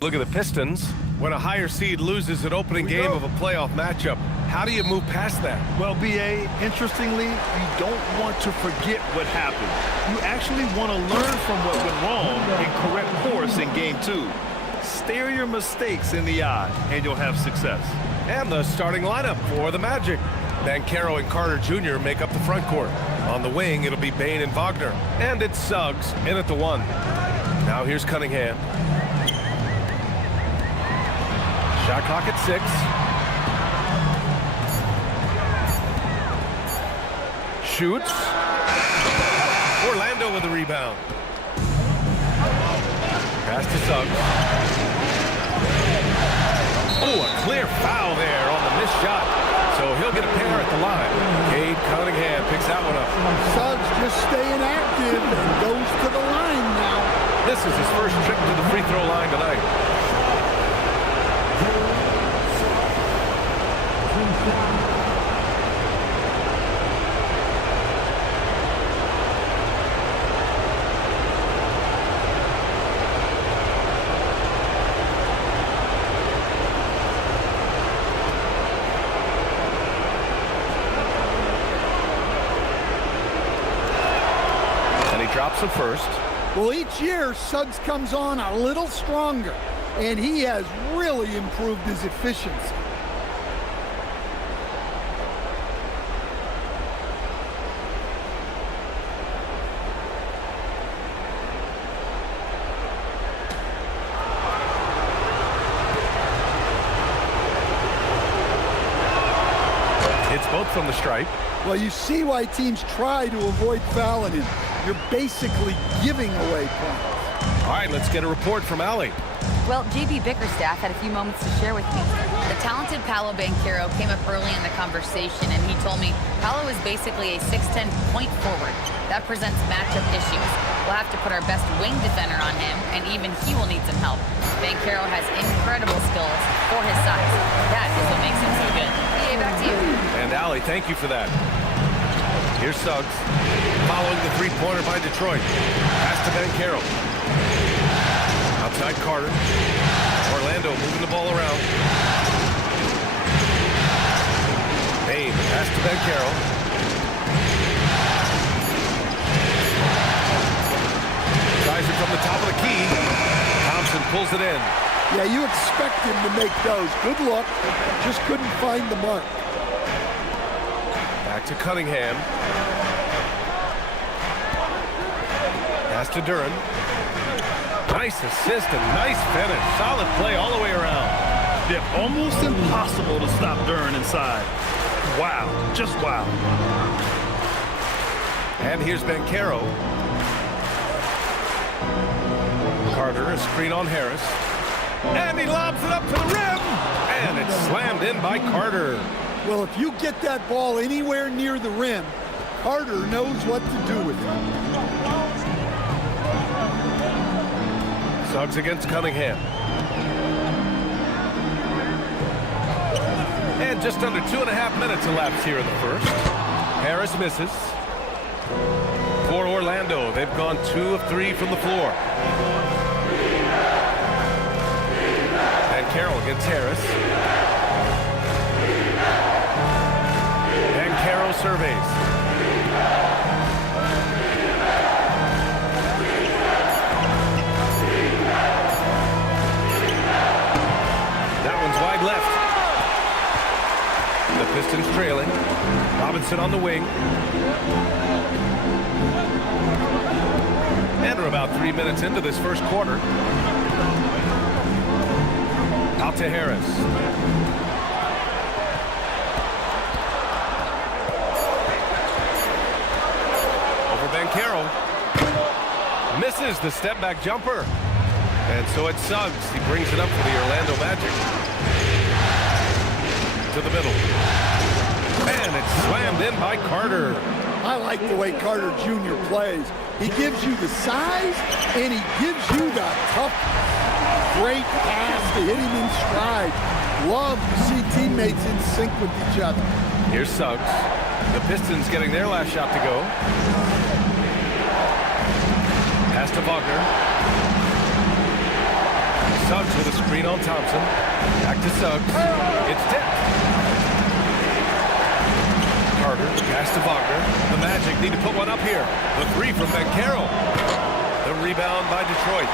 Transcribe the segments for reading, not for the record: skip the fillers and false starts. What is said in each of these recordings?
Look at the Pistons. When a higher seed loses an opening game of a playoff matchup, how do you move past that? Well, B.A., interestingly, you don't want to forget what happened. You actually want to learn from what went wrong and correct course in Game 2. Stare your mistakes in the eye, and you'll have success. And the starting lineup for the Magic. Banchero and Carter Jr. make up the front court. On the wing, it'll be Bane and Wagner. And it's Suggs in at the 1. Now here's Cunningham. Shot clock at 6. Shoots. Orlando with the rebound. Pass to Suggs. Oh, a clear foul there on the missed shot. So he'll get a pair at the line. Cade Cunningham picks that one up. Suggs just staying active and goes to the line now. This is his first trip to the free throw line tonight. Drops it first. Well, each year, Suggs comes on a little stronger, and he has really improved his efficiency. It's both from the stripe. Well, you see why teams try to avoid fouling him. You're basically giving away points. All right, let's get a report from Allie. Well, JB Bickerstaff had a few moments to share with me. The talented Paolo Banchero came up early in the conversation, and he told me Paolo is basically a 6'10" point forward. That presents matchup issues. We'll have to put our best wing defender on him, and even he will need some help. Banchero has incredible skills for his size. That is what makes him so good. PA, back to you. And Allie, thank you for that. Here's Suggs, following the three-pointer by Detroit. Pass to Banchero. Outside Carter. Orlando moving the ball around. Bane, pass to Banchero. Tries it from the top of the key. Thompson pulls it in. Yeah, you expect him to make those. Good luck. Just couldn't find the mark. Back to Cunningham. Pass to Duren. Nice assist and nice finish. Solid play all the way around. Yeah, almost impossible to stop Duren inside. Wow, just wow. And here's Banchero. Carter, a screen on Harris. And he lobs it up to the rim. And it's slammed in by Carter. Well, if you get that ball anywhere near the rim, Carter knows what to do with it. Suggs against Cunningham. And just under 2.5 minutes elapsed here in the first. Harris misses. For Orlando, they've gone 2 of 3 from the floor. And Carroll against Harris. And Carroll surveys. Wide left. The Pistons trailing. Robinson on the wing. And we're about 3 minutes into this first quarter. Out to Harris. Over Banchero. Misses the step back jumper. And so it's Suggs. He brings it up for the Orlando Magic. To the middle. And it's slammed in by Carter. I like the way Carter Jr. plays. He gives you the size, and he gives you the toughness. Great pass to hit him in stride. Love to see teammates in sync with each other. Here's Suggs. The Pistons getting their last shot to go. Pass to Wagner. Suggs with a screen on Thompson. Back to Suggs. It's tipped. Carter, pass to Wagner. The Magic need to put one up here. The three from Banchero. The rebound by Detroit.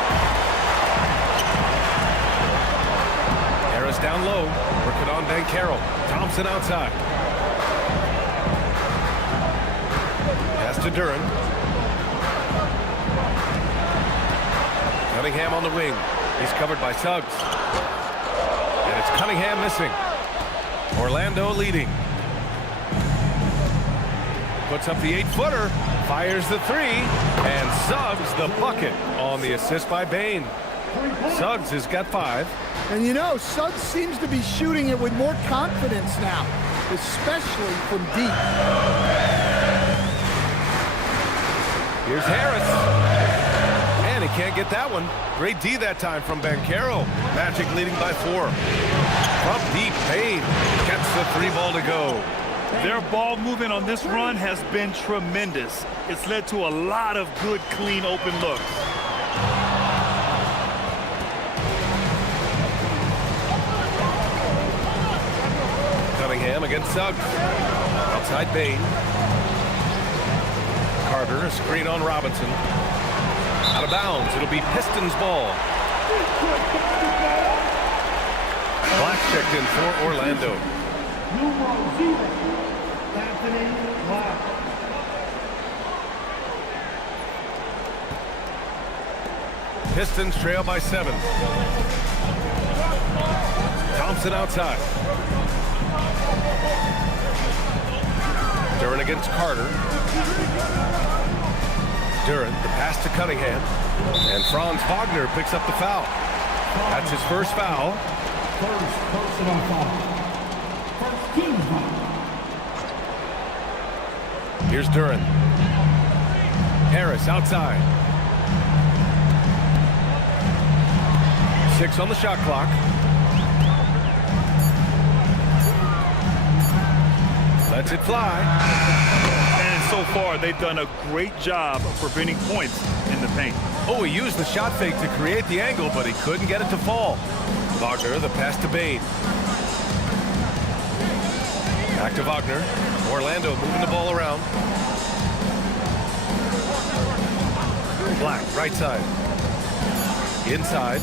Harris down low. Working on Banchero. Thompson outside. Pass to Duran. Cunningham on the wing. He's covered by Suggs. And it's Cunningham missing. Orlando leading. Puts up the 8-footer. Fires the three. And Suggs the bucket on the assist by Bane. Suggs has got 5. And you know, Suggs seems to be shooting it with more confidence now, especially from deep. Here's Harris. And he can't get that one. Great D that time from Banchero. Magic leading by 4. From deep, Payne gets the 3 ball to go. Their ball movement on this run has been tremendous. It's led to a lot of good, clean, open looks. Cunningham against Suggs. Outside Bane. Carter, a screen on Robinson. Out of bounds. It'll be Pistons ball. Black checked in for Orlando. Pistons trail by 7. Thompson outside. Duran against Carter. Duran, the pass to Cunningham. And Franz Wagner picks up the foul. That's his first foul. First personal foul. First team foul. Here's Duran. Harris outside. 6 on the shot clock. Lets it fly. And so far, they've done a great job of preventing points in the paint. Oh, he used the shot fake to create the angle, but he couldn't get it to fall. Wagner, the pass to Bane. Back to Wagner. Orlando moving the ball around. Black, right side. Inside.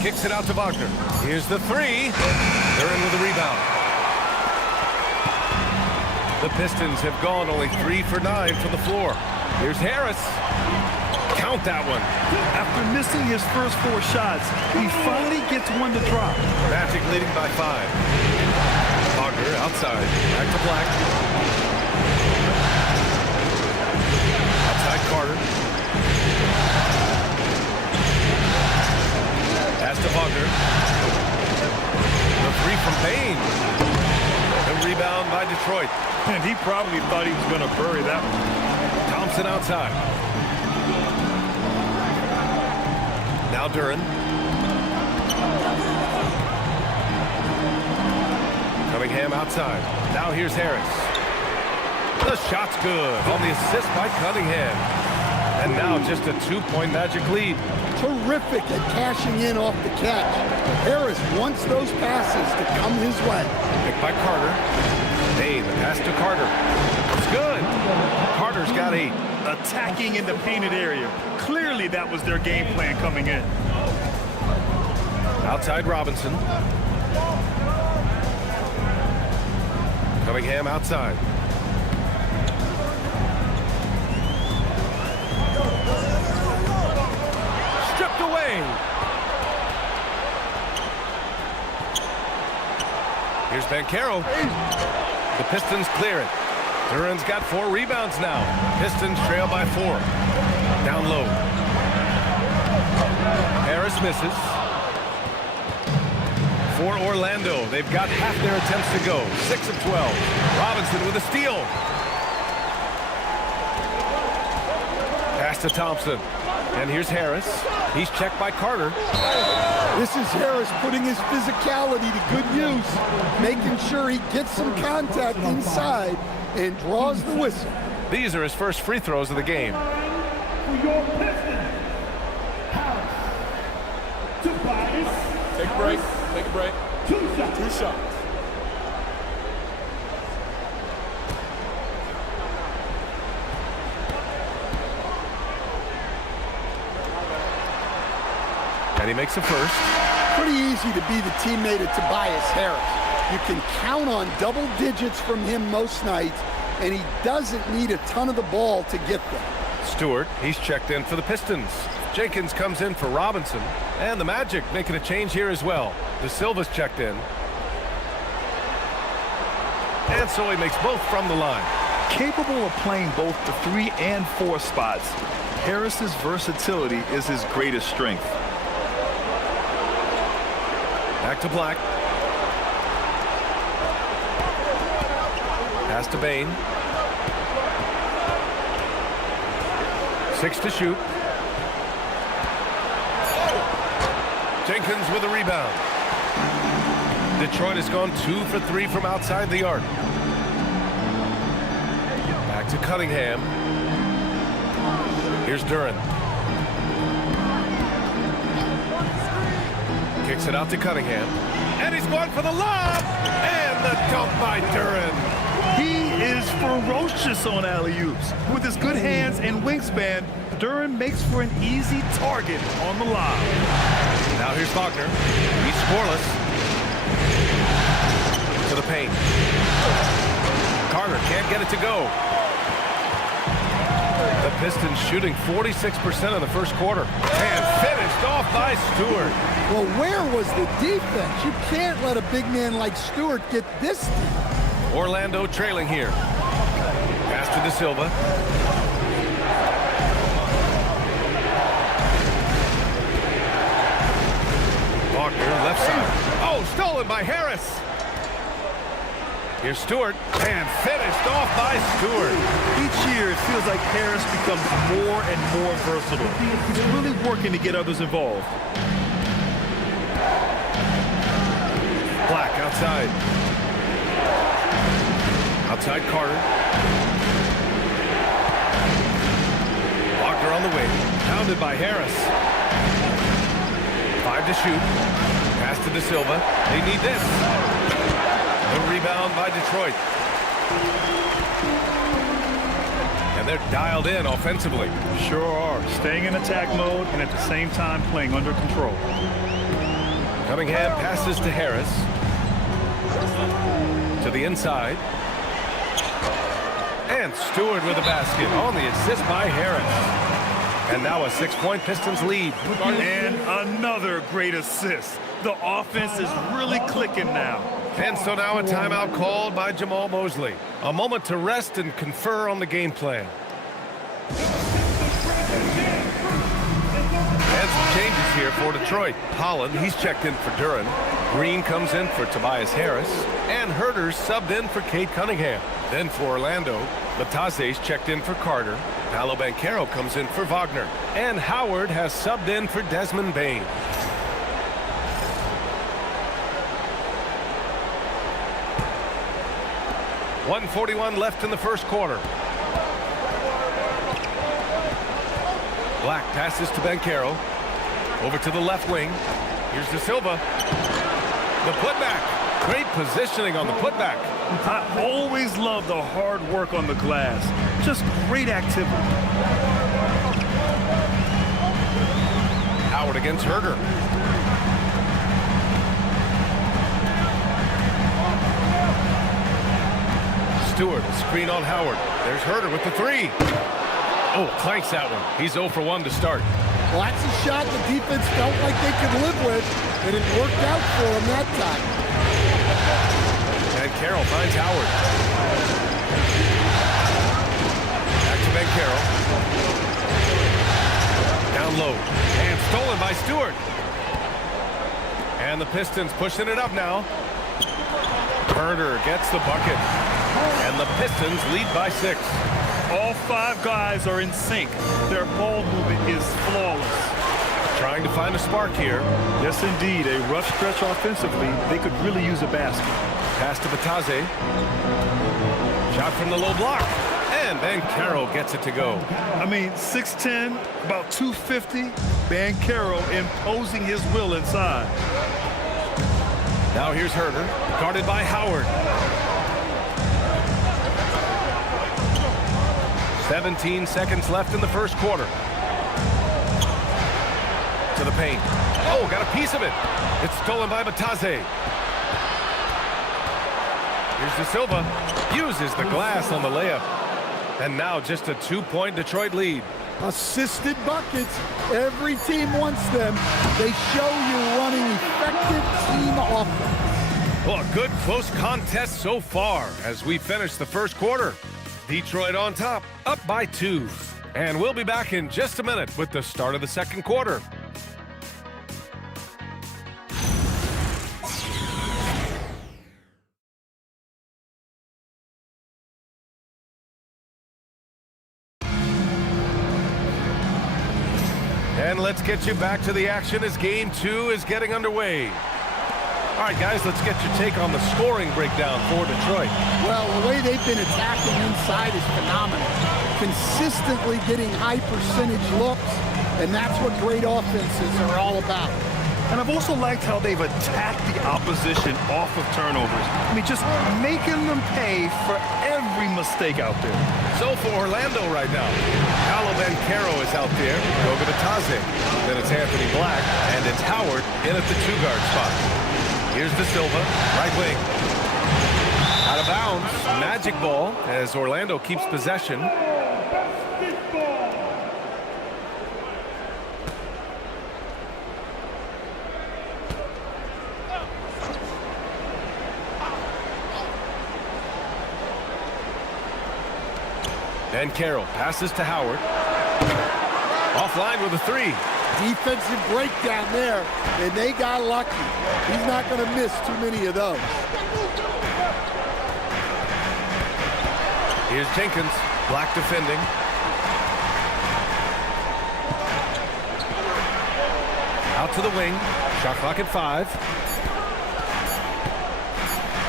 Kicks it out to Wagner. Here's the 3. They're in with the rebound. The Pistons have gone only 3 for 9 from the floor. Here's Harris. Count that one. After missing his first 4 shots, he finally gets one to drop. Magic leading by 5. Wagner outside. Back to Black. Outside Carter. Pass to Wagner. The 3 from Payne. The rebound by Detroit. And he probably thought he was going to bury that one. Thompson outside. Now Duran. Cunningham outside. Now here's Harris. The shot's good on the assist by Cunningham. And now just a 2-point Magic lead. Terrific at cashing in off the catch. Harris wants those passes to come his way. Picked by Carter. Payne, the pass to Carter. It's good. Carter's got 8. Attacking in the painted area. Clearly that was their game plan coming in. Outside Robinson. Cunningham outside. Stripped away. Here's Banchero. The Pistons clear it. Duran's got 4 rebounds now. Pistons trail by 4. Down low. Harris misses. For Orlando, they've got half their attempts to go. 6 of 12. Robinson with a steal. Pass to Thompson. And here's Harris. He's checked by Carter. This is Harris putting his physicality to good use, making sure he gets some contact inside and draws the whistle. These are his first free throws of the game. For your Pistons, Harris. Tobias a break. Take a break. 2 shots. 2 shots. And he makes a first. Pretty easy to be the teammate of Tobias Harris. You can count on double digits from him most nights, and he doesn't need a ton of the ball to get them. Stewart, he's checked in for the Pistons. Jenkins comes in for Robinson. And the Magic making a change here as well. De Silva's checked in. And so he makes both from the line. Capable of playing both the 3 and 4 spots, Harris's versatility is his greatest strength. Back to Black. Pass to Bain. 6 to shoot. Jenkins with a rebound. Detroit has gone 2 for 3 from outside the arc. Back to Cunningham. Here's Duren. Kicks it out to Cunningham. And he's going for the lob! And the dunk by Duren. He is ferocious on alley-oops. With his good hands and wingspan, Duren makes for an easy target on the lob. Now here's Wagner. He's scoreless. To the paint. Carter can't get it to go. The Pistons shooting 46% in the first quarter. And finished off by Stewart. Well, where was the defense? You can't let a big man like Stewart get this deep. Orlando trailing here. Pass to De Silva. Wagner left side. Oh, stolen by Harris. Here's Stewart, and finished off by Stewart. Each year, it feels like Harris becomes more and more versatile. He's really working to get others involved. Black outside. Outside Carter. Wagner on the wing. Pounded by Harris. 5 to shoot. Pass to De Silva. They need this. The rebound by Detroit. And they're dialed in offensively. Sure are. Staying in attack mode and at the same time playing under control. Cunningham passes to Harris. To the inside. And Stewart with a basket on the assist by Harris. And now a 6-point Pistons lead. And another great assist. The offense is really clicking now. And so now a timeout called by Jamal Mosley. A moment to rest and confer on the game plan. And some changes here for Detroit. Holland, he's checked in for Duren. Green comes in for Tobias Harris. And Herter's subbed in for Cade Cunningham. Then for Orlando, Batase's checked in for Carter. Paolo Banchero comes in for Wagner. And Howard has subbed in for Desmond Bain. .141 left in the first quarter. Black passes to Banchero. Over to the left wing. Here's De Silva. The putback. Great positioning on the putback. I always love the hard work on the glass. Just great activity. Howard against Herter. Stewart, a screen on Howard. There's Herter with the 3. Oh, clanks that one. He's 0 for 1 to start. Well, that's a shot the defense felt like they could live with, and it worked out for them that time. And Carroll finds Howard. Back to Banchero. Down low. And stolen by Stewart. And the Pistons pushing it up now. Herter gets the bucket. And the Pistons lead by 6. All 5 guys are in sync. Their ball movement is flawless. Trying to find a spark here. Yes, indeed. A rough stretch offensively. They could really use a basket. Pass to Batase. Shot from the low block. And Banchero gets it to go. I mean, 6'10", about 250. Banchero imposing his will inside. Now here's Herder, guarded by Howard. 17 seconds left in the first quarter. To the paint. Oh, got a piece of it. It's stolen by Batase. Here's De Silva. Uses the glass on the layup. And now just a 2-point Detroit lead. Assisted buckets. Every team wants them. They show you're running effective team offense. Well, a good close contest so far as we finish the first quarter. Detroit on top, up by 2. And we'll be back in just a minute with the start of the second quarter. And let's get you back to the action as game 2 is getting underway. All right, guys, let's get your take on the scoring breakdown for Detroit. Well, the way they've been attacking inside is phenomenal. Consistently getting high percentage looks, and that's what great offenses are all about. And I've also liked how they've attacked the opposition off of turnovers. I mean, just making them pay for every mistake out there. So for Orlando right now, Paolo Banchero is out there, Goga Batase. Then it's Anthony Black, and it's Howard in at the 2-guard spot. Here's De Silva, right wing. Out of bounds, magic ball as Orlando keeps possession. And Carroll passes to Howard. Offline with a 3. Defensive breakdown there, and they got lucky. He's not going to miss too many of those. Here's Jenkins, Black defending. Out to the wing, shot clock at 5.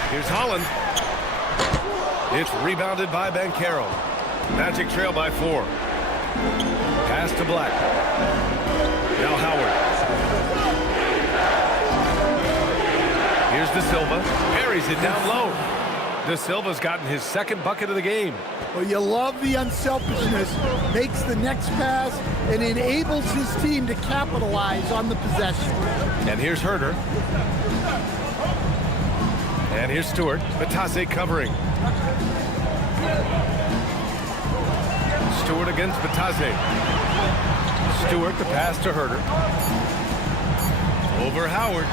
Here's Holland. It's rebounded by Banchero. Magic trail by 4. Pass to Black. Now Howard. Here's De Silva. Parries it down low. De Silva's gotten his second bucket of the game. Well, you love the unselfishness. Makes the next pass and enables his team to capitalize on the possession. And here's Herder. And here's Stewart. Batase covering. Stewart against Batase. Stewart the pass to Herder. Over Howard.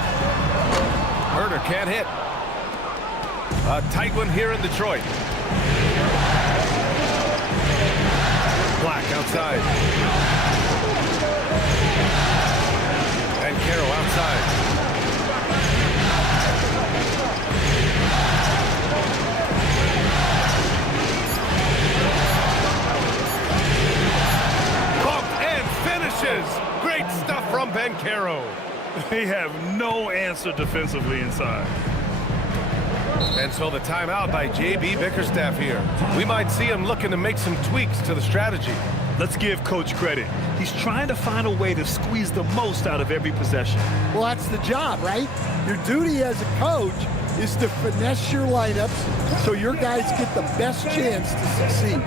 Herder can't hit. A tight one here in Detroit. Black outside. And Carroll outside. Great stuff from Banchero. They have no answer defensively inside. And so the timeout by J.B. Bickerstaff here. We might see him looking to make some tweaks to the strategy. Let's give Coach credit. He's trying to find a way to squeeze the most out of every possession. Well, that's the job, right? Your duty as a coach is to finesse your lineups so your guys get the best chance to succeed.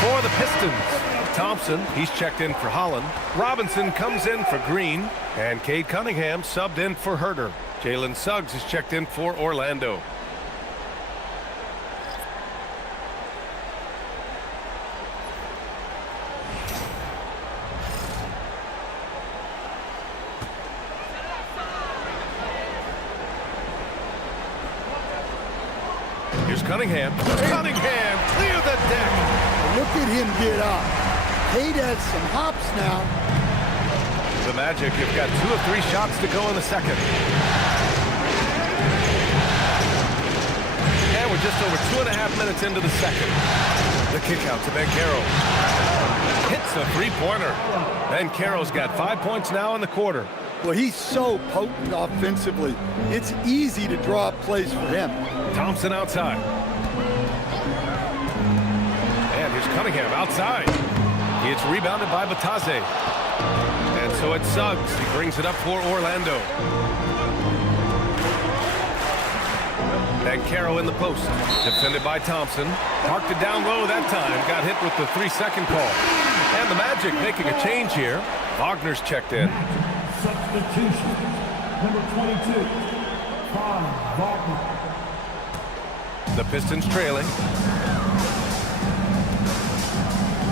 For the Pistons, Thompson, he's checked in for Holland. Robinson comes in for Green. And Cade Cunningham subbed in for Herder. Jalen Suggs is checked in for Orlando. Here's Cunningham. Cunningham, clear the deck. Look at him get up. Cade has some hops now. The Magic have got 2 of 3 shots to go in the second. And we're just over 2.5 minutes into the second. The kick out to Banchero. Hits a 3-pointer. Banchero's got 5 points now in the quarter. Well, he's so potent offensively. It's easy to draw up plays for him. Thompson outside. And here's Cunningham outside. It's rebounded by Batase. And so it's Suggs. He brings it up for Orlando. Banchero in the post. Defended by Thompson. Parked it down low that time. Got hit with the 3-second call. And the Magic making a change here. Wagner's checked in. Substitution. Number 22. Wagner. The Pistons trailing.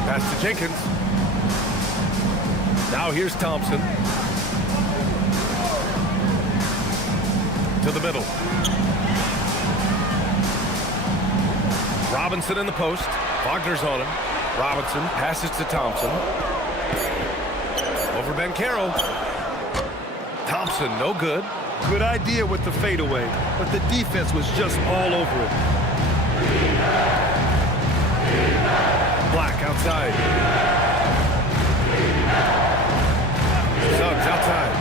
Pass to Jenkins. Now here's Thompson. To the middle. Robinson in the post. Wagner's on him. Robinson passes to Thompson. Over Banchero. Thompson, no good. Good idea with the fadeaway, but the defense was just all over it. Black outside. Suggs outside.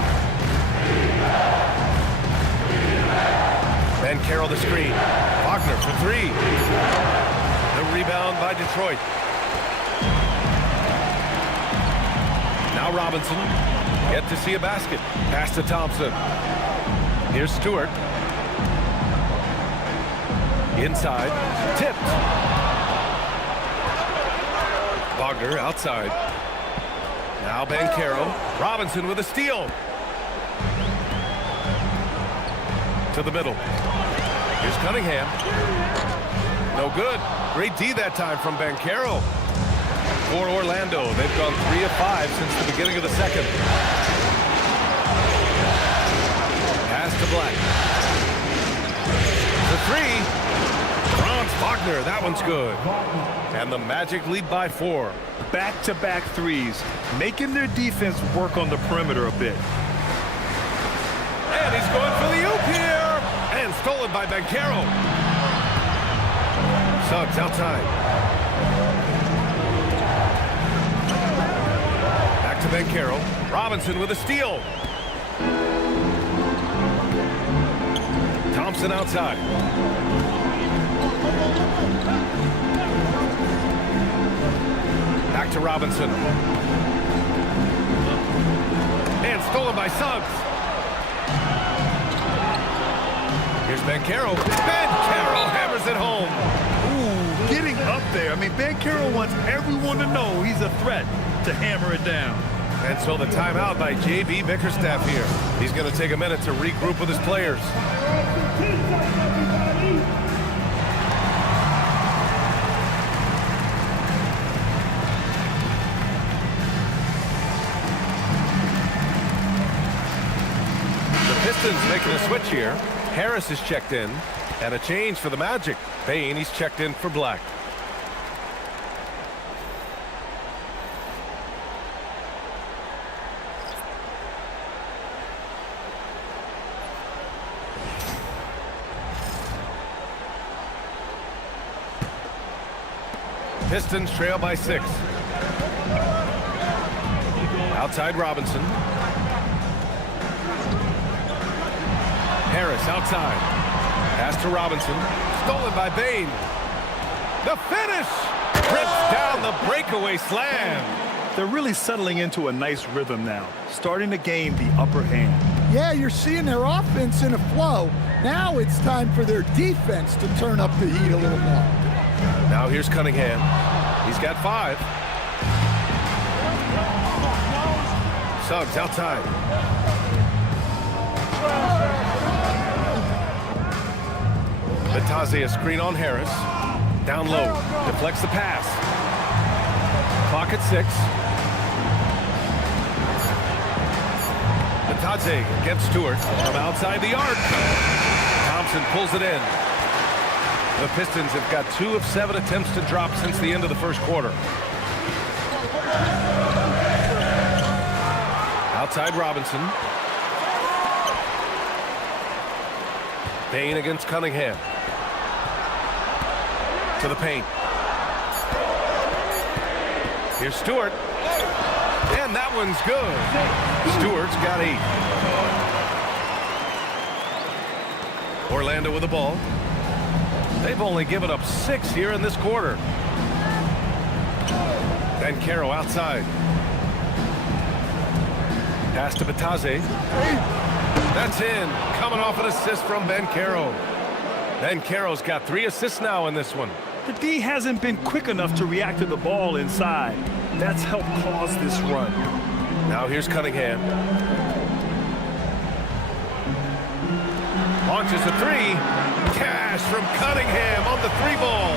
Banchero the screen. Wagner for three. The rebound by Detroit. Now Robinson. Yet to see a basket. Pass to Thompson. Here's Stewart. Inside. Tipped. Wagner outside. Now Banchero. Robinson with a steal. To the middle. Here's Cunningham. No good. Great D that time from Banchero. For Orlando, they've gone 3 of 5 since the beginning of the second. Pass to Black. The three. Franz Wagner, that one's good. And the Magic lead by 4. Back-to-back threes, making their defense work on the perimeter a bit. And he's going for the oop here. And stolen by Banchero. Suggs outside. Back to Banchero. Robinson with a steal. Thompson outside. Back to Robinson. And stolen by Suggs. Here's Banchero. Banchero hammers it home. Ooh, getting up there. I mean, Banchero wants everyone to know he's a threat to hammer it down. And so the timeout by J.B. Bickerstaff here. He's going to take a minute to regroup with his players. The Pistons making a switch here. Harris is checked in. And a change for the Magic. Payne, he's checked in for Black. Pistons trail by 6. Outside Robinson. Harris outside. Pass to Robinson. Stolen by Bane. The finish! Rips down the breakaway slam. They're really settling into a nice rhythm now, starting to gain the upper hand. Yeah, you're seeing their offense in a flow. Now it's time for their defense to turn up the heat a little more. Now here's Cunningham. He's got 5. Suggs outside. Batase a screen on Harris. Down low. Deflects the pass. Clock at 6. Batase against Stewart from outside the arc. Thompson pulls it in. The Pistons have got 2 of 7 attempts to drop since the end of the first quarter. Outside Robinson. Payne against Cunningham. To the paint. Here's Stewart. And that one's good. Stewart's got 8. Orlando with the ball. They've only given up 6 here in this quarter. Banchero outside. Pass to Bataze. That's in. Coming off an assist from Banchero. Banchero's got 3 assists now in this one. The D hasn't been quick enough to react to the ball inside. That's helped cause this run. Now here's Cunningham. Launches a 3. Cash from Cunningham on the 3-ball.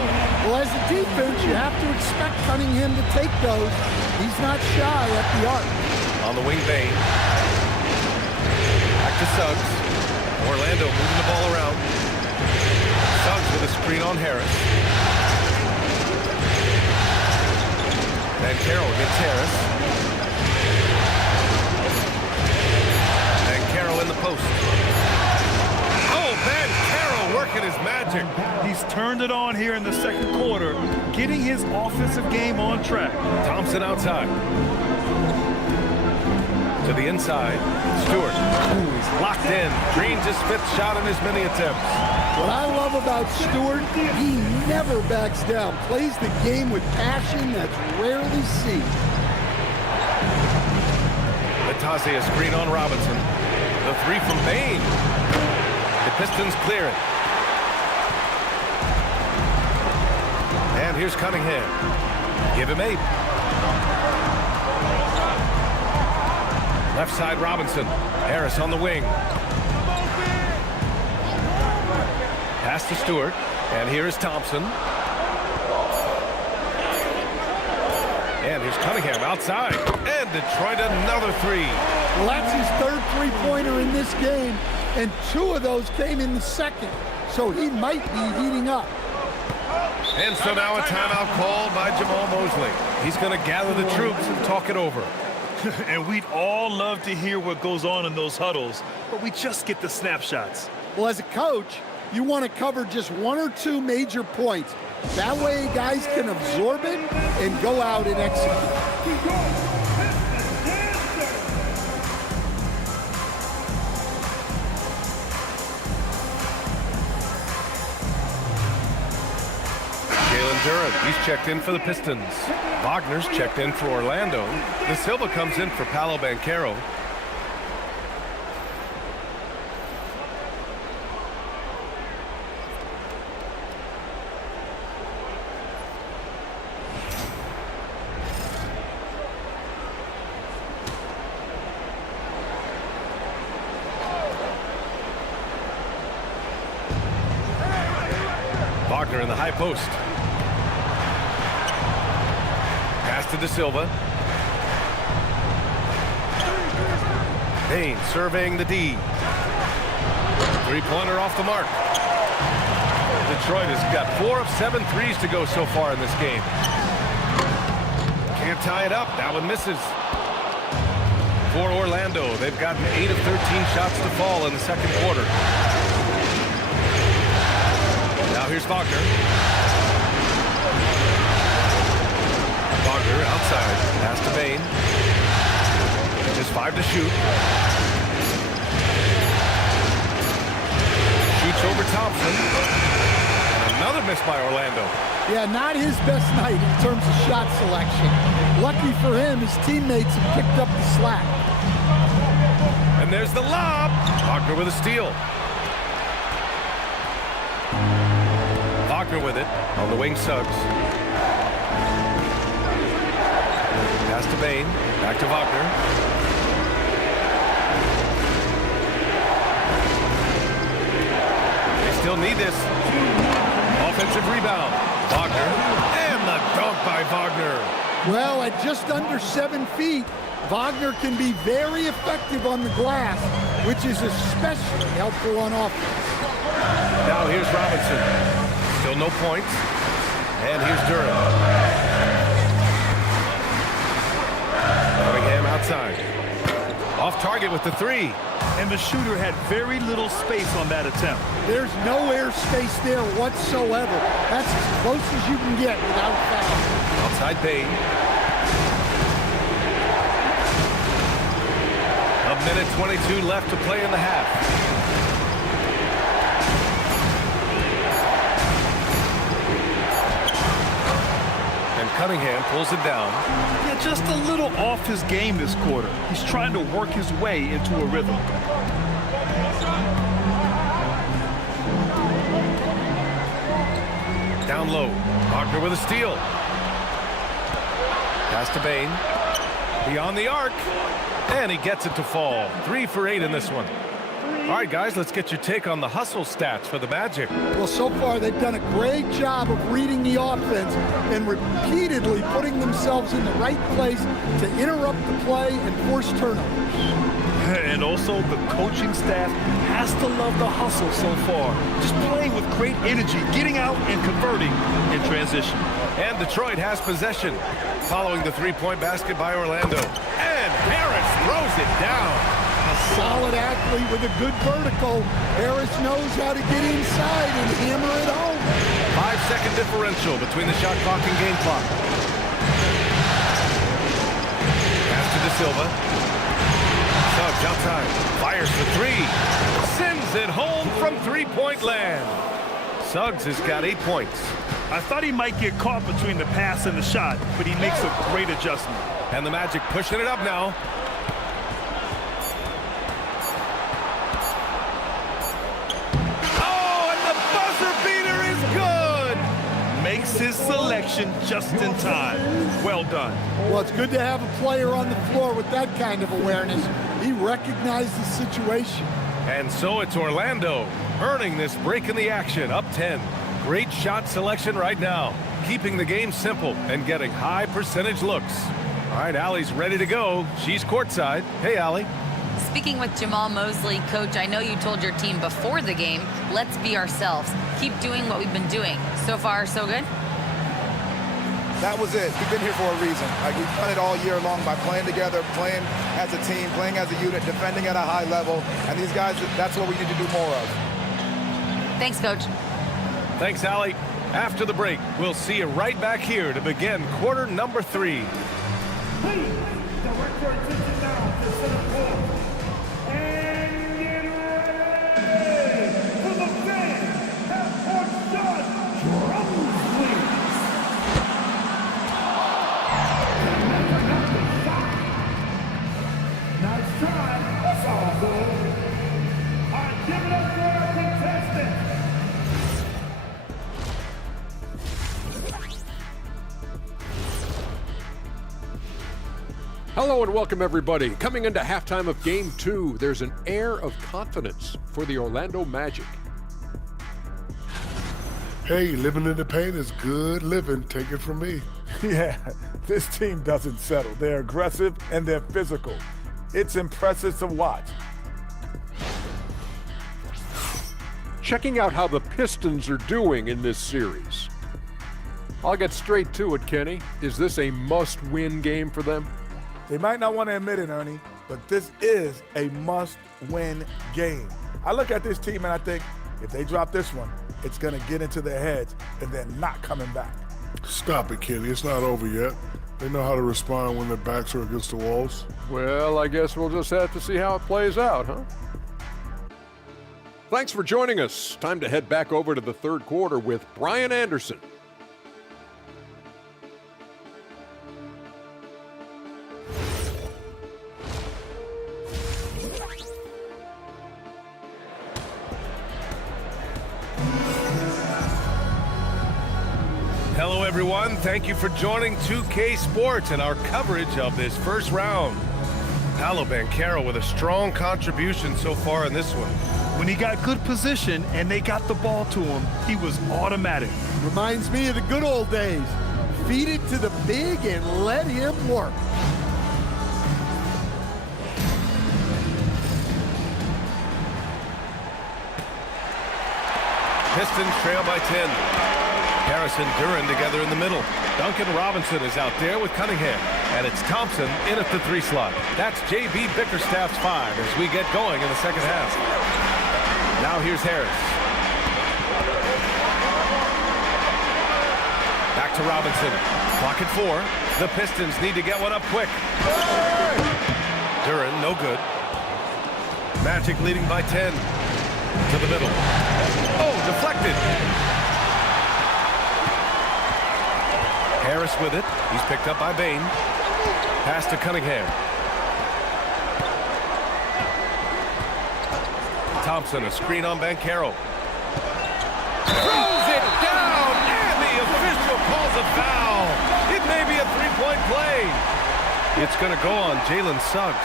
Well, as a defense, you have to expect Cunningham to take those. He's not shy at the arc. On the wing, Bain. Back to Suggs. Orlando moving the ball around. Suggs with a screen on Harris. Banchero against Harris. Banchero in the post. Oh, Banchero working his magic. He's turned it on here in the second quarter, getting his offensive game on track. Thompson outside. To the inside. Stewart. Ooh, he's locked in. Drains his 5th shot in as many attempts. What I love about Stewart, he never backs down. Plays the game with passion that's rarely seen. Bataze a screen on Robinson. The 3 from Bain. The Pistons clear it. And here's Cunningham. Give him 8. Left side Robinson. Harris on the wing. Pass to Stewart. And here is Thompson. And here's Cunningham outside. And Detroit another 3. Well, that's his 3rd three-pointer in this game, and 2 of those came in the second, so he might be heating up. And so now a timeout called by Jamal Mosley. He's going to gather the troops and talk it over. And we'd all love to hear what goes on in those huddles, but we just get the snapshots. Well, as a coach, you want to cover just 1 or 2 major points. That way guys can absorb it and go out and execute. Durant, he's checked in for the Pistons. Wagner's checked in for Orlando. De Silva comes in for Paolo Banchero. Wagner in the high post. To De Silva. Bain surveying the D. 3-pointer off the mark. Detroit has got 4 of 7 threes to go so far in this game. Can't tie it up. That one misses. For Orlando, they've gotten 8 of 13 shots to fall in the second quarter. Now here's Wagner. Wagner outside. Pass to Bain. Just 5 to shoot. Shoots over Thompson. And another miss by Orlando. Yeah, not his best night in terms of shot selection. Lucky for him, his teammates have picked up the slack. And there's the lob. Wagner with a steal. Wagner with it. On the wing, Suggs. Pass to Bain. Back to Wagner. They still need this. Offensive rebound. Wagner. And the dunk by Wagner. Well, at just under 7 feet, Wagner can be very effective on the glass, which is especially helpful on offense. Now here's Robinson. Still no points. And here's Durant. Cunningham outside. Off target with the 3. And the shooter had very little space on that attempt. There's no air space there whatsoever. That's as close as you can get without foul. Outside Bain. minute 22 left to play in the half. And Cunningham pulls it down. Yeah, just a little off his game this quarter. He's trying to work his way into a rhythm. Down low. Wagner with a steal. Pass to Bain. Beyond the arc. And he gets it to fall. 3 for 8 in this one. All right, guys, let's get your take on the hustle stats for the Magic. Well, so far they've done a great job of reading the offense and repeatedly putting themselves in the right place to interrupt the play and force turnovers. And also, the coaching staff has to love the hustle so far. Just playing with great energy, getting out and converting in transition. And Detroit has possession following the three-point basket by Orlando. And Harris throws it down. A solid athlete with a good vertical. Harris knows how to get inside and hammer it home. 5-second differential between the shot clock and game clock. Pass to De Silva. Suggs outside. Fires for three. Sends it home from three-point land. Suggs has got 8 points. I thought he might get caught between the pass and the shot, but he makes a great adjustment. And the Magic pushing it up now. Oh, and the buzzer beater is good! Makes his selection just in time. Well done. Well, it's good to have a player on the floor with that kind of awareness. He recognized the situation. And so it's Orlando earning this break in the action, up 10. Great shot selection right now, keeping the game simple and getting high percentage looks. All right, Allie's ready to go. She's courtside. Hey, Allie. Speaking with Jamal Mosley, Coach, I know you told your team before the game, let's be ourselves. Keep doing what we've been doing. So far, so good? That was it. We've been here for a reason. Like, we've done it all year long by playing together, playing as a team, playing as a unit, defending at a high level. And these guys, that's what we need to do more of. Thanks, Coach. Thanks, Allie. After the break, we'll see you right back here to begin quarter number 3. Please direct your attention now to center court. And get ready for the fan half-court shot. Drums, please. Now it's time. That's all good. All right, give it up for our contestants. Hello and welcome everybody. Coming into halftime of Game 2, there's an air of confidence for the Orlando Magic. Hey, living in the paint is good living. Take it from me. Yeah, this team doesn't settle. They're aggressive and they're physical. It's impressive to watch. Checking out how the Pistons are doing in this series. I'll get straight to it, Kenny. Is this a must-win game for them? They might not want to admit it, Ernie, but this is a must-win game. I look at this team and I think, if they drop this one, it's going to get into their heads and they're not coming back. Stop it, Kenny. It's not over yet. They know how to respond when their backs are against the walls. Well, I guess we'll just have to see how it plays out, huh? Thanks for joining us. Time to head back over to the third quarter with Brian Anderson. Hello, everyone. Thank you for joining 2K Sports and our coverage of this first round. Paolo Banchero with a strong contribution so far in this one. When he got good position and they got the ball to him, he was automatic. Reminds me of the good old days. Feed it to the big and let him work. Pistons trail by 10. Harris and Duran together in the middle. Duncan Robinson is out there with Cunningham. And it's Thompson in at the 3 slot. That's J.B. Bickerstaff's 5 as we get going in the second half. Now here's Harris. Back to Robinson. Clock at 4. The Pistons need to get one up quick. Duran, no good. Magic leading by 10. To the middle. Oh, deflected. Harris with it. He's picked up by Bain. Pass to Cunningham. Thompson, a screen on Banchero. Throws it down, and the official calls a foul. It may be a three-point play. It's going to go on Jalen Suggs.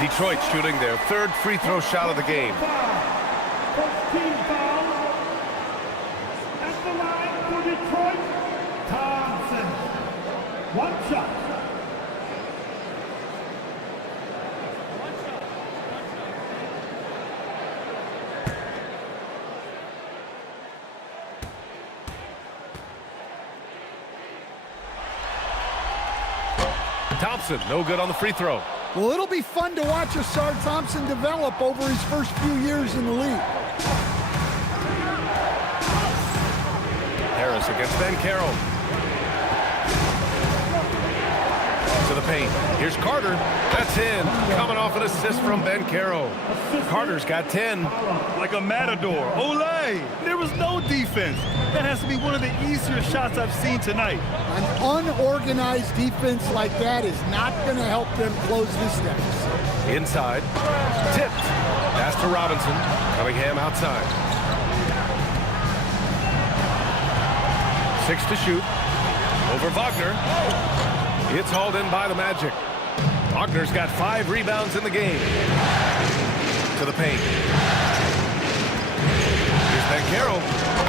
Detroit shooting their third free throw shot of the game. First team foul. At the line for Detroit, Thompson. One shot. Thompson, no good on the free throw. Well, it'll be fun to watch Asar Thompson develop over his first few years in the league. Harris against Banchero. To the paint. Here's Carter. That's in. Coming off an assist from Banchero. Carter's got 10. Like a matador. Olay! There was no defense. That has to be one of the easier shots I've seen tonight. An unorganized defense like that is not going to help them close this deficit. Inside. Tipped. Pass to Robinson. Cunningham outside. 6 to shoot. Over Wagner. It's hauled in by the Magic. Wagner's got 5 rebounds in the game. To the paint. Here's Banchero.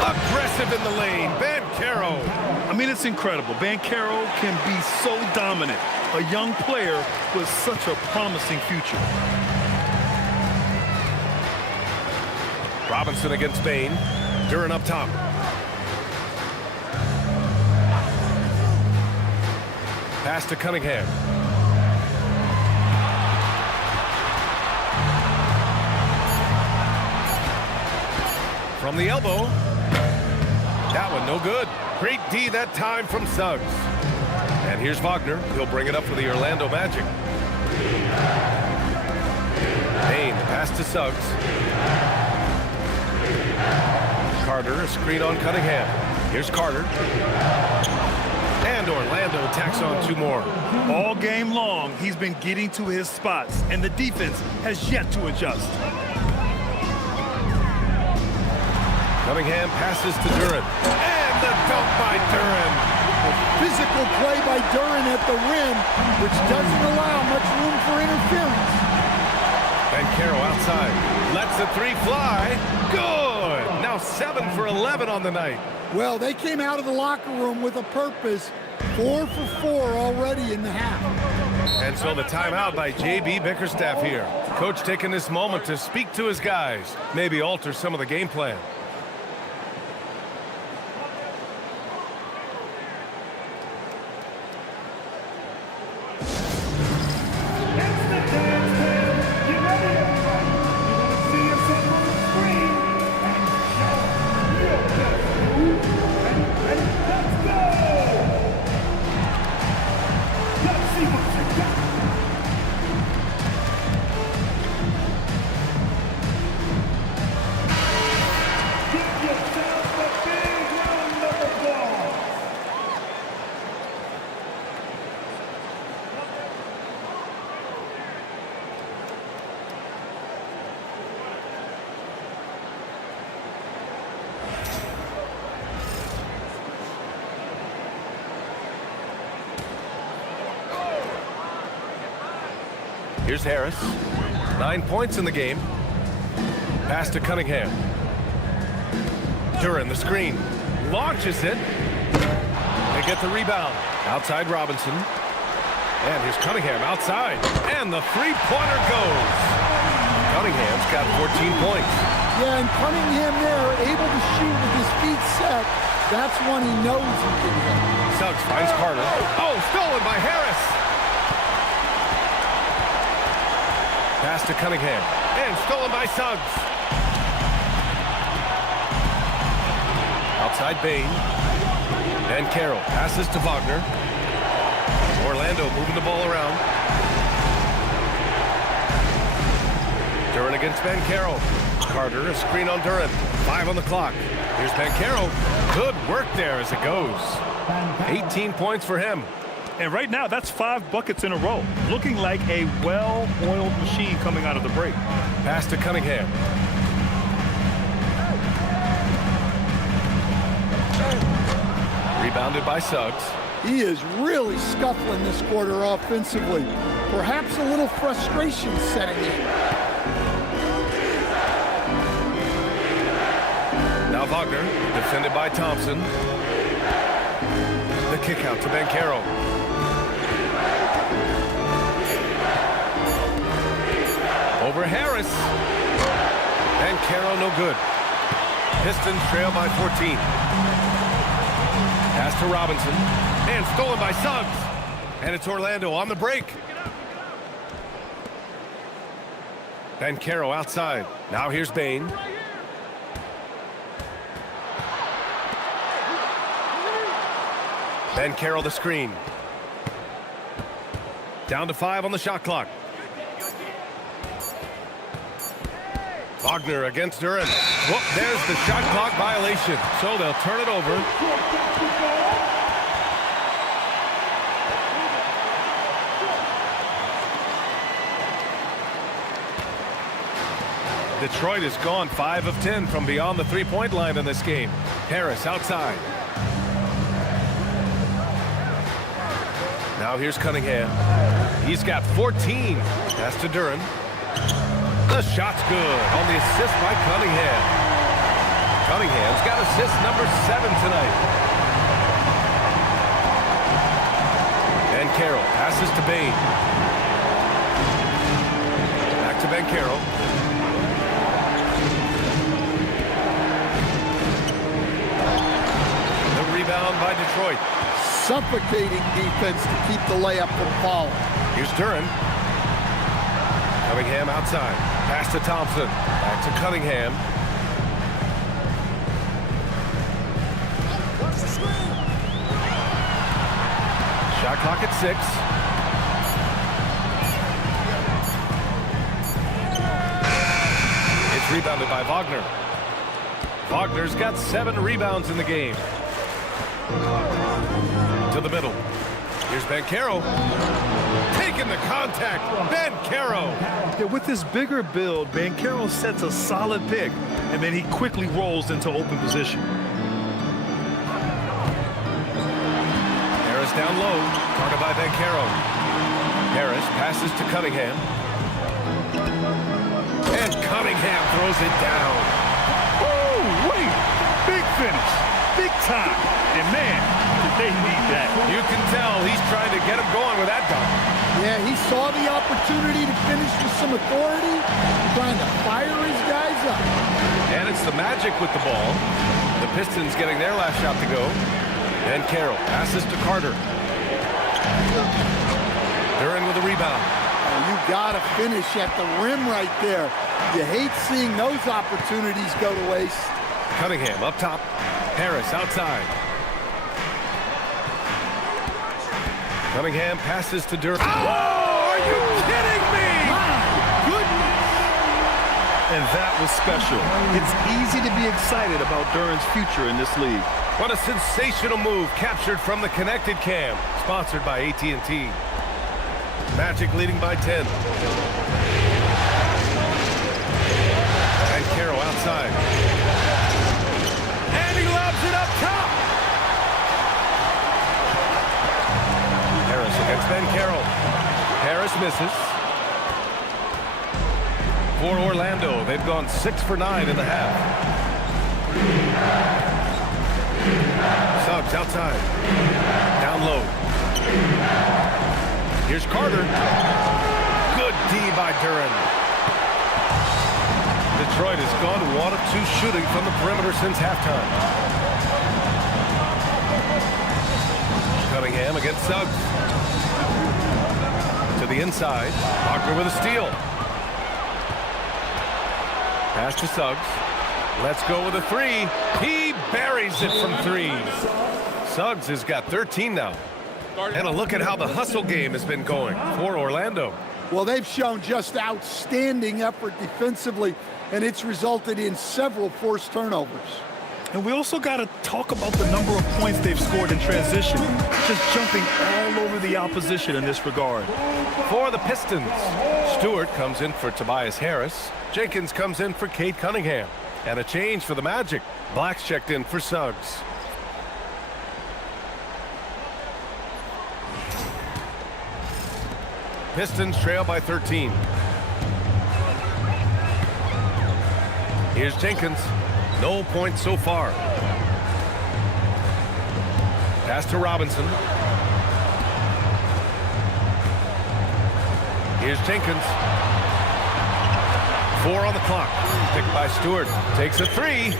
Aggressive in the lane. Banchero. I mean, it's incredible. Banchero can be so dominant. A young player with such a promising future. Robinson against Bain. Duren up top. Pass to Cunningham. From the elbow. That one no good. Great D that time from Suggs. And here's Wagner. He'll bring it up for the Orlando Magic. Bain, pass to Suggs. Carter, a screen on Cunningham. Here's Carter. And Orlando tacks on 2 more. All game long, he's been getting to his spots, and the defense has yet to adjust. Cunningham passes to Duren. And the dunk by Duren. Physical play by Duren at the rim, which doesn't allow much room for interference. Banchero outside. Lets the 3 fly. Good. Now 7 for 11 on the night. Well, they came out of the locker room with a purpose. 4 for 4 already in the half. And so the timeout by J.B. Bickerstaff here. Coach taking this moment to speak to his guys. Maybe alter some of the game plan. Here's Harris. 9 points in the game. Pass to Cunningham. Duren, the screen. Launches it. They get the rebound. Outside Robinson. And here's Cunningham outside. And the three-pointer goes. Cunningham's got 14 points. Yeah, and Cunningham there, able to shoot with his feet set. That's when he knows he can hit. Suggs finds Carter. Oh, stolen by Harris. Pass to Cunningham. And stolen by Suggs. Outside Bain. And Carroll passes to Wagner. Orlando moving the ball around. Duren against Banchero. Carter, a screen on Duren. 5 on the clock. Here's Banchero. Good work there as it goes. 18 points for him. And right now, that's 5 buckets in a row. Looking like a well-oiled machine coming out of the break. Pass to Cunningham. Rebounded by Suggs. He is really scuffling this quarter offensively. Perhaps a little frustration setting in. Now Wagner, defended by Thompson. The kick out to Banchero. Over Harris. Banchero no good. Pistons trail by 14. Pass to Robinson. And stolen by Suggs. And it's Orlando on the break. Banchero outside. Now here's Bane. Banchero the screen. Down to 5 on the shot clock. Wagner against Duren. Whoop, there's the shot clock violation. So they'll turn it over. Detroit has gone 5 of 10 from beyond the three-point line in this game. Harris outside. Now here's Cunningham. He's got 14. Pass to Duren. The shot's good on the assist by Cunningham. Cunningham's got assist number 7 tonight. Banchero passes to Bane. Back to Banchero. The rebound by Detroit. Suffocating defense to keep the layup from falling. Here's Duren. Cunningham outside. Pass to Thompson. Back to Cunningham. Shot clock at 6. It's rebounded by Wagner. Wagner's got 7 rebounds in the game. To the middle. Here's Banchero. Taking the contact. Banchero. Yeah, with this bigger build, Banchero sets a solid pick, and then he quickly rolls into open position. Harris down low. Guarded by Banchero. Harris passes to Cunningham. And Cunningham throws it down. Oh, wait. Big finish. Big time. And man, they need that. You can tell he's trying to get him going with that dunk. Yeah, he saw the opportunity to finish with some authority, trying to fire his guys up. And it's the Magic with the ball. The Pistons getting their last shot to go. And Carroll passes to Carter. Duren with a rebound. You got to finish at the rim right there. You hate seeing those opportunities go to waste. Cunningham up top. Harris outside. Cunningham passes to Duren. Oh, are you kidding me? My goodness. And that was special. It's easy to be excited about Duren's future in this league. What a sensational move captured from the connected cam. Sponsored by AT&T. Magic leading by 10. And Carroll outside. And he lobs it up top. Harris against Banchero. Harris misses. For Orlando, they've gone 6 for 9 in the half. Suggs outside. Down low. Here's Carter. Good D by Duren. Detroit has gone 1 of 2 shooting from the perimeter since halftime. Cunningham against Suggs. To the inside. Wagner with a steal. Pass to Suggs. Let's go with a 3. He buries it from 3. Suggs has got 13 now. And a look at how the hustle game has been going for Orlando. Well, they've shown just outstanding effort defensively, and it's resulted in several forced turnovers. And we also got to talk about the number of points they've scored in transition, just jumping all over the opposition in this regard. For the Pistons, Stewart comes in for Tobias Harris. Jenkins comes in for Cade Cunningham. And a change for the Magic. Black's checked in for Suggs. Pistons trail by 13. Here's Jenkins. No points so far. Pass to Robinson. Here's Jenkins. 4 on the clock. Picked by Stewart. Takes a 3.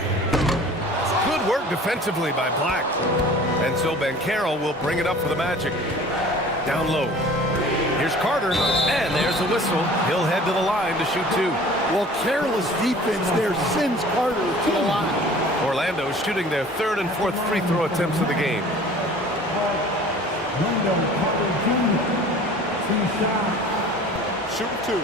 Good work defensively by Black. And so Banchero will bring it up for the Magic. Down low. Here's Carter, and there's a whistle. He'll head to the line to shoot 2. Well, careless defense there sends Carter to the line. Orlando shooting their 3rd and 4th free throw attempts of the game. Shoot 2.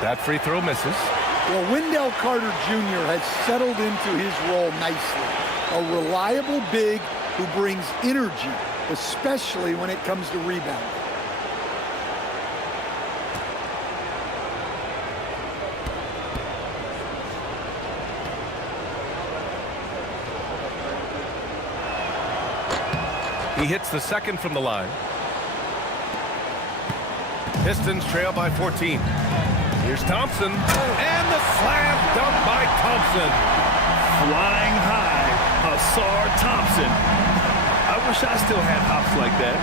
That free throw misses. Well, Wendell Carter Jr. has settled into his role nicely. A reliable big who brings energy, especially when it comes to rebounding. He hits the second from the line. Pistons trail by 14. Here's Thompson, and the slam dunk by Thompson. Flying high, Asar Thompson. I wish I still had hops like that.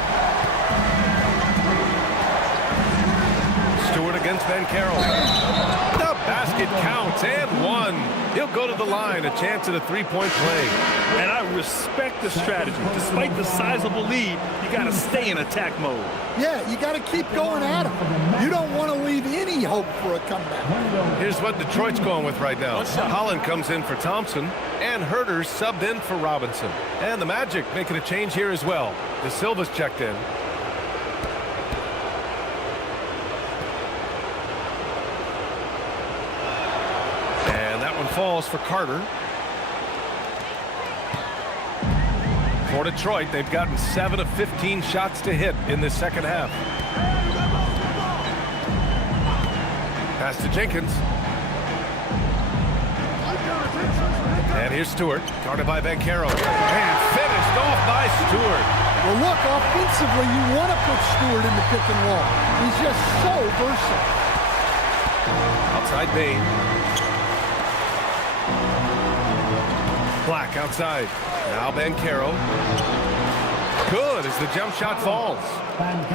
Stewart against Banchero. The basket counts, and 1. He'll go to the line, a chance at a 3-point play. And I respect the strategy. Despite the sizable lead, you got to stay in attack mode. Yeah, you got to keep going at him. You don't want to leave any hope for a comeback. Here's what Detroit's going with right now. Holland comes in for Thompson, and Herter's subbed in for Robinson. And the Magic making a change here as well. De Silva's checked in. And that one falls for Carter. For Detroit, they've gotten 7 of 15 shots to hit in this second half. Pass to Jenkins. And here's Stewart, guarded by Banchero. And finished off by Stewart. Well, look, offensively, you want to put Stewart in the pick and roll. He's just so versatile. Outside Bain. Black outside. Now Banchero. Good as the jump shot falls.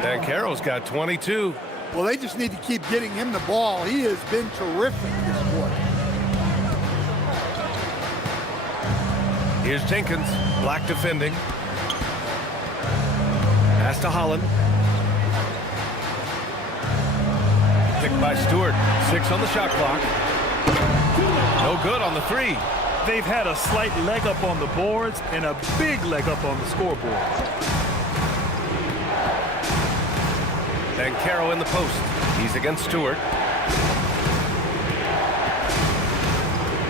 Banchero's got 22. Well, they just need to keep getting him the ball. He has been terrific this quarter. Here's Jenkins. Black defending. Pass to Holland. Picked by Stewart. 6 on the shot clock. No good on the 3. They've had a slight leg up on the boards and a big leg up on the scoreboard. Banchero in the post. He's against Stewart.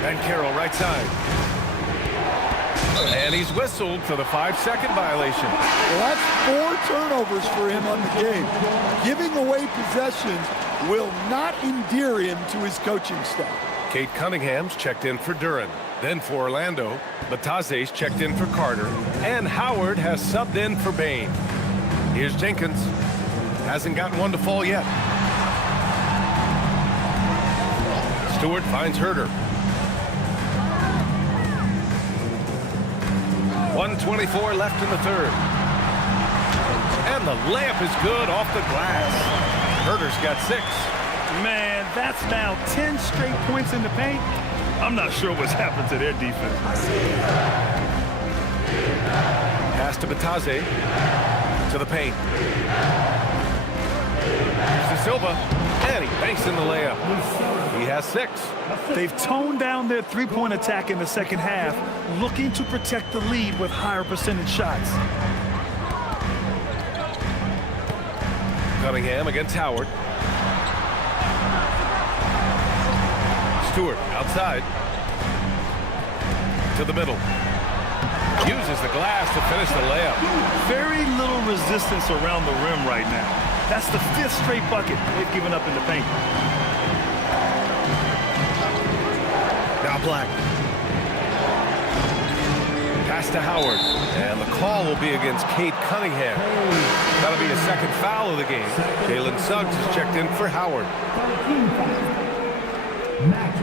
Banchero right side. And he's whistled for the 5-second violation. Well, that's 4 turnovers for him on the game. Giving away possessions will not endear him to his coaching staff. Cade Cunningham's checked in for Duren. Then for Orlando, Bataze's checked in for Carter. And Howard has subbed in for Bain. Here's Jenkins. Hasn't gotten one to fall yet. Stewart finds Herter. 1:24 left in the 3rd. And the layup is good off the glass. Herter's got 6. Man, that's now 10 straight points in the paint. I'm not sure what's happened to their defense. Pass to Bataze. To the paint. Here's De Silva. And he banks in the layup. He has 6. They've toned down their three-point attack in the second half, looking to protect the lead with higher percentage shots. Cunningham against Howard. Stewart outside. To the middle. Uses the glass to finish the layup. Very little resistance around the rim right now. That's the 5th straight bucket they've given up in the paint. Now Black. Pass to Howard. And the call will be against Cade Cunningham. That'll be a second foul of the game. Jalen Suggs is checked in for Howard. Match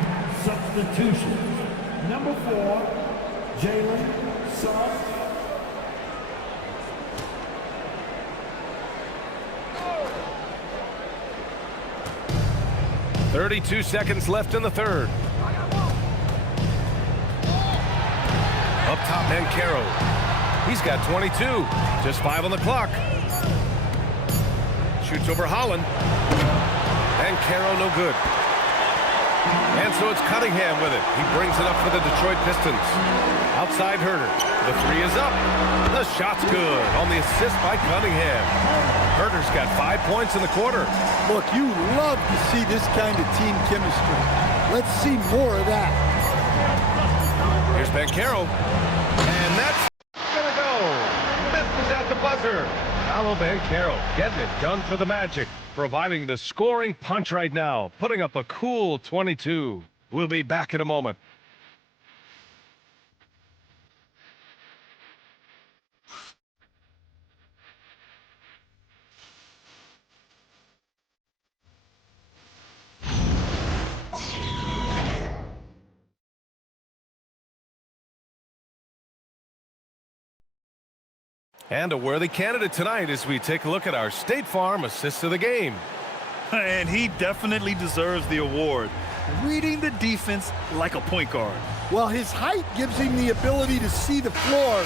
substitution. Number 4, Jalen Suggs. .32 seconds left in the third. Up top, Mancaro. He's got 22. Just 5 on the clock. Shoots over Holland. Mancaro no good. And so it's Cunningham with it. He brings it up for the Detroit Pistons. Outside Herder. The 3 is up. The shot's good on the assist by Cunningham. Herder's got 5 points in the quarter. Look, you love to see this kind of team chemistry. Let's see more of that. Here's Mancaro. And that's gonna go. Misses at the buzzer. Paolo Mancaro getting it done for the Magic, providing the scoring punch right now, putting up a cool 22. We'll be back in a moment. And a worthy candidate tonight as we take a look at our State Farm assist of the game. And he definitely deserves the award. Reading the defense like a point guard. Well, his height gives him the ability to see the floor,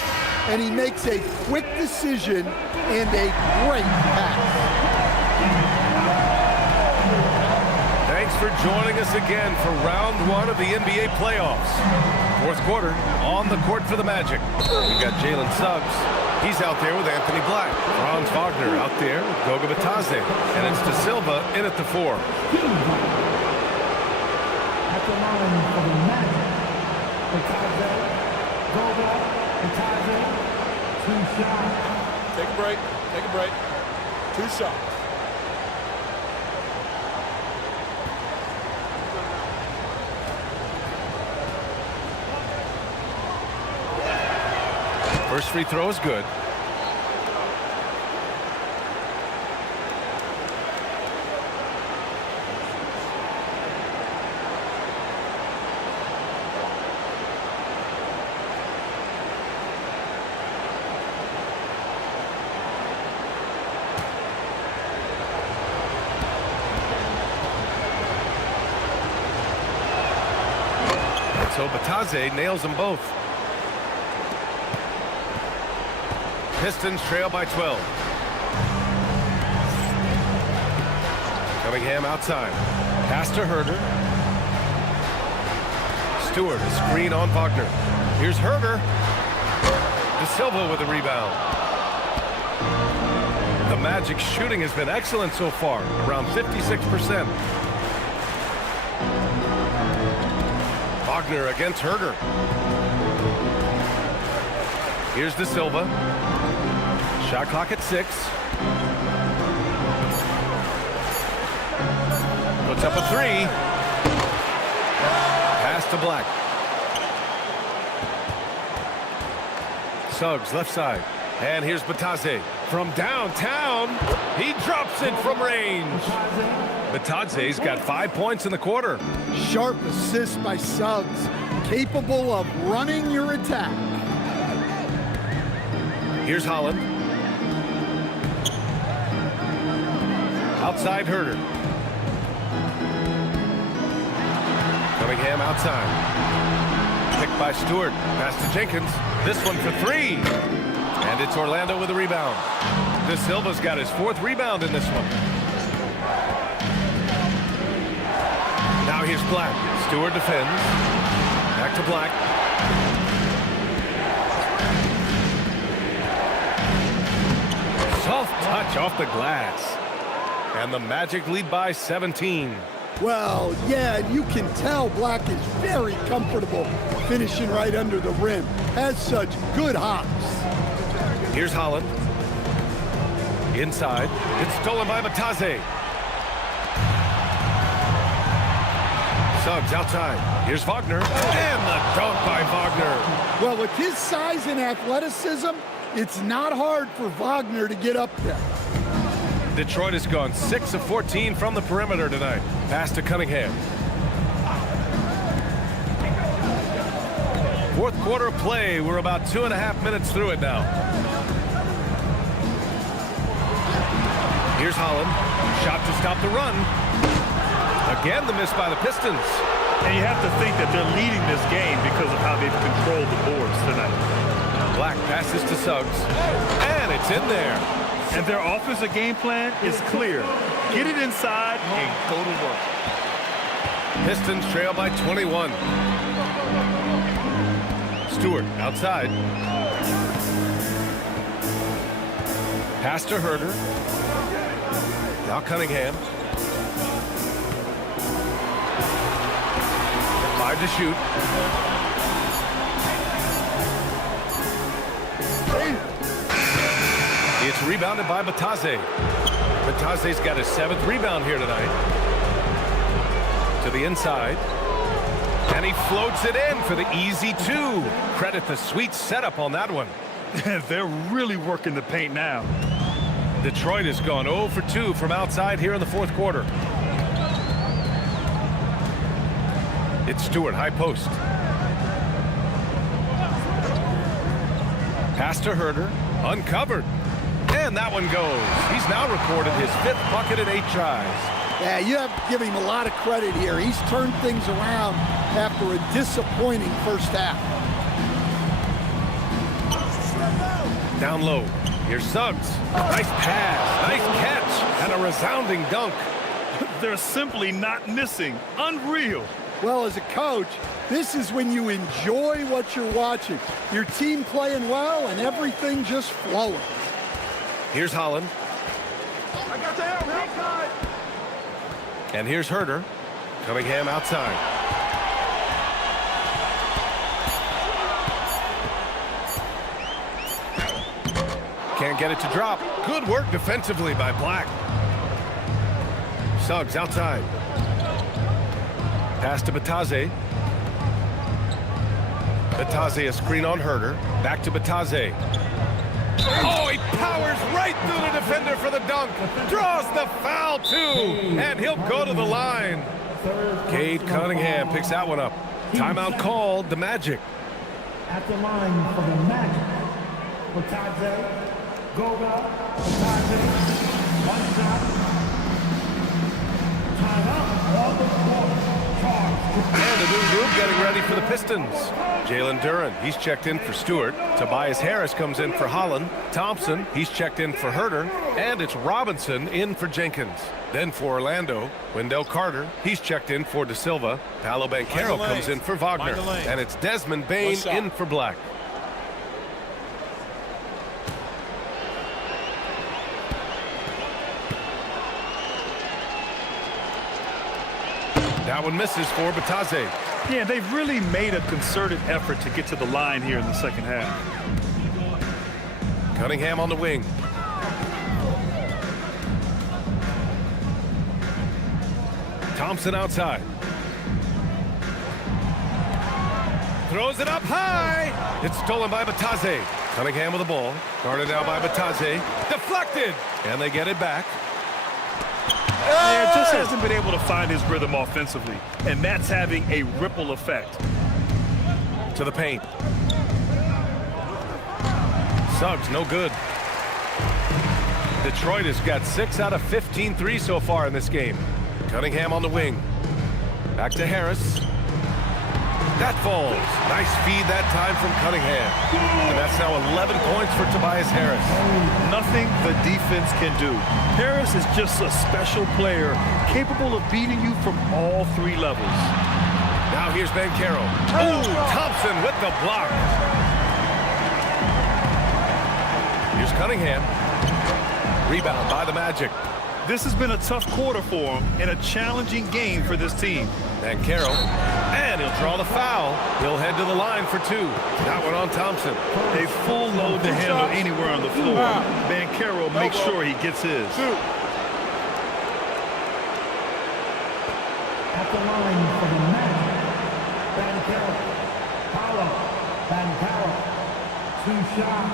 and he makes a quick decision and a great pass. Thanks for joining us again for round 1 of the NBA playoffs. Fourth quarter, on the court for the Magic. We've got Jalen Suggs. He's out there with Anthony Black. Franz Wagner out there with Goga Bitadze. And it's De Silva in at the 4. At the line for the Magic, Bitadze, Goga, Bitadze, 2 shots. Take a break. Take a break. 2 shots. First free throw is good. And so Bitadze nails them both. Pistons trail by 12. Cunningham outside. Pass to Herder. Stewart, a screen on Wagner. Here's Herder. De Silva with the rebound. The Magic's shooting has been excellent so far, around 56%. Wagner against Herder. Here's De Silva. Shot clock at 6. Puts up a 3. Pass to Black. Suggs left side. And here's Bitadze from downtown. He drops it from range. Bitadze's got 5 points in the quarter. Sharp assist by Suggs, capable of running your attack. Here's Holland. Outside Herder. Cunningham outside. Picked by Stewart. Pass to Jenkins. This one for 3. And it's Orlando with a rebound. De Silva's got his 4th rebound in this one. Black. Stewart defends. Back to Black. Soft touch off the glass. And the Magic lead by 17. Well, yeah, and you can tell Black is very comfortable finishing right under the rim. Has such good hops. Here's Holland. Inside. It's stolen by Batase. Suggs outside. Here's Wagner. And the dunk by Wagner. Well, with his size and athleticism, it's not hard for Wagner to get up there. Detroit has gone 6 of 14 from the perimeter tonight. Pass to Cunningham. Fourth quarter of play. We're about 2.5 minutes through it now. Here's Holland. Shot to stop the run. Again, the miss by the Pistons. And you have to think that they're leading this game because of how they've controlled the boards tonight. Black passes to Suggs. And it's in there. And their offensive game plan is clear. Get it inside and go to work. Pistons trail by 21. Stewart outside. Pass to Herder. Now Cunningham. 5 to shoot. It's rebounded by Batase. Batase's got his 7th rebound here tonight. To the inside. And he floats it in for the easy 2. Credit the sweet setup on that one. They're really working the paint now. Detroit has gone 0 for 2 from outside here in the fourth quarter. It's Stewart, high post. Pass to Herder, uncovered. And that one goes. He's now recorded his 5th bucket in 8 tries. Yeah, you have to give him a lot of credit here. He's turned things around after a disappointing first half. Down low. Here's Suggs. Nice pass, nice catch, and a resounding dunk. They're simply not missing. Unreal. Well, as a coach, this is when you enjoy what you're watching. Your team playing well and everything just flowing. Here's Holland. I got the help. And here's Herder. Cunningham outside. Can't get it to drop. Good work defensively by Black. Suggs outside. Pass to Batase. Batase, a screen on Herder. Back to Batase. Oh, he powers right through the defender for the dunk. Draws the foul, too. And he'll go to the line. Cade Cunningham picks that one up. Timeout called, the Magic. At the line for the Magic. Batase. Goga. Batase. One shot. Time out. All the court. And the new group getting ready for the Pistons. Jalen Duren, he's checked in for Stewart. Tobias Harris comes in for Holland. Thompson, he's checked in for Herder. And it's Robinson in for Jenkins. Then for Orlando, Wendell Carter, he's checked in for De Silva. Paolo Banchero comes in for Wagner. And it's Desmond Bane in for Black. That one misses for Batase. Yeah, they've really made a concerted effort to get to the line here in the second half. Cunningham on the wing. Thompson outside. Throws it up high. It's stolen by Batase. Cunningham with the ball. Guarded now by Batase. Deflected. And they get it back. Yeah, just hasn't been able to find his rhythm offensively, and that's having a ripple effect. To the paint. Suggs, no good. Detroit has got 6 out of 15 threes so far in this game. Cunningham on the wing. Back to Harris. That falls. Nice feed that time from Cunningham. And that's now 11 points for Tobias Harris. Nothing the defense can do. Harris is just a special player, capable of beating you from all three levels. Now here's Banchero. Ooh, Thompson with the block. Here's Cunningham. Rebound by the Magic. This has been a tough quarter for him and a challenging game for this team. Banchero, and he'll draw the foul. He'll head to the line for two. That one on Thompson. A full load to handle anywhere on the floor. Banchero makes sure he gets his. At the line for the Magic, Banchero. Paolo Banchero. 2 shots.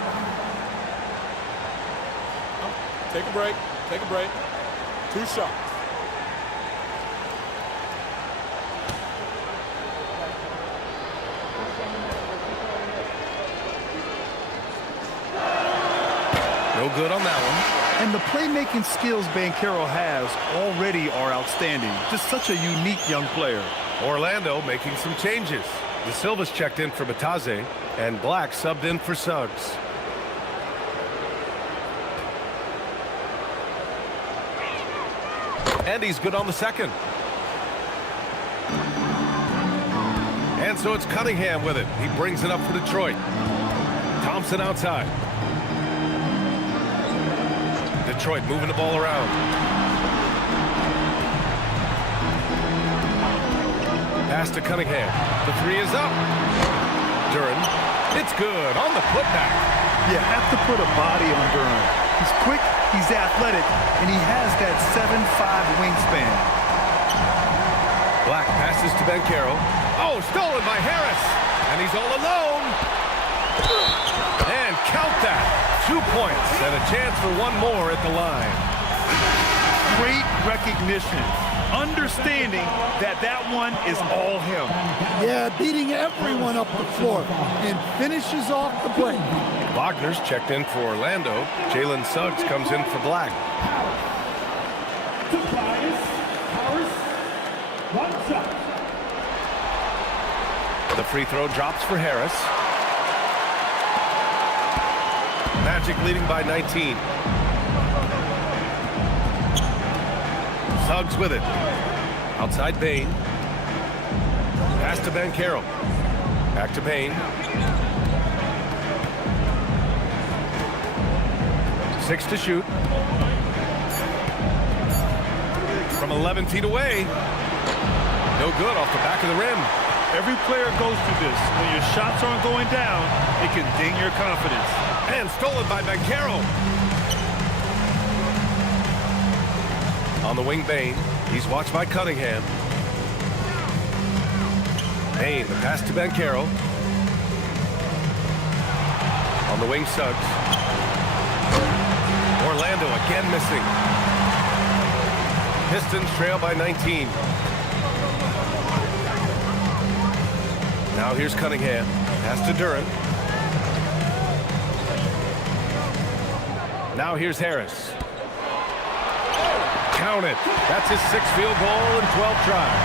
Take a break. Take a break. 2 shots. No good on that one. And the playmaking skills Banchero has already are outstanding. Just such a unique young player. Orlando making some changes. De Silva's checked in for Bataze, and Black subbed in for Suggs. And he's good on the second. And so it's Cunningham with it. He brings it up for Detroit. Thompson outside. Detroit moving the ball around. Pass to Cunningham. The three is up. Duran. It's good on the putback. You have to put a body on Duran. He's quick, he's athletic, and he has that 7'5" wingspan. Black passes to Banchero. Oh, stolen by Harris. And he's all alone. And count that. 2 points and a chance for one more at the line. Great recognition. Understanding that that one is all him. Yeah, beating everyone up the floor and finishes off the break. Wagner's checked in for Orlando. Jalen Suggs comes in for Black. Tobias Harris. 1 shot. The free throw drops for Harris. Magic leading by 19. Suggs with it. Outside Bain. Pass to Banchero. Back to Bain. 6 to shoot. From 11 feet away. No good off the back of the rim. Every player goes through this. When your shots aren't going down, it can ding your confidence. And stolen by Banchero. On the wing, Bain. He's watched by Cunningham. Bain, the pass to Banchero. On the wing, Suggs. Orlando again missing. Pistons trail by 19. Now here's Cunningham. Pass to Duran. Now here's Harris. Count it. That's his 6th field goal in 12 tries.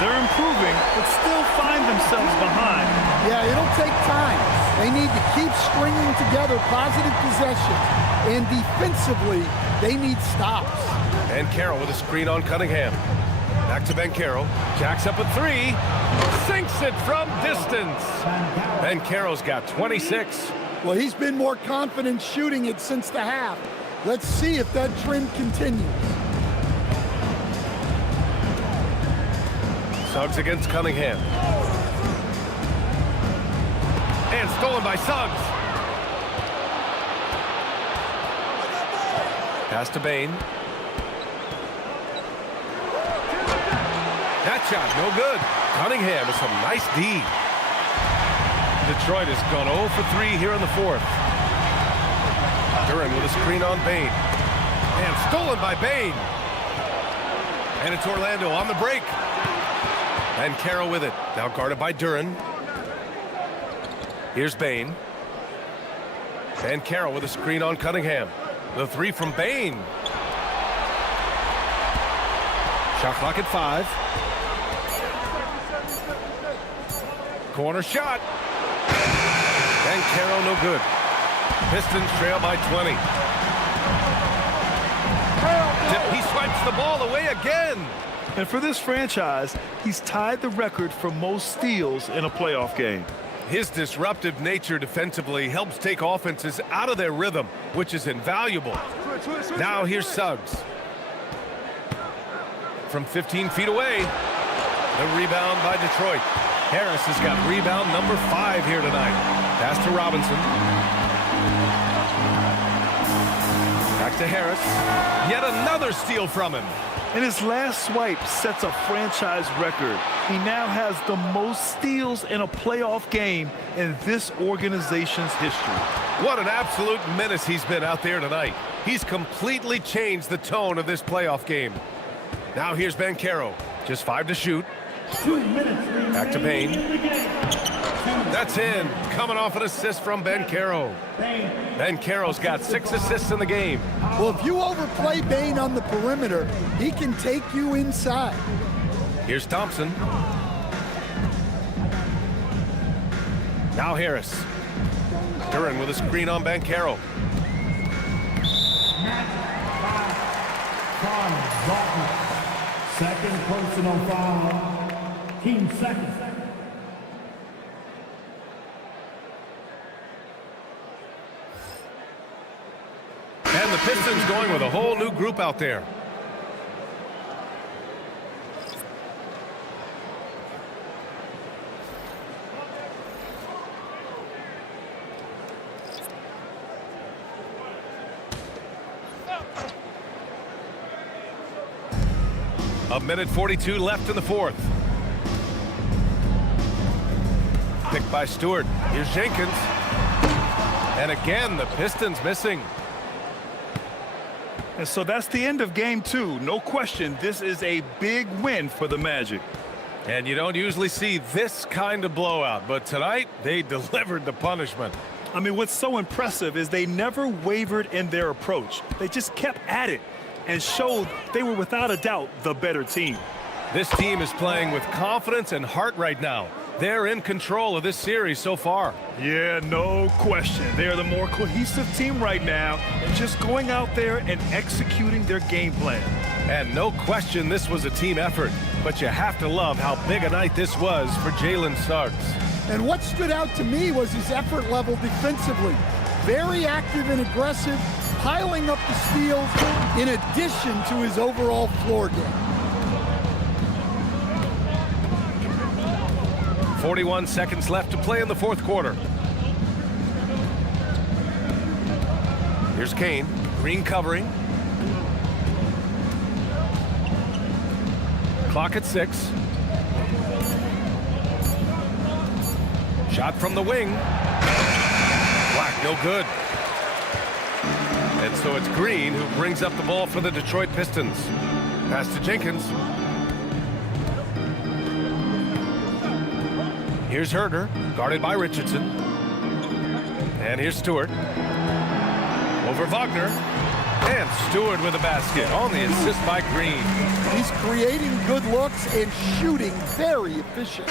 They're improving, but still find themselves behind. Yeah, it'll take time. They need to keep stringing together positive possessions. And defensively, they need stops. Banchero with a screen on Cunningham. Back to Banchero. Jacks up a 3. Sinks it from distance. Banchero's got 26. Well, he's been more confident shooting it since the half. Let's see if that trend continues. Suggs against Cunningham. And stolen by Suggs. Pass to Bain. That shot, no good. Cunningham with some nice D. Detroit has gone 0 for 3 here in the 4th. Duran with a screen on Bain. And stolen by Bain. And it's Orlando on the break. And Banchero with it. Now guarded by Duran. Here's Bain. Banchero with a screen on Cunningham. The 3 from Bain. Shot clock at 5. Corner shot. Banchero no good. Pistons trail by 20. He swipes the ball away again. And for this franchise, he's tied the record for most steals in a playoff game. His disruptive nature defensively helps take offenses out of their rhythm, which is invaluable. Now here's Suggs. From 15 feet away, the rebound by Detroit. Harris has got rebound number 5 here tonight. Pass to Robinson. Back to Harris. Yet another steal from him. And his last swipe sets a franchise record. He now has the most steals in a playoff game in this organization's history. What an absolute menace he's been out there tonight. He's completely changed the tone of this playoff game. Now here's Banchero. Just 5 to shoot. 2 minutes Back to Payne. That's in. Coming off an assist from Banchero. Banchero's got 6 assists in the game. Well, if you overplay Bane on the perimeter, he can take you inside. Here's Thompson. Now Harris. Duran with a screen on Banchero. Second personal foul. Team second. And the Pistons going with a whole new group out there. A minute 42 left in the fourth. Picked by Stewart. Here's Jenkins. And again, the Pistons missing. And so that's the end of game 2. No question, this is a big win for the Magic. And you don't usually see this kind of blowout, but tonight they delivered the punishment. I mean, what's so impressive is they never wavered in their approach. They just kept at it and showed they were without a doubt the better team. This team is playing with confidence and heart right now. They're in control of this series so far. Yeah, no question. They're the more cohesive team right now and just going out there and executing their game plan. And no question this was a team effort, but you have to love how big a night this was for Jalen Suggs. And what stood out to me was his effort level defensively. Very active and aggressive, piling up the steals in addition to his overall floor game. 41 seconds left to play in the fourth quarter. Here's Kane. Green covering. Clock at 6. Shot from the wing. Black, no good. And so it's Green who brings up the ball for the Detroit Pistons. Pass to Jenkins. Here's Herder, guarded by Richardson. And here's Stewart. Over Wagner. And Stewart with a basket on the assist by Green. He's creating good looks and shooting very efficient.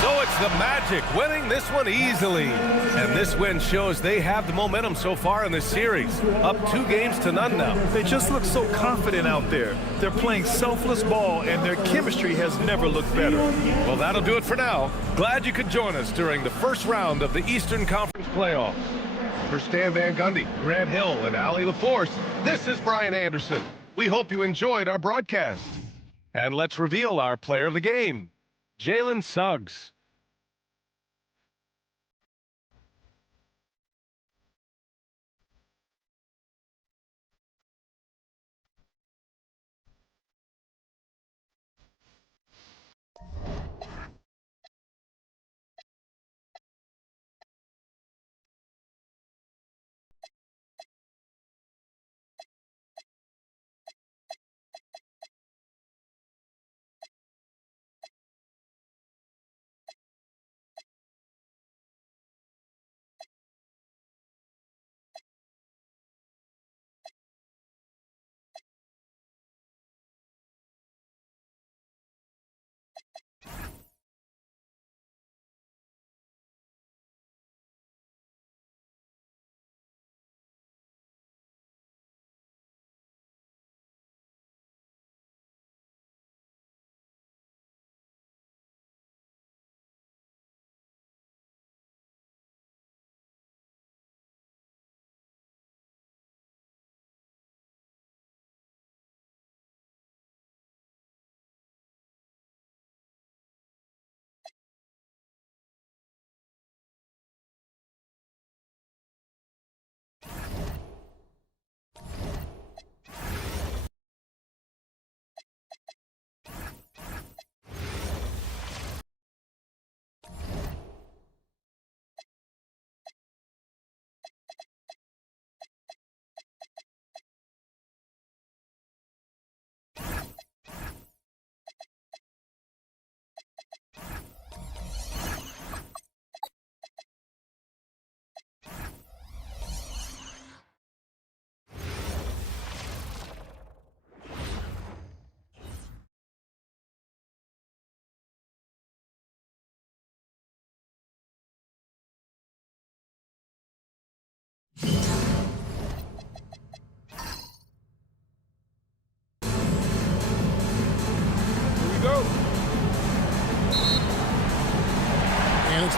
So it's the Magic winning this one easily. And this win shows they have the momentum so far in this series. Up 2 games to none now. They just look so confident out there. They're playing selfless ball, and their chemistry has never looked better. Well, that'll do it for now. Glad you could join us during the first round of the Eastern Conference playoffs. For Stan Van Gundy, Grant Hill, and Allie LaForce, this is Brian Anderson. We hope you enjoyed our broadcast. And let's reveal our player of the game, Jalen Suggs.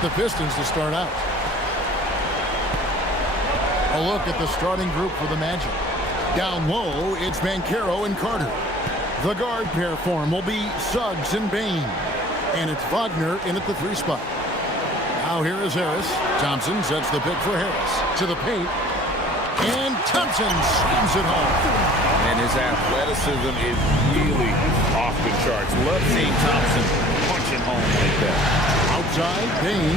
the Pistons to start out. A look at the starting group for the Magic. Down low, it's Banchero and Carter. The guard pair for him will be Suggs and Bain. And it's Wagner in at the 3 spot. Now here is Harris. Thompson sets the pick for Harris. To the paint. And Thompson slams it home. And his athleticism is really off the charts. Love seeing Thompson punching home like that. Outside, Bain.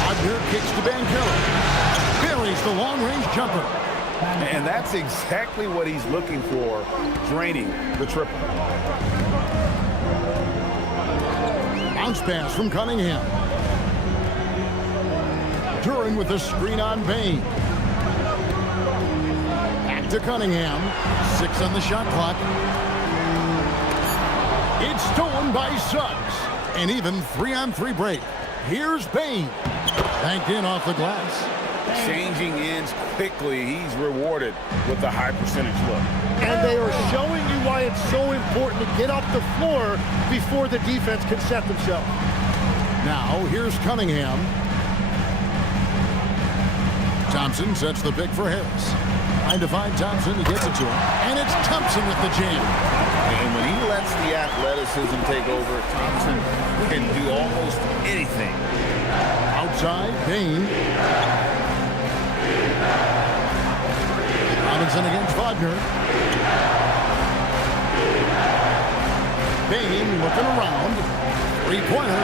Wagner kicks to Banchero. Buries the long-range jumper. And that's exactly what he's looking for, draining the triple. Bounce pass from Cunningham. Duran with a screen on Bain. Back to Cunningham. 6 on the shot clock. It's stolen by Suggs. An even 3-on-3 break. Here's Bain. Banked in off the glass. Changing ends quickly. He's rewarded with a high percentage look. And they are showing you why it's so important to get off the floor before the defense can set themselves. Now, here's Cunningham. Thompson sets the pick for Harris. Trying to find Thompson, he gets it to him. And it's Thompson with the jam. And when he lets the athleticism take over, Thompson can do almost anything. Outside, Bain. Robinson against Wagner. Bain looking around. 3-pointer.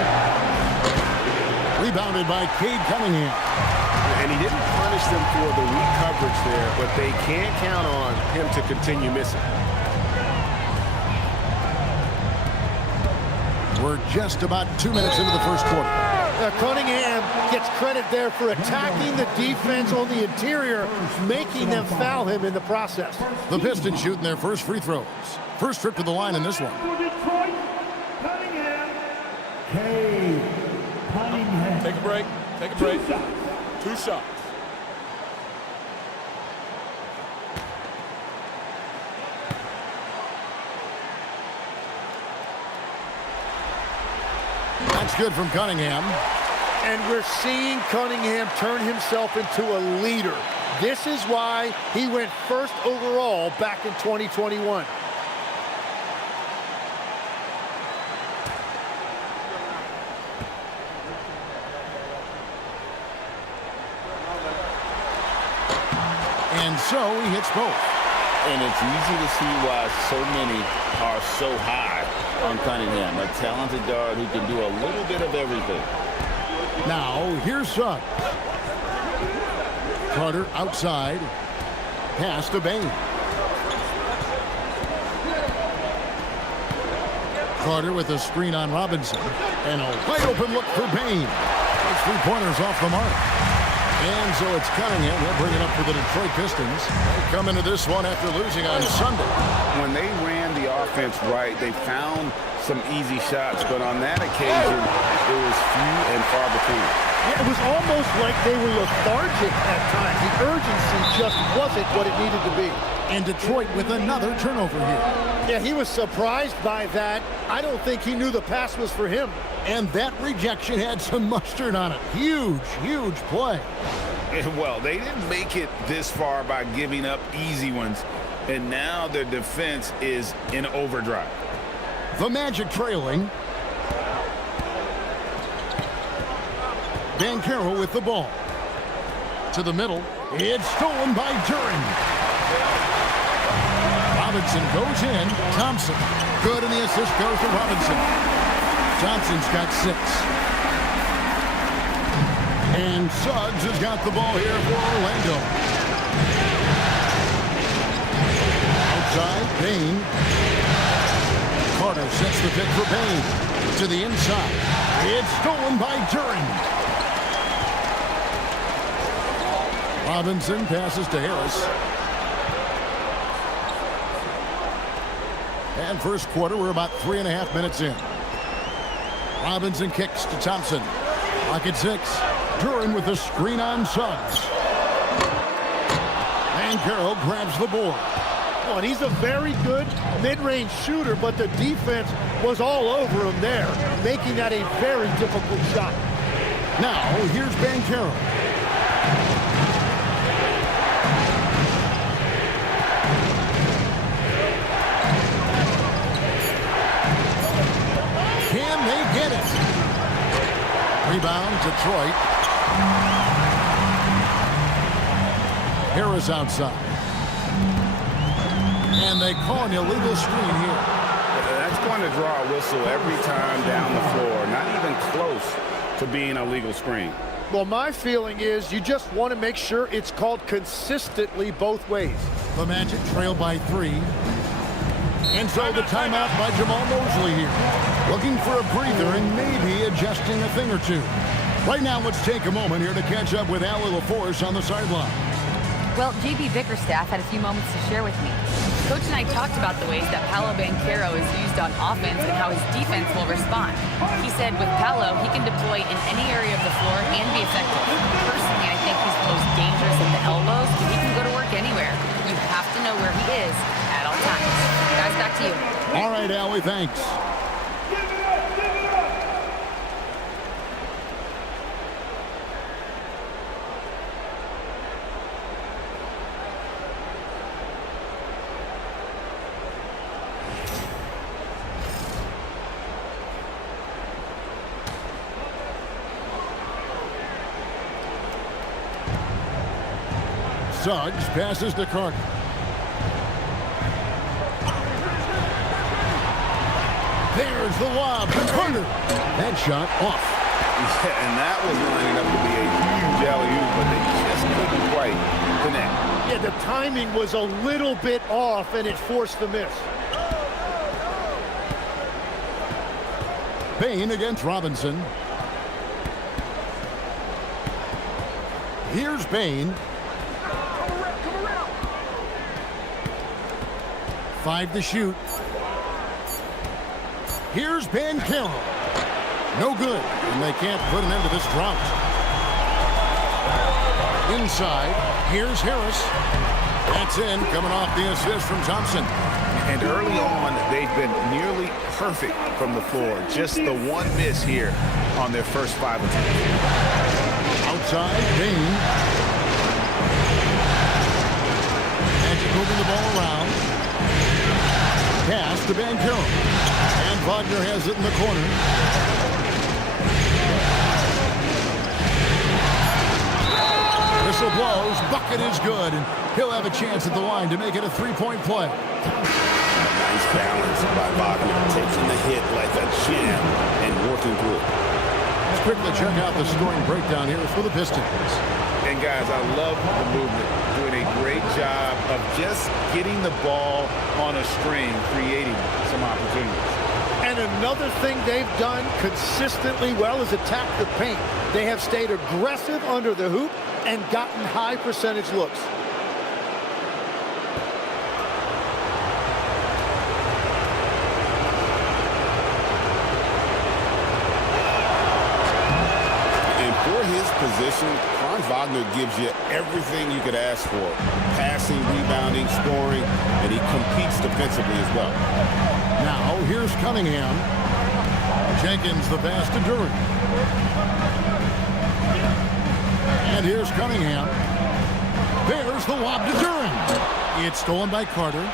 Rebounded by Cade Cunningham. And he didn't punish them for the weak coverage there, but they can't count on him to continue missing. We're just about 2 minutes into the first quarter. Cunningham gets credit there for attacking the defense on the interior, making them foul him in the process. The Pistons shooting their first free throws. First trip to the line in this one. Cunningham. Take a break. Take a break. 2 shots. That's good from Cunningham. And we're seeing Cunningham turn himself into a leader. This is why he went first overall back in 2021. And so he hits both. And it's easy to see why so many are so high on Cunningham, a talented guard who can do a little bit of everything. Now, here's Suggs. Carter outside. Pass to Bain. Carter with a screen on Robinson. And a wide open look for Bain. Those 3-pointers off the mark. And so it's Cunningham. He'll bring it up for the Detroit Pistons. They come into this one after losing on Sunday. When they ran the offense right, they found some easy shots, but on that occasion, it was few and far between. Yeah, it was almost like they were lethargic at times. The urgency just wasn't what it needed to be. And Detroit with another turnover here. Yeah, he was surprised by that. I don't think he knew the pass was for him. And that rejection had some mustard on it. Huge, huge play. Well, they didn't make it this far by giving up easy ones, and now their defense is in overdrive. The Magic trailing. Banchero with the ball. To the middle. It's stolen by Duran. Robinson goes in. Thompson. Good, and the assist goes to Robinson. Johnson's got 6. And Suggs has got the ball here for Orlando. Outside, Bain. Carter sets the pick for Bain. To the inside. It's stolen by Duran. Robinson passes to Harris. And first quarter, we're about 3.5 minutes in. Robinson kicks to Thompson. Clock at 6. Duran with the screen on Suggs. And Carroll grabs the board. one. He's a very good mid-range shooter, but the defense was all over him there, making that a very difficult shot. Now, here's Banchero. Can they get it? Rebound, Detroit. Harris outside. And they call an illegal screen here. That's going to draw a whistle every time down the floor. Not even close to being a legal screen. Well, my feeling is you just want to make sure it's called consistently both ways. The Magic trail by 3. And so the timeout by Jamal Mosley here. Looking for a breather and maybe adjusting a thing or two. Right now, let's take a moment here to catch up with Allie LaForce on the sideline. Well, JB Bickerstaff had a few moments to share with me. Coach and I talked about the ways that Paolo Banchero is used on offense and how his defense will respond. He said with Paolo, he can deploy in any area of the floor and be effective. Personally, I think he's the most dangerous at the elbows, but he can go to work anywhere. You have to know where he is at all times. Guys, back to you. All right, Allie, thanks. Suggs passes to Carter. There's the lob to Carter. That shot off. Yeah, and that was lining up to be a huge alley-oop, but they just couldn't quite connect. Yeah, the timing was a little bit off, and it forced the miss. Payne against Robinson. Here's Payne. 5 to shoot. Here's Banchero. No good, and they can't put an end to this drought. Inside, here's Harris. That's in, coming off the assist from Thompson. And early on, they've been nearly perfect from the floor. Just the one miss here on their first 5 attempts. Outside, Payne. Magic moving the ball around. Pass to Banchero. And Wagner has it in the corner. Whistle blows. Bucket is good. And he'll have a chance at the line to make it a 3-point play. Nice balance by Wagner. Taking the hit like a champ and working through it. Let's quickly check out the scoring breakdown here for the Pistons. And guys, I love the movement. Doing a great job of just getting the ball on a string, creating some opportunities. And another thing they've done consistently well is attack the paint. They have stayed aggressive under the hoop and gotten high percentage looks. Position, Franz Wagner gives you everything you could ask for. Passing, rebounding, scoring, and he competes defensively as well. Now, here's Cunningham. Jenkins the pass to Duran. And here's Cunningham. There's the lob to Duran. It's stolen by Carter.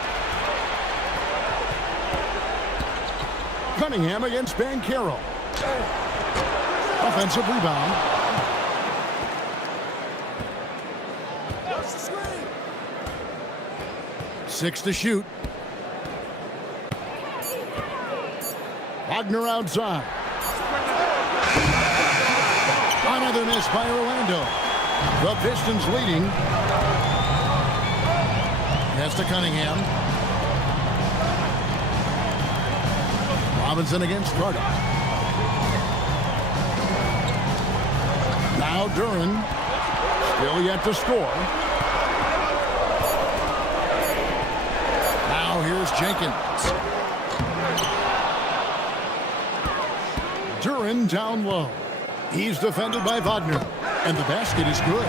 Cunningham against Banchero. Offensive rebound. 6 to shoot. Wagner outside. Another miss by Orlando. The Pistons leading. Pass to Cunningham. Robinson against Carter. Now Duran. Still yet to score. Here's Jenkins. Duran down low. He's defended by Wagner. And the basket is good.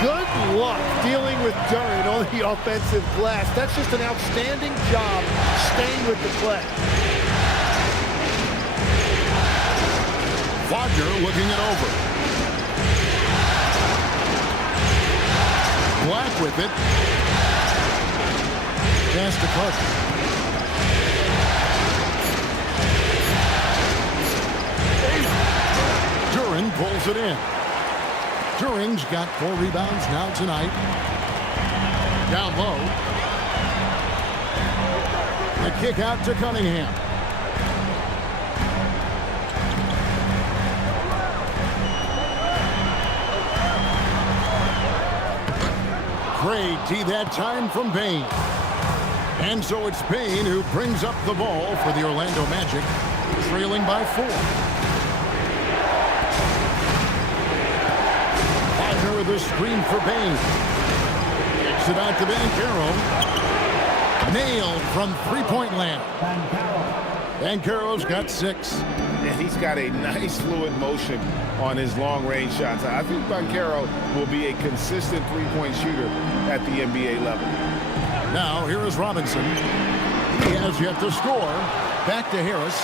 Good luck dealing with Duren on the offensive glass. That's just an outstanding job staying with the play. Wagner looking it over. Black with it. Pass to Carter. Duren pulls it in. Duren's got 4 rebounds now tonight. Down low. The kick out to Cunningham. Great D that time from Bain. And so it's Bain who brings up the ball for the Orlando Magic, trailing by 4. Wagner with a screen for Bain. Kicks it out to Banchero. Nailed from three-point land. Banchero's got 6. And he's got a nice fluid motion on his long-range shots. I think Banchero will be a consistent three-point shooter at the NBA level. Now, here is Robinson. He has yet to score. Back to Harris.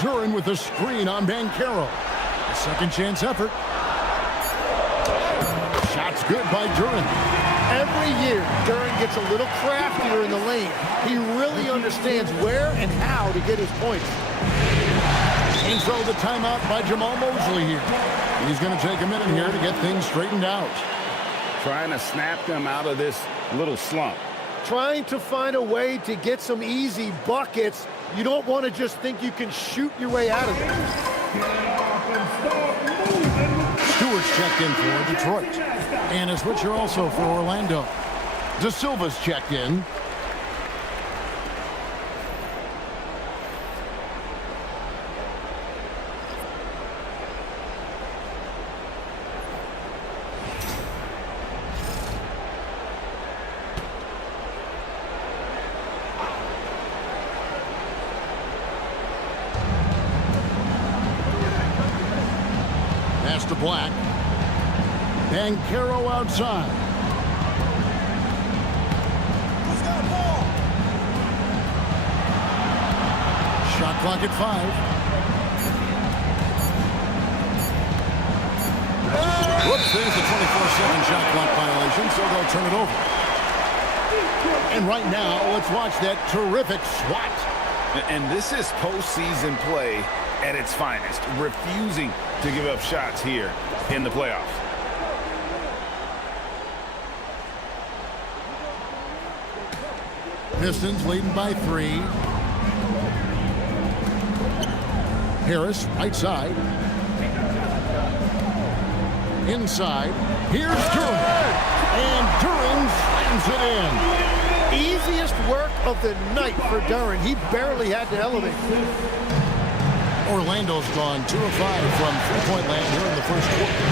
Duren with a screen on Banchero. A second chance effort. Shot's good by Duren. Every year, Duren gets a little craftier in the lane. He really understands where and how to get his points. And so the timeout by Jamal Mosley here. He's going to take a minute here to get things straightened out. Trying to snap them out of this little slump. Trying to find a way to get some easy buckets. You don't want to just think you can shoot your way out of it. Stewart's checked in for Detroit. And a switcher also for Orlando. De Silva's checked in. Pass to Black. Banchero outside. Who's got ball? Shot clock at 5. Whoops, there's the 24-second shot clock violation, so they'll turn it over. And right now, let's watch that terrific swat. And this is postseason play at its finest, refusing to give up shots here in the playoffs. Pistons leading by 3. Harris, right side. Inside. Here's Duren. And Duren slams it in. Easiest work of the night for Duren. He barely had to elevate. Orlando's gone 2 of 5 from three-point land here in the first quarter.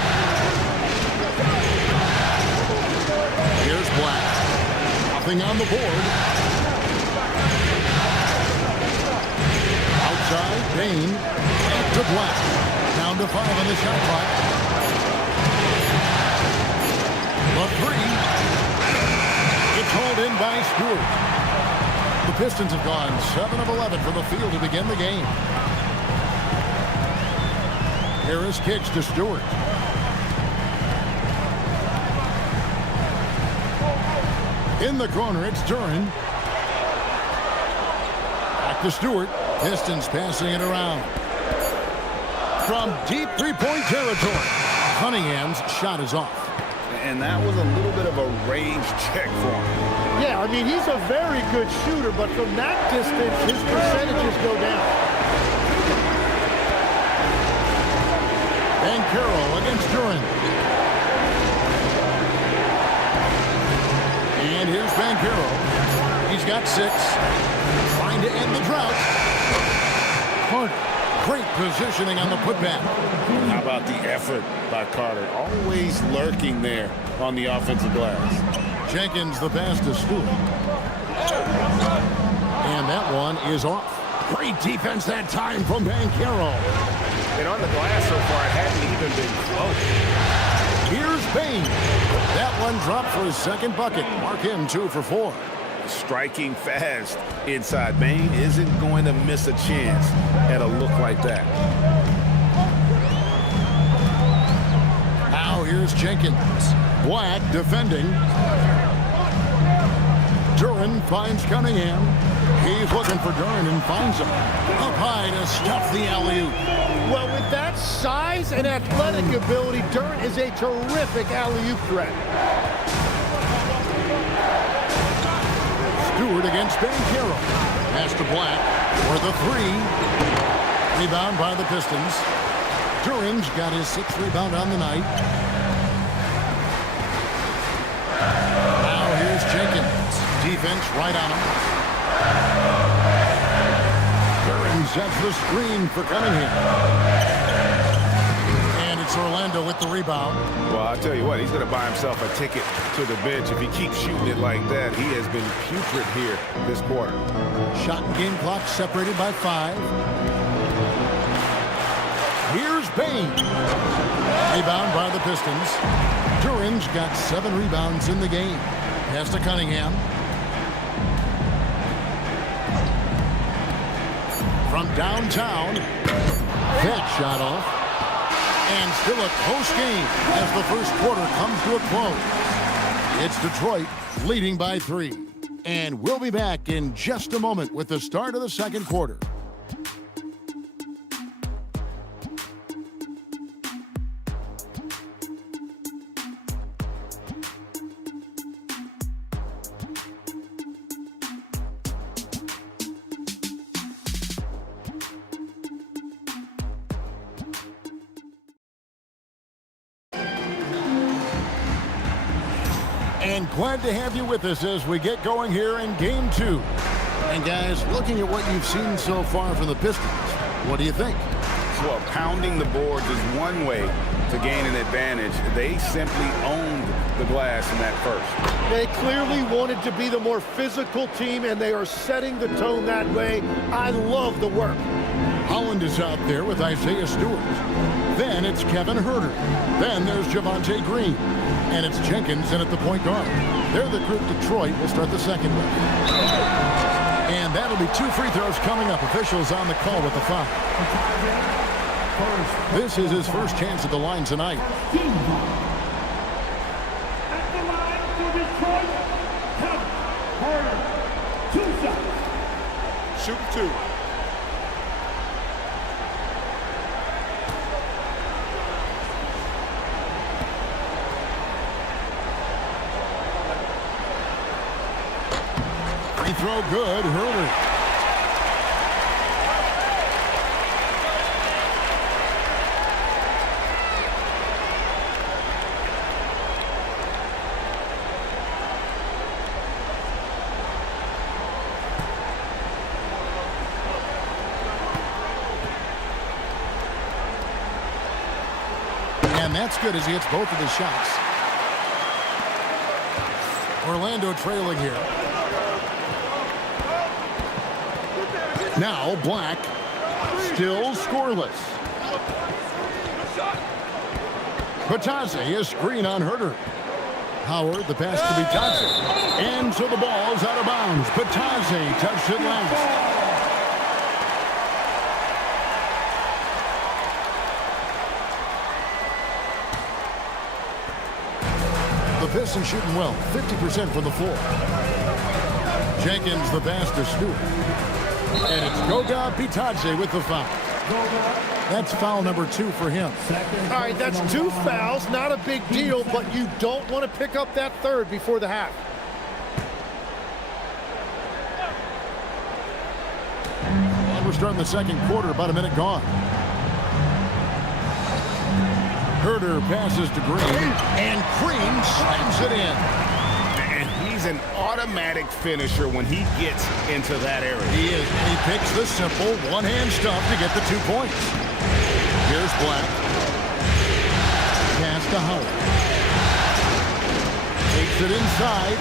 Here's Black. Nothing on the board. Outside, Bain. Back to Black. Down to 5 on the shot clock. The 3. It's hauled in by Stewart. The Pistons have gone 7 of 11 from the field to begin the game. Harris kicks to Stewart. In the corner, it's Duren. Back to Stewart. Pistons passing it around. From deep three-point territory. Cunningham's shot is off. And that was a little bit of a range check for him. Yeah, I mean, he's a very good shooter, but from that distance, his percentages go down. Banchero against Duren. And here's Banchero. He's got 6. Trying to end the drought. Carter. Great positioning on the putback. How about the effort by Carter? Always lurking there on the offensive glass. Jenkins the pass to Stewart. And that one is off. Great defense that time from Banchero. And on the glass so far, it hadn't even been close. Here's Bain. That one dropped for his second bucket. Mark him 2 for 4. Striking fast inside. Bain isn't going to miss a chance at a look like that. Now here's Jenkins. Black defending. Duran finds Cunningham. He's looking for Duran and finds him. Up high to stuff the alley-oop. Well, with that size and athletic ability, Duran is a terrific alley-oop threat. Stewart against Banchero. Pass to Black for the 3. Rebound by the Pistons. Duran's got his 6th rebound on the night. Now here's Jenkins. Defense right on him. Duran sets the screen for Cunningham. And it's Orlando with the rebound. Well, I'll tell you what, he's going to buy himself a ticket to the bench. If he keeps shooting it like that, he has been putrid here this quarter. Shot and game clock separated by 5. Here's Bain. Rebound by the Pistons. Duran's got 7 rebounds in the game. Pass to Cunningham. From downtown. That shot off. And still a close game as the first quarter comes to a close. It's Detroit leading by 3. And we'll be back in just a moment with the start of the second quarter. And glad to have you with us as we get going here in Game 2. And guys, looking at what you've seen so far from the Pistons, what do you think? Well, pounding the boards is one way to gain an advantage. They simply owned the glass in that first. They clearly wanted to be the more physical team, and they are setting the tone that way. I love the work. Holland is out there with Isaiah Stewart. Then it's Kevin Huerter. Then there's Javonte Green. And it's Jenkins in at the point guard. They're the group Detroit will start the second with. And that'll be 2 free throws coming up. Officials on the call with the foul. This is his first chance at the line tonight. At the line for Detroit, Kevin Huerter. 2 shots. Shoot 2. Free throw good, Huerter. And that's good as he hits both of his shots. Orlando trailing here. Now Black, still scoreless. Patazzi, a screen on Huerter. Howard, the pass to Patazzi. And so the ball is out of bounds. Patazzi touched it last. The Pistons shooting well, 50% from the floor. Jenkins, the pass to Stewart. And it's Goga Bitadze with the foul. That's foul number 2 for him. All right, that's 2 fouls. Not a big deal, but you don't want to pick up that third before the half. And we're starting the second quarter, about a minute gone. Huerter passes to Green, and Green slams it in. And he's an automatic finisher when he gets into that area. He is. He picks the simple one-hand stuff to get the 2 points. Here's Black. Pass to Howard. Takes Gets it inside.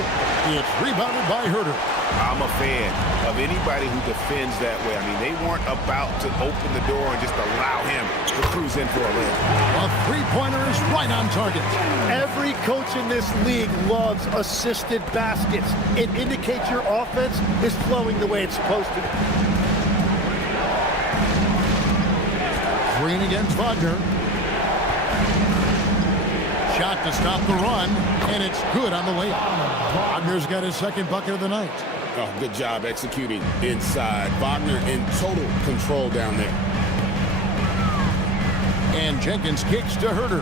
It's rebounded by Herter. I'm a fan of anybody who defends that way. I mean, they weren't about to open the door and just allow him to cruise in for a layup. A three-pointer is right on target. Every coach in this league loves assisted baskets. It indicates your offense is flowing the way it's supposed to. Green against Wagner. Shot to stop the run, and it's good on the layup. Wagner's got his second bucket of the night. Oh, good job executing inside. Wagner in total control down there. And Jenkins kicks to Herter.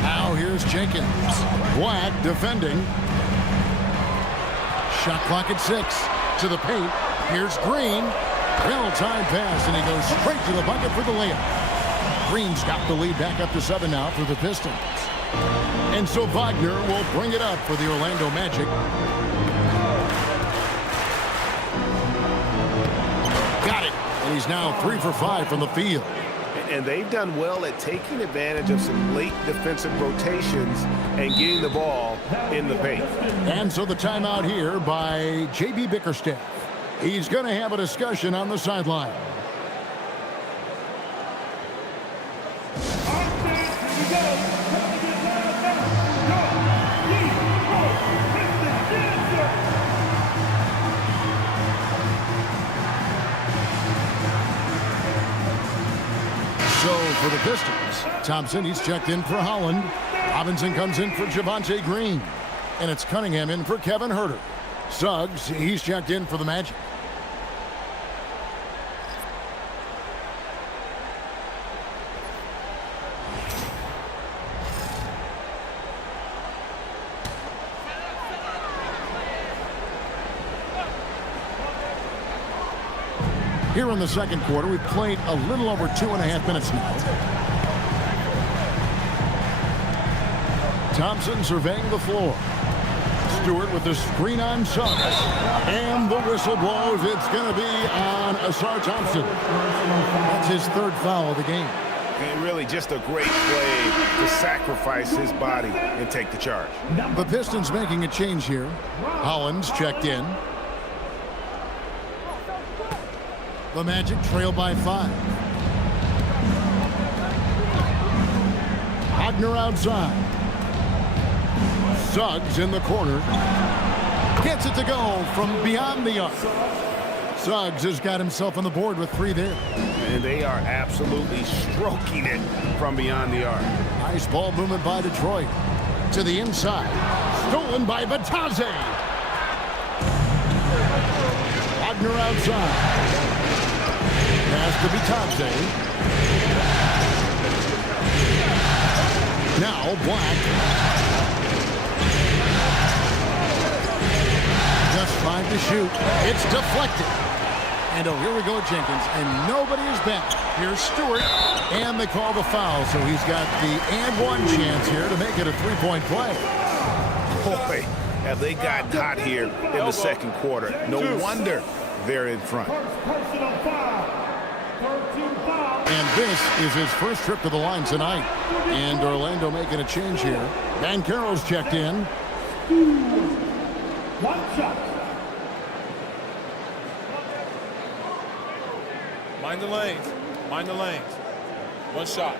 Now here's Jenkins. Black defending. Shot clock at 6. To the paint. Here's Green. Well-timed pass, and he goes straight to the bucket for the layup. Green's got the lead back up to 7 now for the Pistons. And so Wagner will bring it up for the Orlando Magic. Got it. And he's now 3 for 5 from the field. And they've done well at taking advantage of some late defensive rotations and getting the ball in the paint. And so the timeout here by J.B. Bickerstaff. He's going to have a discussion on the sideline. So for the Pistons, Thompson, he's checked in for Holland. Robinson comes in for Javonte Green. And it's Cunningham in for Kevin Herter. Suggs, he's checked in for the Magic. Here in the second quarter, we've played a little over 2.5 minutes now. Thompson surveying the floor. Stewart with the screen on Suggs. And the whistle blows. It's going to be on Asar Thompson. That's his 3rd foul of the game. And really just a great play to sacrifice his body and take the charge. The Pistons making a change here. Hollins checked in. The Magic trail by 5. Wagner outside. Suggs in the corner. Gets it to go from beyond the arc. Suggs has got himself on the board with 3 there. And they are absolutely stroking it from beyond the arc. Nice ball movement by Detroit. To the inside. Stolen by Batadze. Wagner outside. Pass to Batadze. Now Black. Just 5 to shoot. It's deflected. And oh, here we go, Jenkins. And nobody is back. Here's Stewart. And they call the foul. So he's got the and 1 chance here to make it a 3-point play. Boy, have they gotten hot here in the second quarter. No wonder they're in front. And this is his first trip to the line tonight. And Orlando making a change here. Banchero's checked in. 1 shot. Mind the lanes. Mind the lanes. 1 shot.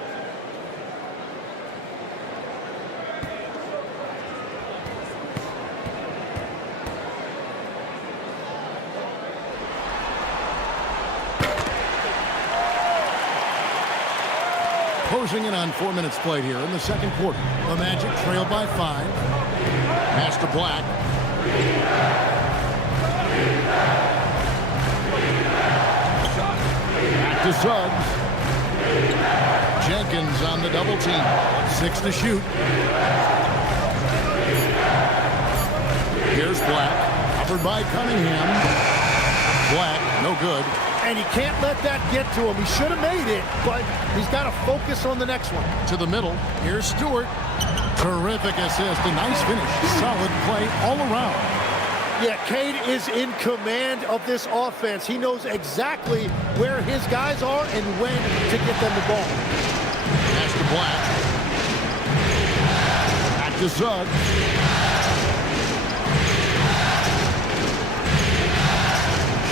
Closing in on 4 minutes played here in the second quarter. The Magic trail by 5. Pass to Black. Back to Suggs. Jenkins on the double team. 6 to shoot. Here's Black. Covered by Cunningham. Black, no good. And he can't let that get to him. He should have made it, but he's got to focus on the next one. To the middle. Here's Stewart. Terrific assist. A nice finish. Solid play all around. Yeah, Cade is in command of this offense. He knows exactly where his guys are and when to get them the ball. Pass to Black. to Suggs.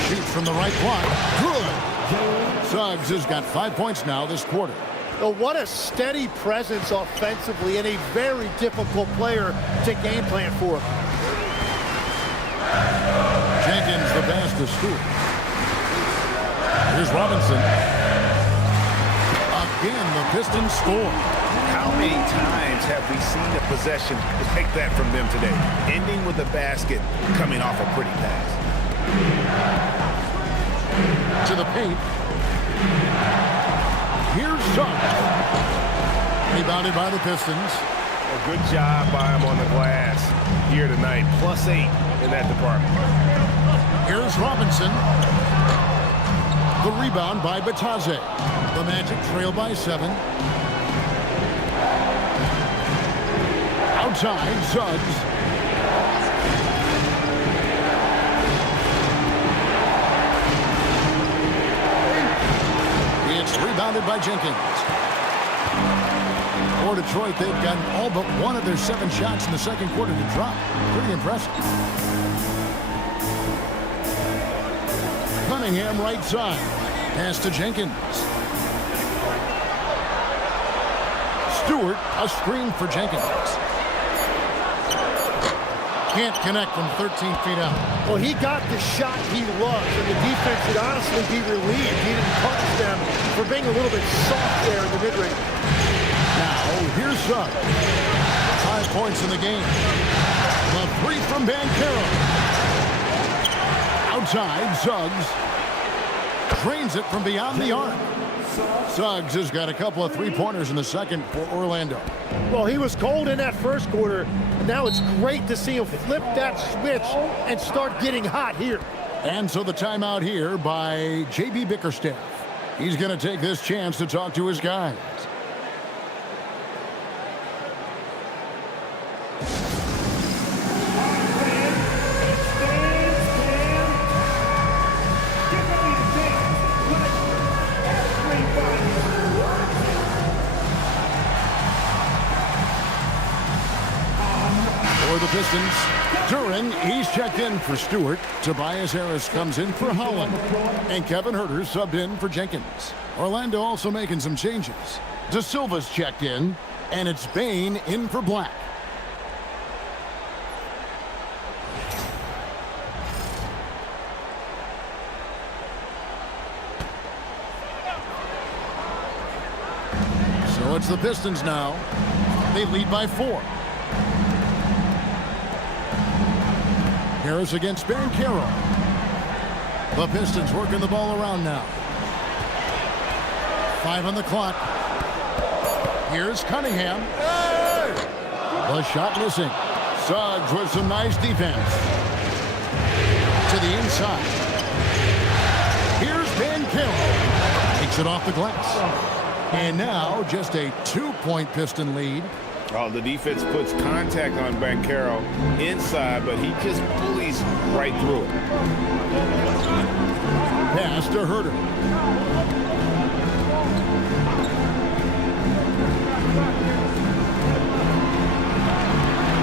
Shoots from the right block. Good. Suggs has got 5 points now this quarter. Well, what a steady presence offensively and a very difficult player to game plan for him. Jenkins the pass to Stewart. Here's Robinson. Again, the Pistons score. How many times have we seen a possession take that from them today? Ending with a basket, coming off a pretty pass. To the paint. Here's Suggs. Rebounded by the Pistons. A good job by him on the glass here tonight. +8 in that department. Here's Robinson. The rebound by Batadze. The Magic trail by 7. Outside, Suggs. It's rebounded by Jenkins. For Detroit, they've gotten all but one of their 7 shots in the second quarter to drop. Pretty impressive. Cunningham right side. Pass to Jenkins. Stewart, a screen for Jenkins. Can't connect from 13 feet out. Well, he got the shot he loves, and the defense should honestly be relieved. He didn't punish them for being a little bit soft there in the mid-range. Now, here's Suggs. 5 points in the game. The 3 from Banchero. Outside, Suggs. Drains it from beyond the arc. Suggs has got a couple of 3-pointers in the second for Orlando. Well, he was cold in that first quarter. Now it's great to see him flip that switch and start getting hot here. And so the timeout here by J.B. Bickerstaff. He's going to take this chance to talk to his guys. For the Pistons, Duran, he's checked in for Stewart. Tobias Harris comes in for Holland. And Kevin Huerter subbed in for Jenkins. Orlando also making some changes. De Silva's checked in, and it's Bane in for Black. So it's the Pistons now. They lead by 4. Harris against Banchero. The Pistons working the ball around now. 5 on the clock. Here's Cunningham. The shot missing. Suggs with some nice defense. To the inside. Here's Banchero. Takes it off the glass. And now just a 2-point Piston lead. Oh, the defense puts contact on Banchero inside, but he just bullies right through it. Pass to Huerter.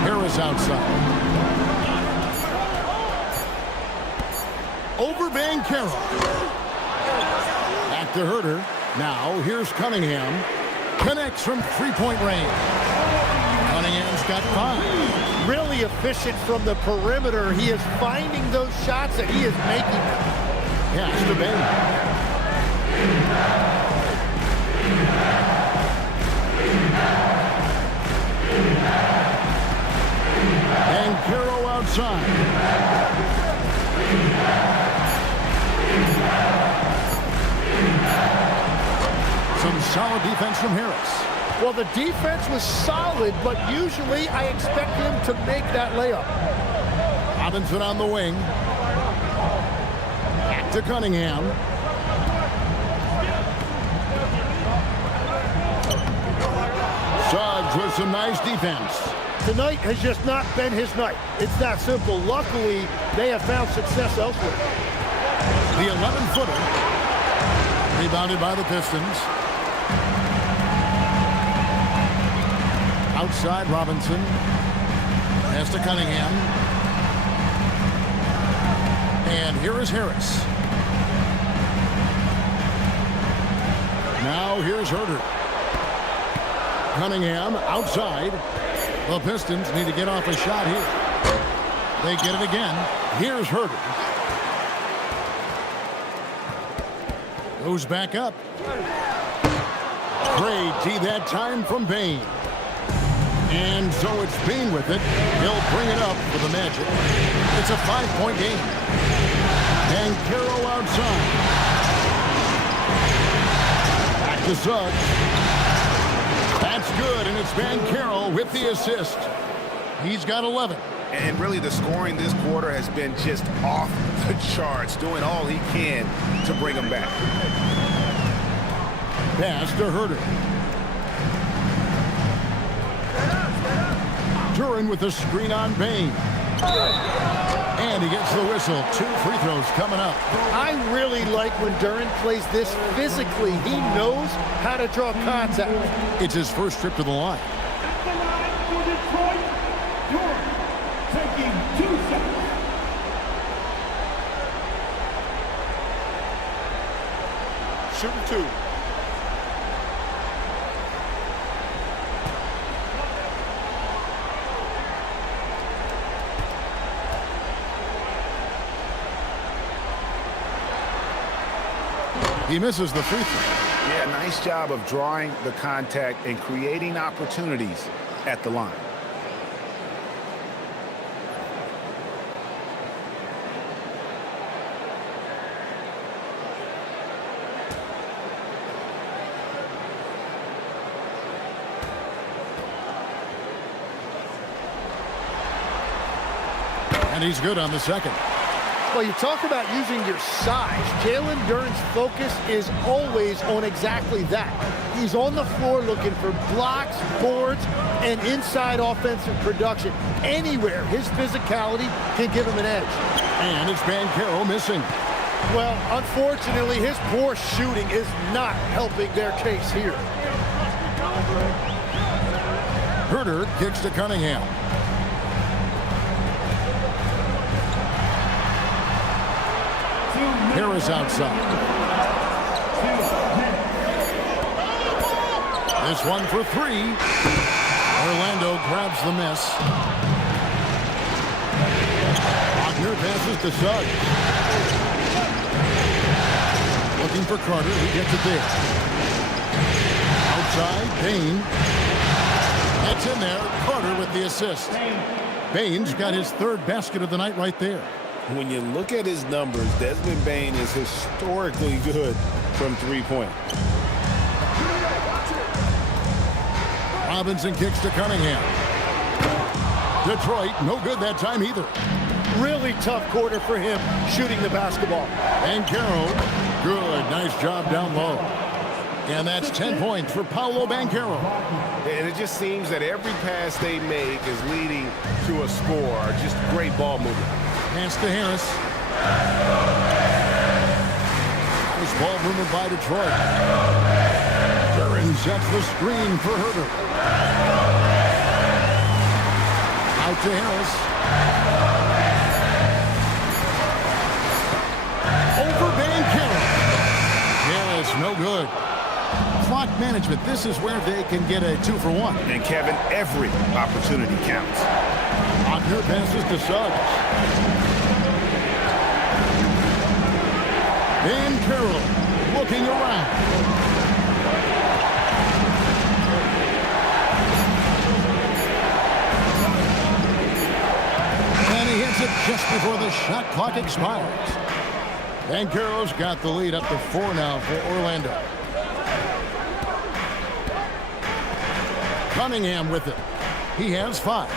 Harris outside. Over Banchero. Back to Huerter. Now here's Cunningham. Connects from 3-point range. Cunningham's got 5. Really efficient from the perimeter. He is finding those shots that he is making. Pass to Bane. Banchero outside. Some solid defense from Harris. Well, the defense was solid, but usually I expect him to make that layup. Robinson on the wing. Back to Cunningham. Suggs with some nice defense. Tonight has just not been his night. It's that simple. Luckily, they have found success elsewhere. The 11-footer. Rebounded by the Pistons. Outside Robinson. Pass to Cunningham. And here is Harris. Now here's Herter. Cunningham outside. The Pistons need to get off a shot here. They get it again. Here's Herter. Goes back up. Great D that time from Bane. And so it's Bane with it. He'll bring it up for the Magic. It's a 5-point game. And Carroll outside. Back to Suggs. That's good, and it's Van Carroll with the assist. He's got 11. And really the scoring this quarter has been just off the charts, doing all he can to bring them back. Pass to Herter. Duran with the screen on Bane. And he gets the whistle. 2 free throws coming up. I really like when Duran plays this physically. He knows how to draw contact. It's his first trip to the line. At the line for Detroit, Duran taking 2 shots. Shooting 2. He misses the free throw. Yeah, nice job of drawing the contact and creating opportunities at the line. And he's good on the second. Well, you talk about using your size. Jalen Duran's focus is always on exactly that. He's on the floor looking for blocks, boards, and inside offensive production. Anywhere his physicality can give him an edge. And it's Van Carroll missing. Well, unfortunately, his poor shooting is not helping their case here. Herter kicks to Cunningham. Harris outside. This one for 3. Orlando grabs the miss. Wagner passes to Suggs. Looking for Carter, who gets it there. Outside, Bane. It's in there. Carter with the assist. Bane's got his 3rd basket of the night right there. When you look at his numbers, Desmond Bane is historically good from 3-point. Robinson kicks to Cunningham. Detroit, no good that time either. Really tough quarter for him shooting the basketball. And Carroll, good, nice job down low. And that's 10 points for Paolo Banchero. And it just seems that every pass they make is leading to a score. Just great ball movement. Pass to Harris. Nice ball movement by Detroit. Duran sets the screen for Herter. Out to Harris. Over Banchero. Harris, no good. Clock management, this is where they can get a 2-for-1. And Kevin, every opportunity counts. Wagner passes to Suggs. Van Carroll looking around. And he hits it just before the shot clock expires. Van Carroll's got the lead up to 4 now for Orlando. Cunningham with it. He has 5.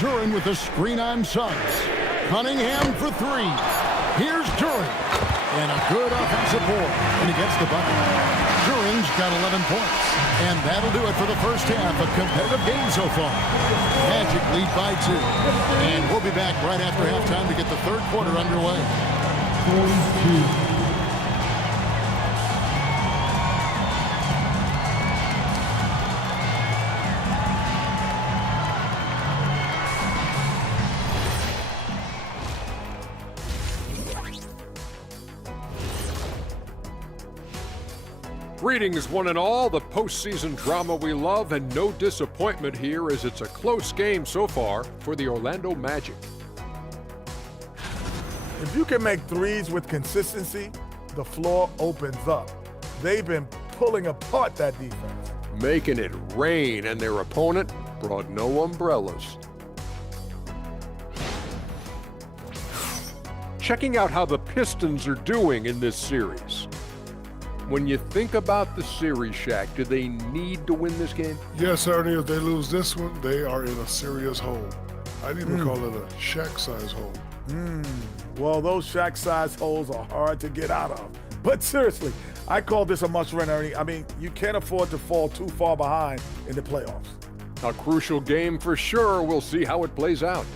Duran with the screen on Suggs. Cunningham for 3. Here's Duran. And a good offensive board. And he gets the bucket. Duran's got 11 points. And that'll do it for the first half. A competitive game so far. Magic lead by 2. And we'll be back right after halftime to get the 3rd quarter underway. 42. Greetings, one and all, the postseason drama we love, and no disappointment here as it's a close game so far for the Orlando Magic. If you can make threes with consistency, the floor opens up. They've been pulling apart that defense. Making it rain, and their opponent brought no umbrellas. Checking out how the Pistons are doing in this series. When you think about the series, Shaq, do they need to win this game? Yes, Ernie, if they lose this one, they are in a serious hole. I'd even call it a Shaq-size hole. Well, those Shaq-size holes are hard to get out of. But seriously, I call this a must-win, Ernie. I mean, you can't afford to fall too far behind in the playoffs. A crucial game for sure. We'll see how it plays out.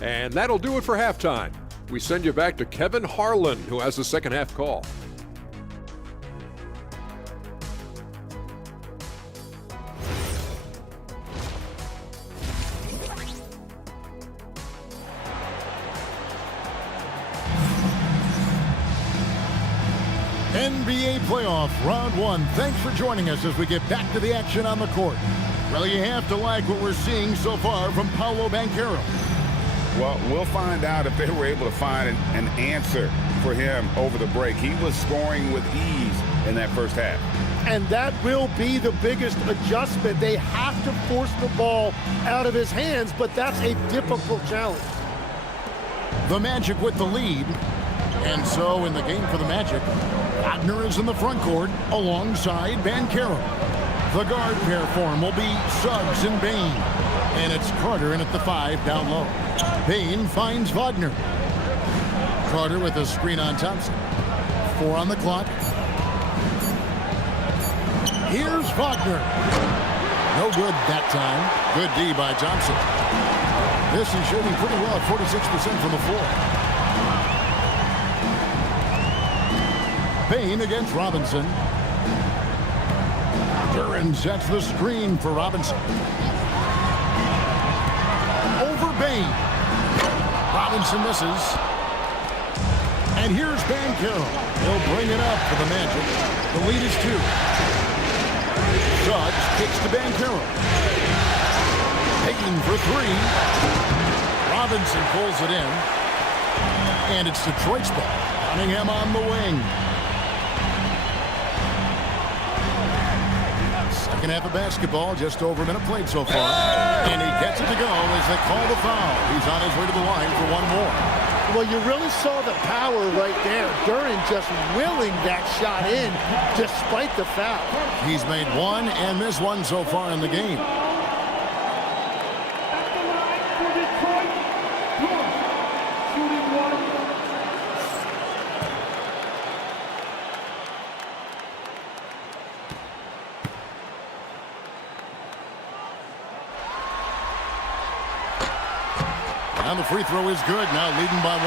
And that'll do it for halftime. We send you back to Kevin Harlan, who has the second half call. NBA playoff round one. Thanks for joining us as we get back to the action on the court. Well, you have to like what we're seeing so far from Paolo Banchero. Well, we'll find out if they were able to find an answer for him over the break. He was scoring with ease in that first half. And that will be the biggest adjustment. They have to force the ball out of his hands, but that's a difficult challenge. The Magic with the lead. And so in the game for the Magic, Wagner is in the front court alongside Banchero. The guard pair form will be Suggs and Bain. And it's Carter in at the 5 down low. Bain finds Wagner. Carter with a screen on Thompson. 4 on the clock. Here's Wagner. No good that time. Good D by Thompson. This is shooting pretty well at 46% from the floor. Bain against Robinson. Duran sets the screen for Robinson. Over Bain. Robinson misses. And here's Banchero. He'll bring it up for the Magic. The lead is 2. Suggs kicks to Banchero. Bain for 3. Robinson pulls it in. And it's Detroit's ball. Cunningham on the wing. Second half of basketball, just over a minute played so far. And he gets it to go as they call the foul. He's on his way to the line for one more. Well, you really saw the power right there. Duran just willing that shot in despite the foul. He's made 1 and missed 1 so far in the game. And the free throw is good, now leading by 1.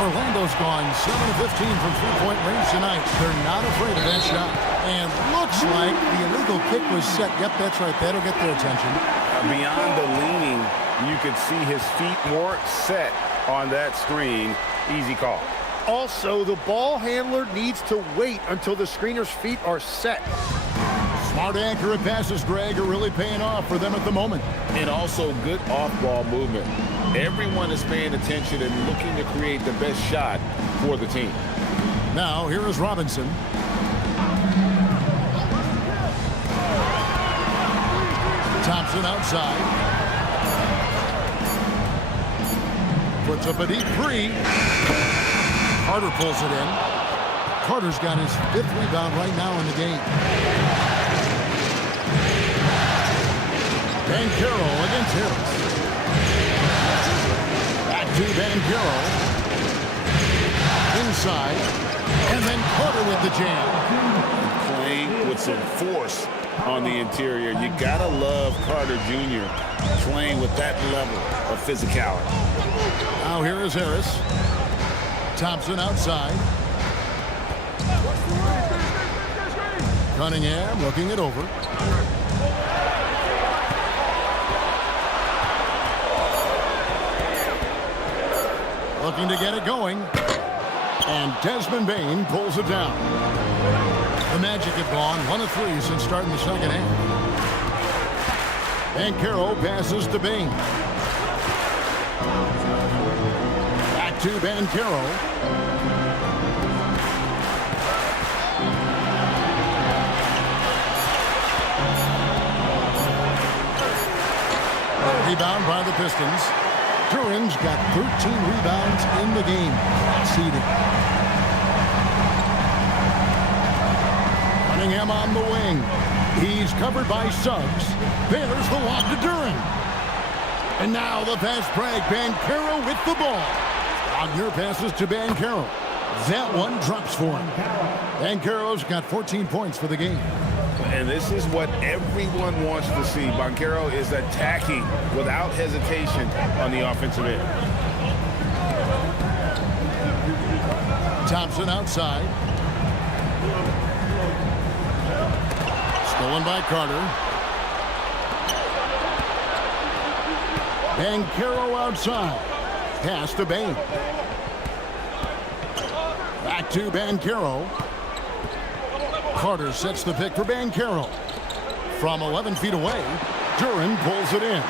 Orlando's gone 7 of 15 from three-point range tonight. They're not afraid of that shot. And looks like the illegal kick was set. Yep, that's right. That'll get their attention. Beyond the leaning, you could see his feet more set on that screen. Easy call. Also, the ball handler needs to wait until the screener's feet are set. Smart, accurate passes, Greg, are really paying off for them at the moment. And also good off-ball movement. Everyone is paying attention and looking to create the best shot for the team. Now, here is Robinson. Thompson outside. Puts up a deep 3. Carter pulls it in. Carter's got his 5th rebound right now in the game. Banchero against Harris. Back to Banchero. Inside. And then Carter with the jam. Playing with some force on the interior. You gotta love Carter Jr. playing with that level of physicality. Now here is Harris. Thompson outside. Cunningham looking it over. Looking to get it going. And Desmond Bain pulls it down. The Magic have gone 1 of 3 since starting the second half. Banchero passes to Bain. Back to Banchero. Rebound by the Pistons. Duran's got 13 rebounds in the game. Seeding. Cunningham on the wing. He's covered by Suggs. There's the lob to Duran. And now the fast break. Banchero with the ball. Wagner passes to Banchero. That one drops for him. Banchero's got 14 points for the game. And this is what everyone wants to see. Banchero is attacking without hesitation on the offensive end. Thompson outside. Stolen by Carter. Banchero outside. Pass to Bain. Back to Banchero. Carter sets the pick for Banchero. From 11 feet away, Duran pulls it in.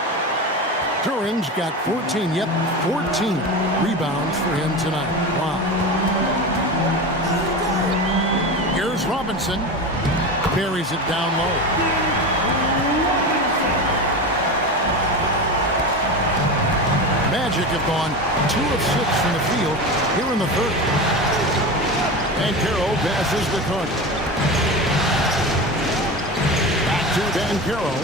Duran's got 14 rebounds for him tonight. Wow. Here's Robinson. Buries it down low. Magic have gone 2 of 6 from the field here in the third. Banchero passes to Carter. Back to Banchero.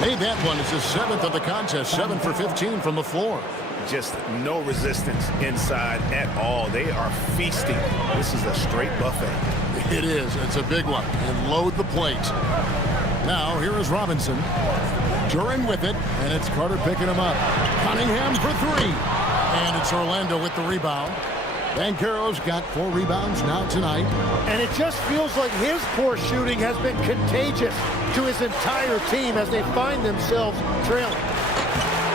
Made that one. It's his 7th of the contest. 7 for 15 from the floor. Just no resistance inside at all. They are feasting. This is a straight buffet. It is. It's a big one. And load the plate. Now, here is Robinson. Duran with it, and it's Carter picking him up. Cunningham for 3. And it's Orlando with the rebound. Banchero's got 4 rebounds now tonight. And it just feels like his poor shooting has been contagious to his entire team as they find themselves trailing.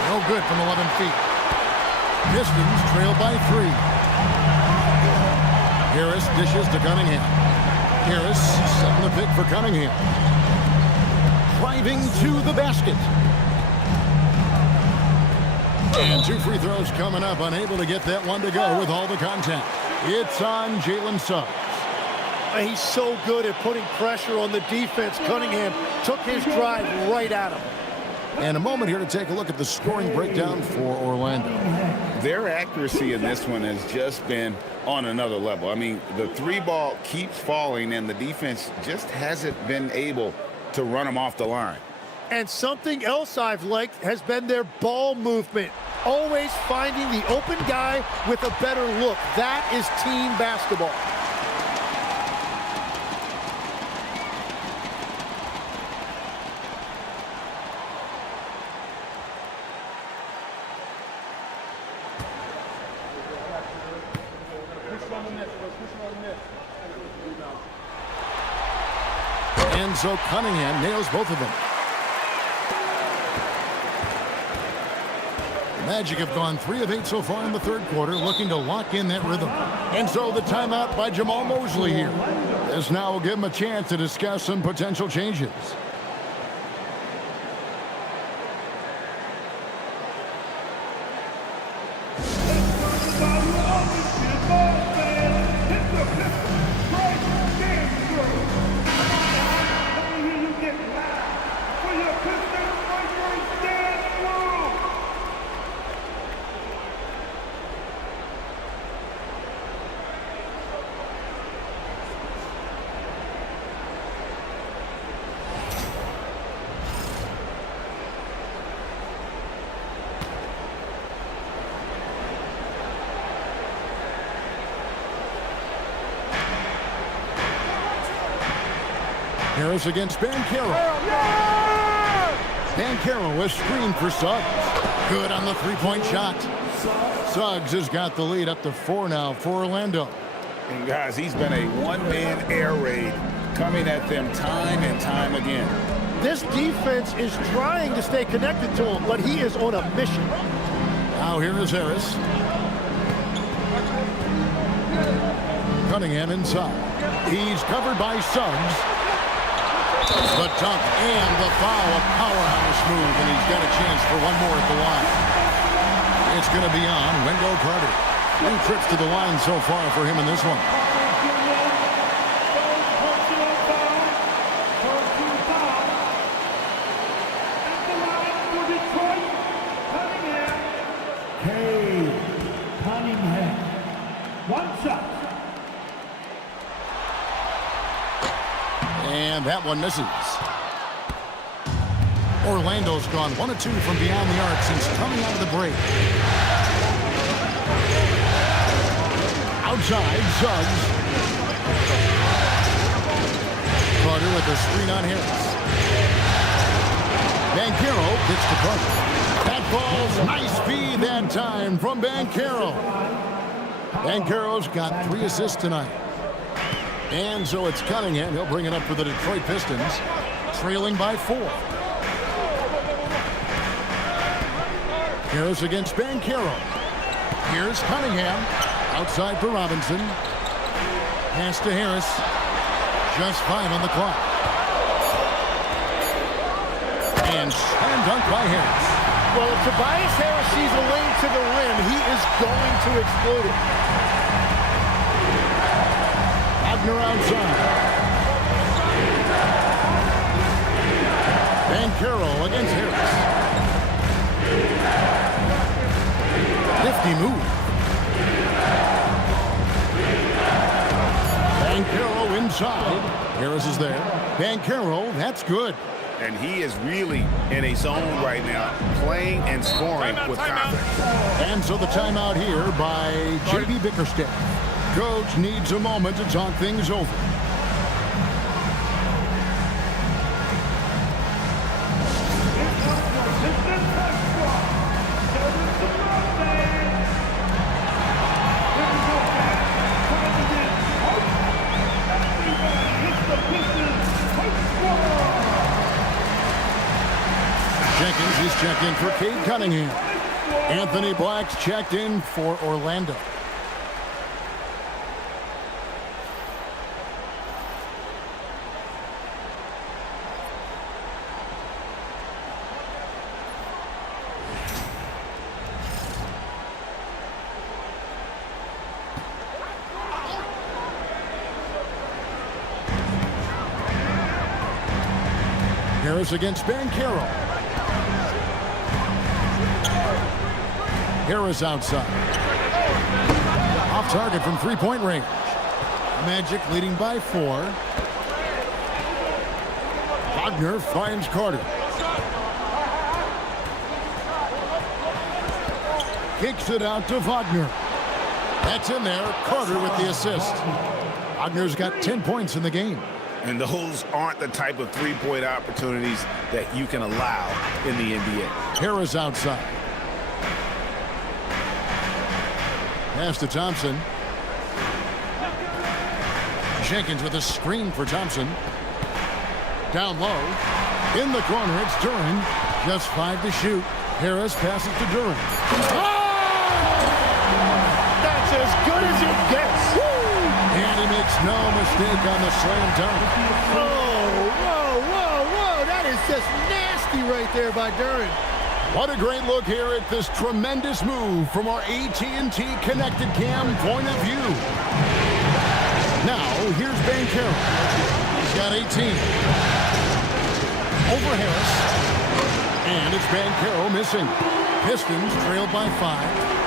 No good from 11 feet. Pistons trail by 3. Harris dishes to Cunningham. Harris setting the pick for Cunningham. Driving to the basket. And 2 free throws coming up. Unable to get that one to go with all the contact. It's on Jalen Suggs. He's so good at putting pressure on the defense. Cunningham took his drive right at him. And a moment here to take a look at the scoring breakdown for Orlando. Their accuracy in this one has just been on another level. I mean, the 3 ball keeps falling, and the defense just hasn't been able to run them off the line. And something else I've liked has been their ball movement. Always finding the open guy with a better look. That is team basketball. And so Cunningham nails both of them. Magic have gone 3 of 8 so far in the third quarter, looking to lock in that rhythm. And so the timeout by Jamal Mosley here. This now will give him a chance to discuss some potential changes. Harris against Banchero. Banchero was screened for Suggs. Good on the 3-point shot. Suggs has got the lead up to 4 now for Orlando. And guys, he's been a one-man air raid coming at them time and time again. This defense is trying to stay connected to him, but he is on a mission. Now here is Harris. Cunningham inside. He's covered by Suggs. The dunk and the foul. A powerhouse move, and he's got a chance for one more at the line. It's going to be on Wendell Carter. 3 trips to the line so far for him in this one. And that one misses. Orlando's gone 1 of 2 from beyond the arc since coming out of the break. Outside, Suggs. Carter with the screen on Harris. Banchero gets to Carter. That ball's nice feed that time from Banchero. Banchero's got 3 assists tonight. And so it's Cunningham. He'll bring it up for the Detroit Pistons, trailing by 4. Harris against Banchero. Here's Cunningham. Outside for Robinson. Pass to Harris. Just 5 on the clock. And slam dunk by Harris. Well, if Tobias Harris sees a lane to the rim, he is going to exploit it. Wagner outside. Banchero against Harris. Nifty move. Banchero inside. Harris is there. Banchero, that's good. And he is really in a zone right now, playing and scoring with confidence. And so the timeout here by J.B. Bickerstaff. Coach needs a moment to talk things over. Jenkins is checked in for Cade Cunningham. Anthony Black's checked in for Orlando. Harris against Banchero. Harris outside. Off target from 3-point range. Magic leading by 4. Wagner finds Carter. Kicks it out to Wagner. That's in there. Carter with the assist. Wagner's got 10 points in the game. And those aren't the type of 3-point opportunities that you can allow in the NBA. Harris outside. Pass to Thompson. Jenkins with a screen for Thompson. Down low. In the corner, it's Duren. Just 5 to shoot. Harris passes to Duren. Oh! That's as good as it gets. And he makes no mistake on the slam dunk. Whoa. That is just nasty right there by Duren. What a great look here at this tremendous move from our AT&T Connected Cam point of view. Now, here's Banchero. He's got 18. Over Harris. And it's Banchero missing. Pistons trailed by 5.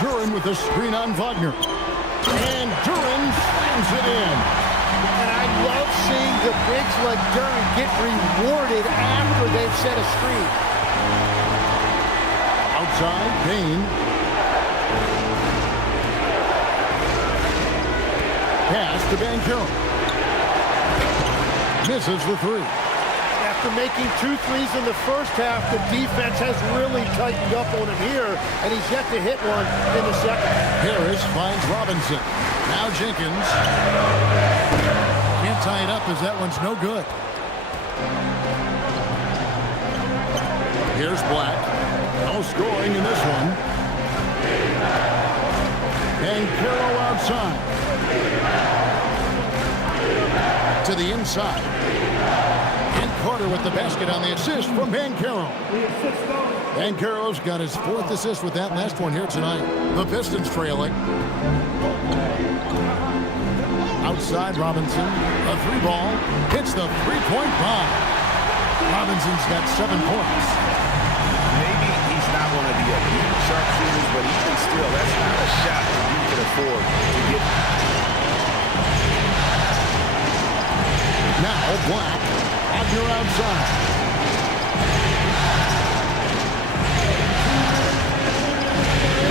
Duren with a screen on Wagner. And Duren slams it in. And I love seeing the bigs like Duren get rewarded after they've set a screen. Outside, Payne. Pass to Banchero. Misses the 3. After making 2 threes in the first half, the defense has really tightened up on him here, and he's yet to hit one in the second. Harris finds Robinson. Now Jenkins. Can't tie it up as that one's no good. Here's Black. No scoring in this one. And Carroll outside. To the inside. And Carter with the basket on the assist from Banchero. Banchero's got his 4th assist with that last one here tonight. The Pistons trailing. Outside Robinson. A 3-ball. Hits the 3-point bomb. Robinson's got 7 points. Maybe he's not one of the elite sharpshooters, but even still, that's not a shot that you can afford to get. Now Black. Wagner outside.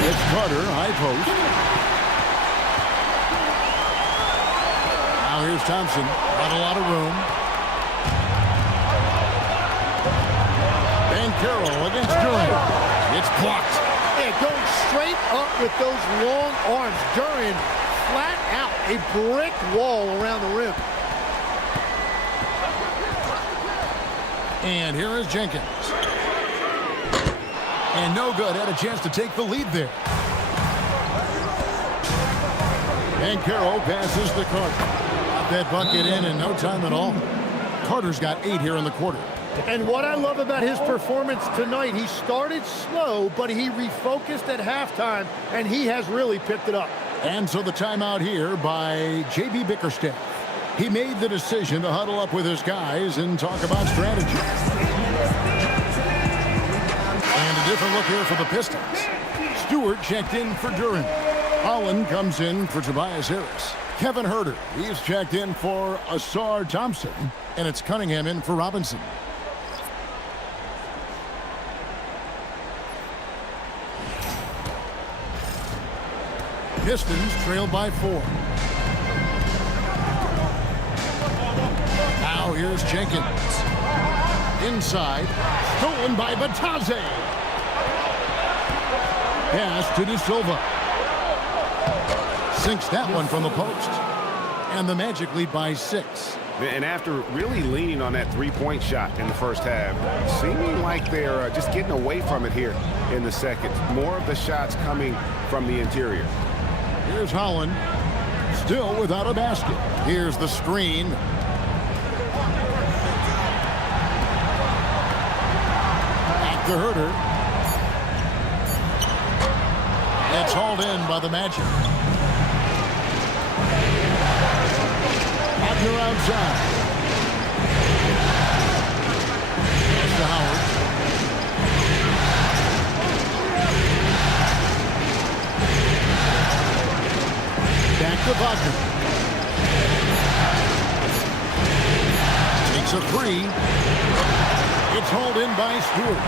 It's Carter, high post. Now here's Thompson. Not a lot of room. Banchero against Durant. It's blocked. Yeah, going straight up with those long arms. Durant flat out a brick wall around the rim. And here is Jenkins. And no good. Had a chance to take the lead there. Banchero passes the Carter. Got that bucket in no time at all. Carter's got 8 here in the quarter. And what I love about his performance tonight, he started slow, but he refocused at halftime, and he has really picked it up. And so the timeout here by J.B. Bickerstaff. He made the decision to huddle up with his guys and talk about strategy. And a different look here for the Pistons. Stewart checked in for Durant. Holland comes in for Tobias Harris. Kevin Huerter, he's checked in for Asar Thompson. And it's Cunningham in for Robinson. Pistons trail by 4. Now here's Jenkins. Inside. Stolen by Batadze. Pass to De Silva. Sinks that one from the post. And the Magic lead by 6. And after really leaning on that 3-point shot in the first half, seeming like they're just getting away from it here in the second. More of the shots coming from the interior. Here's Holland. Still without a basket. Here's the screen. Back to Huerter. It's hauled in by the Magic. Wagner outside. Pass to Howard. Back to Wagner. Takes a 3. It's hauled in by Stewart.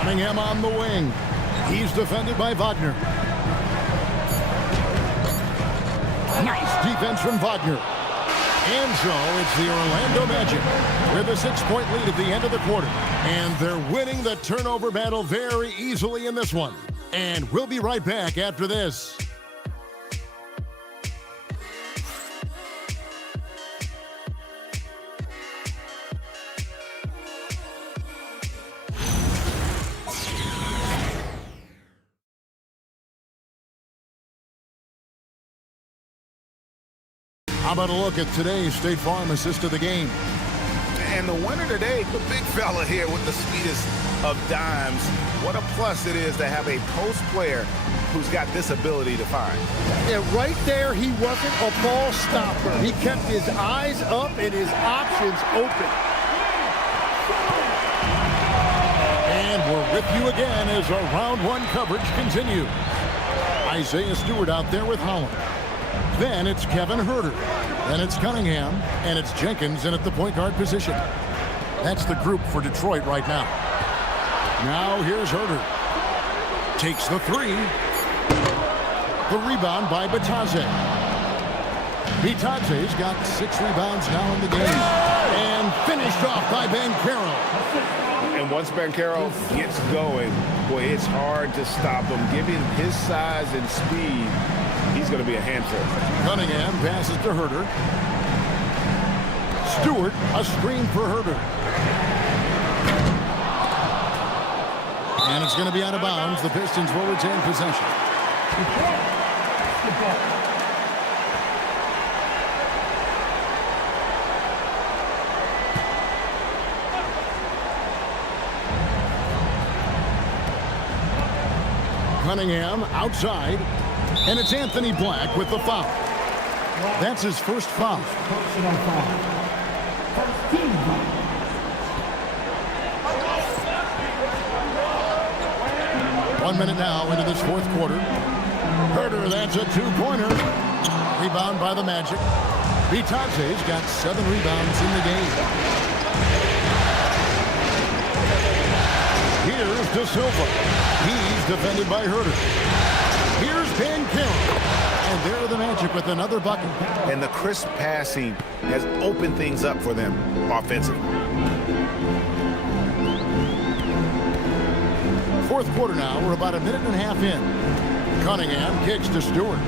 Cunningham on the wing. He's defended by Wagner. Nice defense from Wagner. And so it's the Orlando Magic with a 6-point lead at the end of the quarter. And they're winning the turnover battle very easily in this one. And we'll be right back after this. How about a look at today's State Farm assist of the game? And the winner today, the big fella here with the sweetest of dimes. What a plus it is to have a post player who's got this ability to find. Yeah, right there, he wasn't a ball stopper. He kept his eyes up and his options open. And we're with you again as our round 1 coverage continues. Isaiah Stewart out there with Holland. Then it's Kevin Huerter. Then it's Cunningham. And it's Jenkins in at the point guard position. That's the group for Detroit right now. Now here's Huerter. Takes the 3. The rebound by Batadze. Batadze's got 6 rebounds now in the game. And finished off by Banchero. And once Banchero gets going, boy, it's hard to stop him. Given his size and speed, he's going to be a handful. Cunningham passes to Herter. Stewart, a screen for Herter. And it's going to be out of bounds. The Pistons will retain possession. Cunningham outside, and it's Anthony Black with the foul. That's his first foul. Personal foul. First team foul. 1 minute now into this fourth quarter. Herter, that's a two-pointer. Rebound by the Magic. Vitase's got 7 rebounds in the game. Here's De Silva. He's defended by Herter. Here's Banchero. And there are the Magic with another bucket. And the crisp passing has opened things up for them offensively. Fourth quarter now. We're about a minute and a half in. Cunningham kicks to Stewart.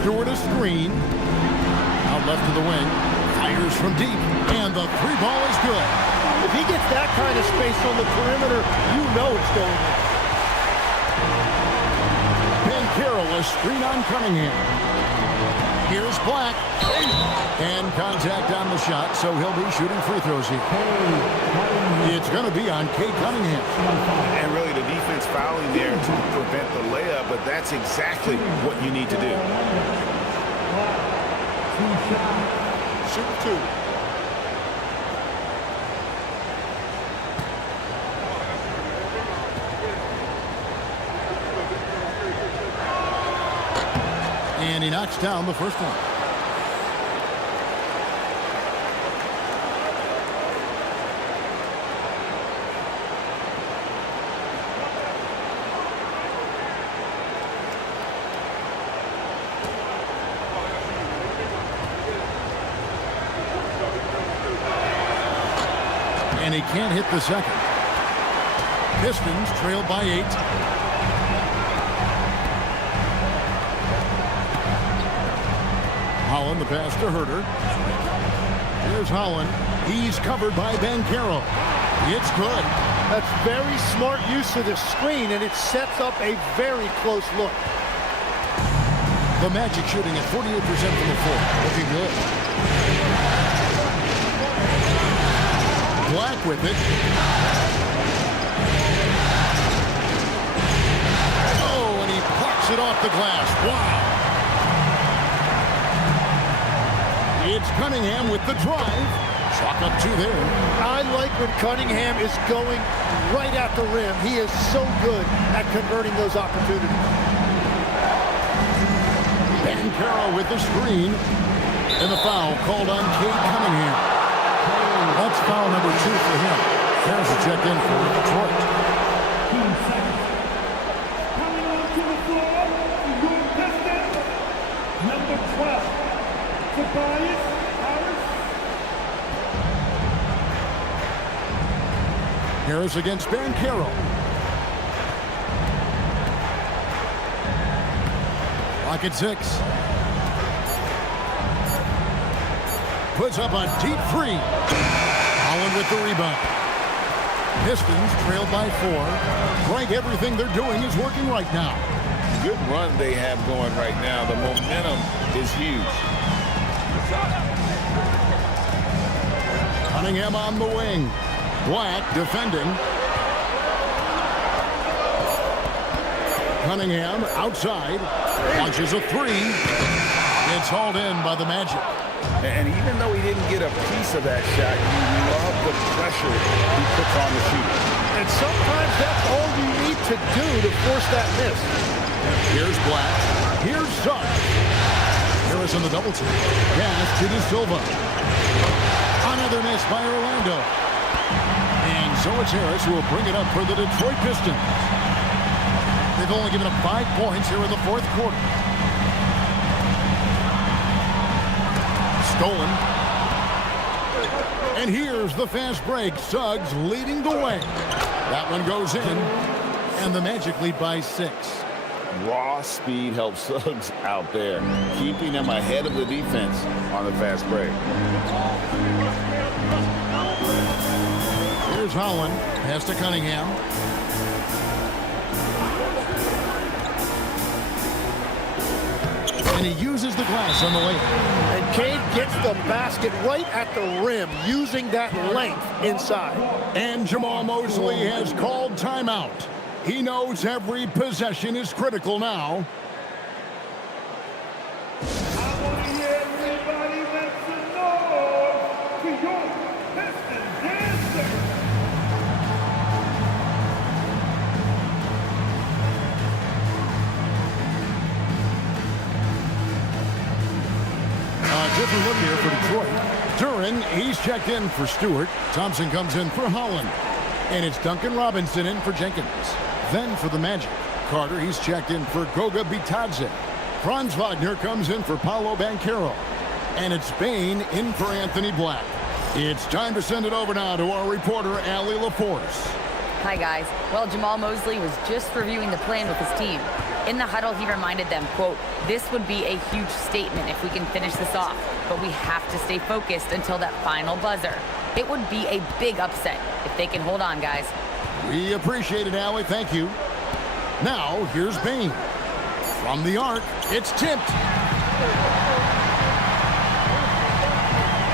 Stewart a screen. Out left to the wing. Fires from deep. And the three ball is good. If he gets that kind of space on the perimeter, you know it's going in. Banchero, a screen on Cunningham. Here's Black. And contact on the shot, so he'll be shooting free throws here. It's going to be on Cade Cunningham. And really the defense fouling there to prevent the layup, but that's exactly what you need to do. Shoot 2. And he knocks down the first one. And he can't hit the second. Pistons trail by 8. Holland, the pass to Herter. Here's Holland. He's covered by Banchero. It's good. That's very smart use of the screen, and it sets up a very close look. The Magic shooting at 48% from the floor. Looking good. Black with it. Oh, and he plucks it off the glass. Wow. It's Cunningham with the drive. Chalk up 2 there. I like when Cunningham is going right at the rim. He is so good at converting those opportunities. Banchero with the screen. And the foul called on Cade Cunningham. That's foul number 2 for him. There's a check in for Detroit. Coming onto the floor, your Pistons, number 12, Tobias Harris. Harris against Banchero. Clock at 6. Puts up a deep 3. Holland with the rebound. Pistons trailed by 4. Greg, everything they're doing is working right now. Good run they have going right now. The momentum is huge. Cunningham on the wing. Black defending. Cunningham outside. Launches a 3. It's hauled in by the Magic. And even though he didn't get a piece of that shot, you love the pressure he puts on the shooter. And sometimes that's all you need to do to force that miss. Here's Black. Here's Suggs. Harris on the double team. Pass to De Silva. Another miss by Orlando. And so it's Harris who will bring it up for the Detroit Pistons. They've only given up 5 points here in the fourth quarter. Stolen. And here's the fast break. Suggs leading the way. That one goes in, and the Magic lead by 6. Raw speed helps Suggs out there, keeping him ahead of the defense on the fast break. Here's Holland. Pass to Cunningham. And he uses the glass on the layup. And Cade gets the basket right at the rim, using that length inside. And Jamal Mosley has called timeout. He knows every possession is critical now. I want to hear everybody make some noise for your Pistons dancer. Different look here for Detroit. Duran, he's checked in for Stewart. Thompson comes in for Holland. And it's Duncan Robinson in for Jenkins. Then for the Magic, Carter, he's checked in for Goga Bitadze. Franz Wagner comes in for Paolo Banchero. And it's Bain in for Anthony Black. It's time to send it over now to our reporter, Allie LaForce. Hi, guys. Well, Jamal Mosley was just reviewing the plan with his team. In the huddle, he reminded them, quote, "This would be a huge statement if we can finish this off, but we have to stay focused until that final buzzer. It would be a big upset if they can hold on, guys." We appreciate it, Allie. Thank you. Now, here's Bain. From the arc, it's tipped.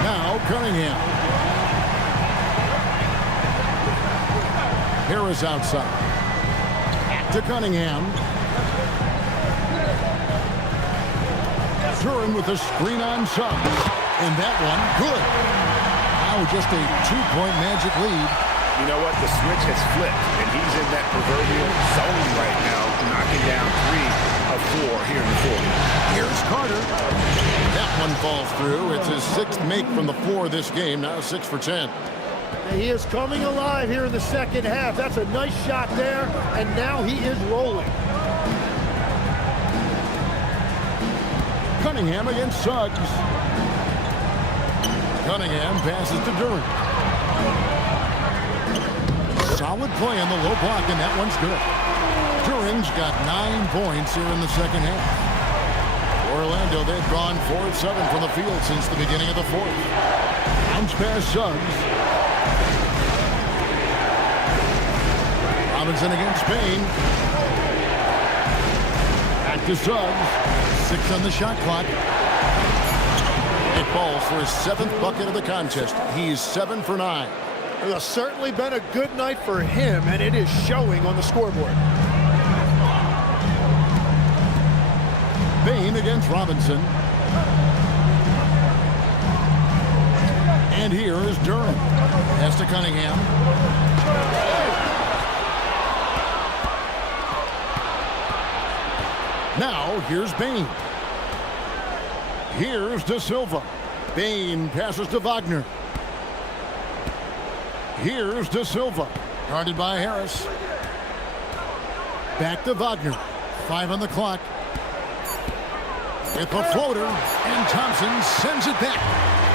Now, Cunningham. Harris outside. To Cunningham. Duran with a screen on Suggs. And that one, good. Now just a 2-point Magic lead. You know what? The switch has flipped, and he's in that proverbial zone right now, knocking down 3 of 4 here in the fourth. Here's Carter. That one falls through. It's his 6th make from the floor this game. Now 6 for 10. He is coming alive here in the second half. That's a nice shot there, and now he is rolling. Cunningham against Suggs. Cunningham passes to Duran. Solid play on the low block, and that one's good. Duran's got 9 points here in the second half. Orlando, they've gone 4 of 7 from the field since the beginning of the fourth. Bounce pass Suggs. Robinson against Bain. Back to Suggs. 6 on the shot clock. It falls for his 7th bucket of the contest. He's 7 for 9. It has certainly been a good night for him, and it is showing on the scoreboard. Bain against Robinson. And here is Duran. Pass to Cunningham. Now, here's Bain. Here's De Silva. Bain passes to Wagner. Here's De Silva. Guarded by Harris. Back to Wagner. 5 on the clock. With a floater, and Thompson sends it back.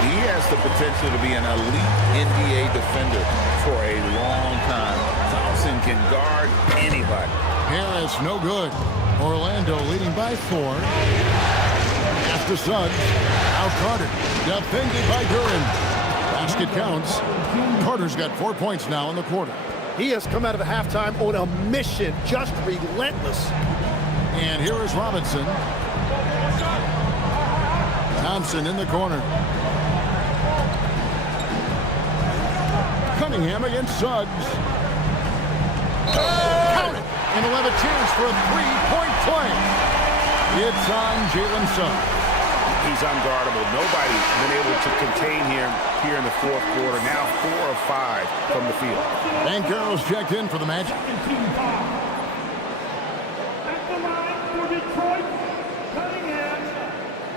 He has the potential to be an elite NBA defender for a long time. Thompson can guard anybody. Harris, no good. Orlando leading by 4. After Suggs, out Carter. Defended by Duran. Basket counts. Carter's got 4 points now in the quarter. He has come out of halftime on a mission, just relentless. And here is Robinson. Thompson in the corner. Cunningham against Suggs. Count it! And he'll have a chance for a 3-point play. It's on Jalen Suggs. He's unguardable. Nobody's been able to contain him here in the fourth quarter. Now 4 of 5 from the field. Banchero's checked in for the Magic. At the line for Detroit, Cunningham.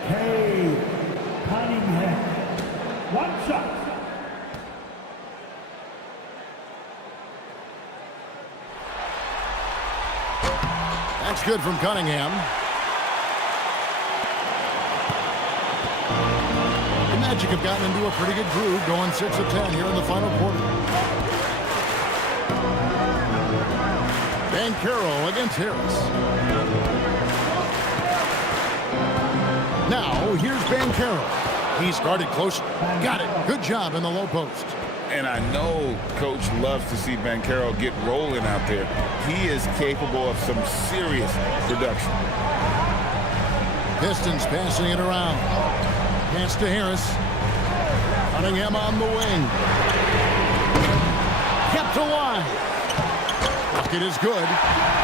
Hey, Cunningham. 1 shot. That's good from Cunningham. Magic have gotten into a pretty good groove, going 6 of 10 here in the final quarter. Banchero against Harris. Now, here's Banchero. He's guarded close. Got it. Good job in the low post. And I know Coach loves to see Banchero get rolling out there. He is capable of some serious production. Pistons passing it around. Pass to Harris. Cunningham on the wing. Kept alive. Bucket is good.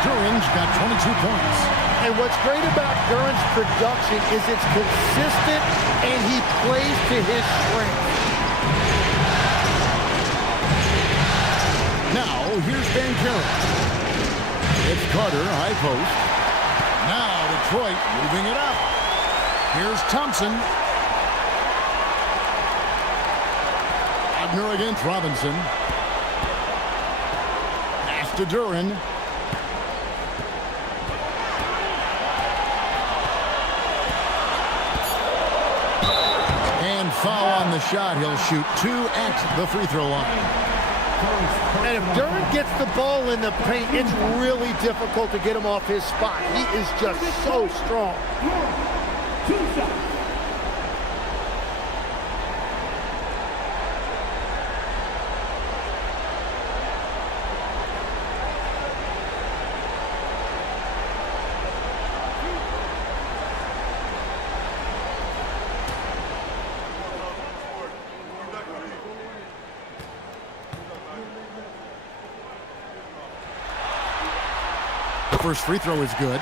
Duran's got 22 points. And what's great about Duran's production is it's consistent and he plays to his strength. Now, here's Banchero. It's Carter, high post. Now, Detroit moving it up. Here's Thompson. Wagner against Robinson. Pass to Duran. And foul on the shot. He'll shoot 2 at the free throw line. And if Duran gets the ball in the paint, it's really difficult to get him off his spot. He is just so strong. 2 shots. First free throw is good.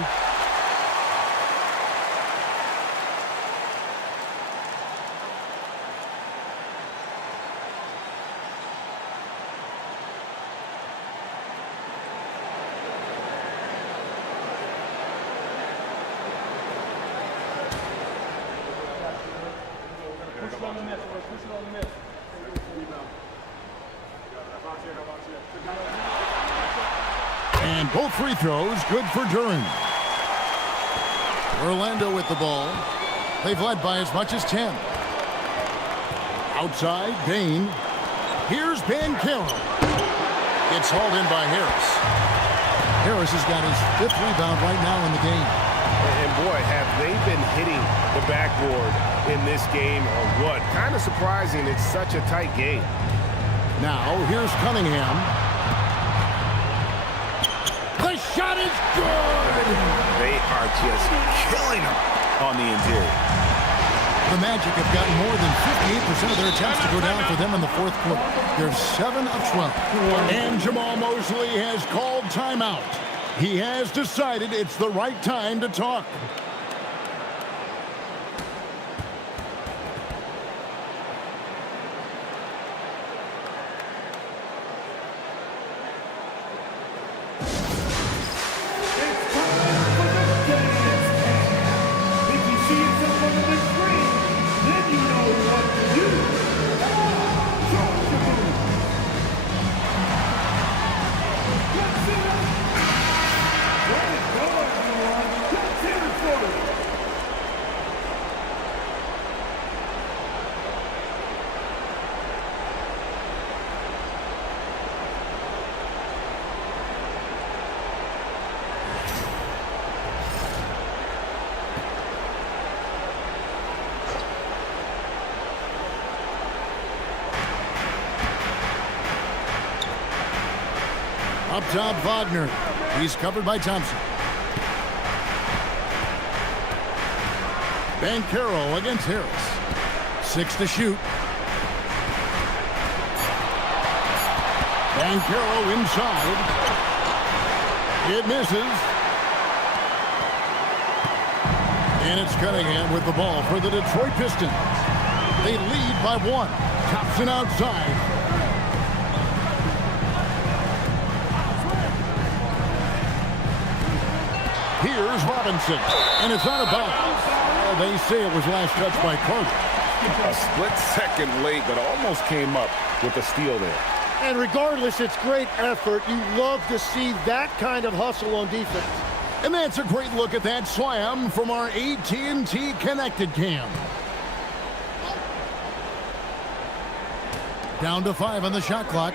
And both free throws good for Duran. Orlando with the ball. They've led by as much as 10. Outside, Bain. Here's Banchero. It's hauled in by Harris. Harris has got his 5th rebound right now in the game. And boy, have they been hitting the backboard in this game or what? Kind of surprising. It's such a tight game. Now, here's Cunningham. The shot is good! They are just killing them on the interior. The Magic have gotten more than 58% of their attempts to go down for them in the 4th quarter. They're 7 of 12. And Jamal Mosley has called timeout. He has decided it's the right time to talk. Up top, Wagner. He's covered by Thompson. Banchero against Harris. 6 to shoot. Banchero inside. It misses. And it's Cunningham with the ball for the Detroit Pistons. They lead by 1. Thompson outside. Here's Robinson, and it's out of bounds. They say it was last touched by Carter. A split second late, but almost came up with a steal there. And regardless, it's great effort. You love to see that kind of hustle on defense. And that's a great look at that slam from our AT&T Connected Cam. Down to 5 on the shot clock.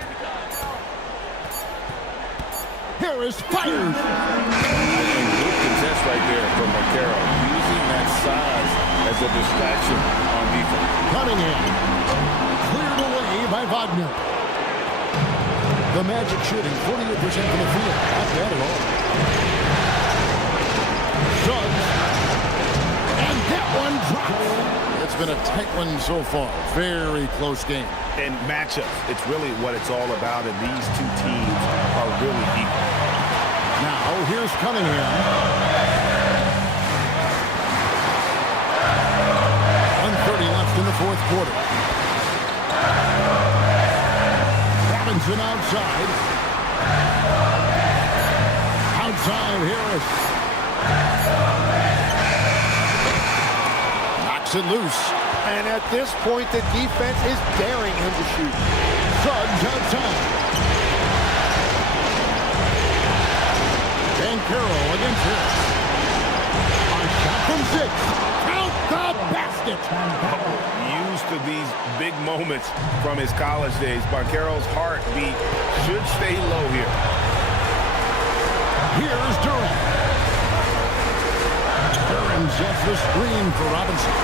Harris fires. And good contest right there from Vaquero, using that size as a distraction on defense. Cunningham. Cleared away by Wagner. The Magic shooting 48% from the field. Not bad at all. Suggs. And that one drops. It's been a tight one so far. Very close game. And matchups, it's really what it's all about, and these two teams are really equal. Now, here's Cunningham. 1:30 left in the fourth quarter. Robinson outside. Outside, Harris. Knocks it loose. And at this point, the defense is daring him to shoot. Suggs outside. Bankero against Harris. A shot from 6. Count the basket. Used to these big moments from his college days. Banchero's heartbeat should stay low here. Here's Durant. Durant sets the screen for Robinson.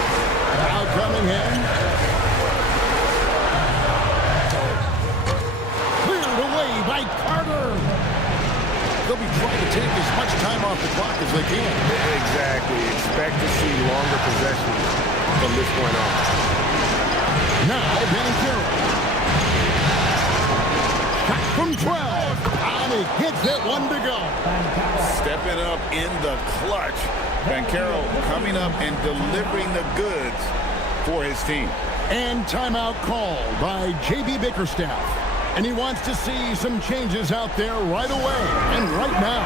Now Cunningham. Cleared away by Carter. They'll be trying to take as much time off the clock as they can. Exactly. Expect to see longer possessions from this point on. Now Bankero. Shot from 12. And he gets it, 1 to go. Stepping up in the clutch. Bankero coming up and delivering the goods for his team. And timeout called by J.B. Bickerstaff. And he wants to see some changes out there right away and right now.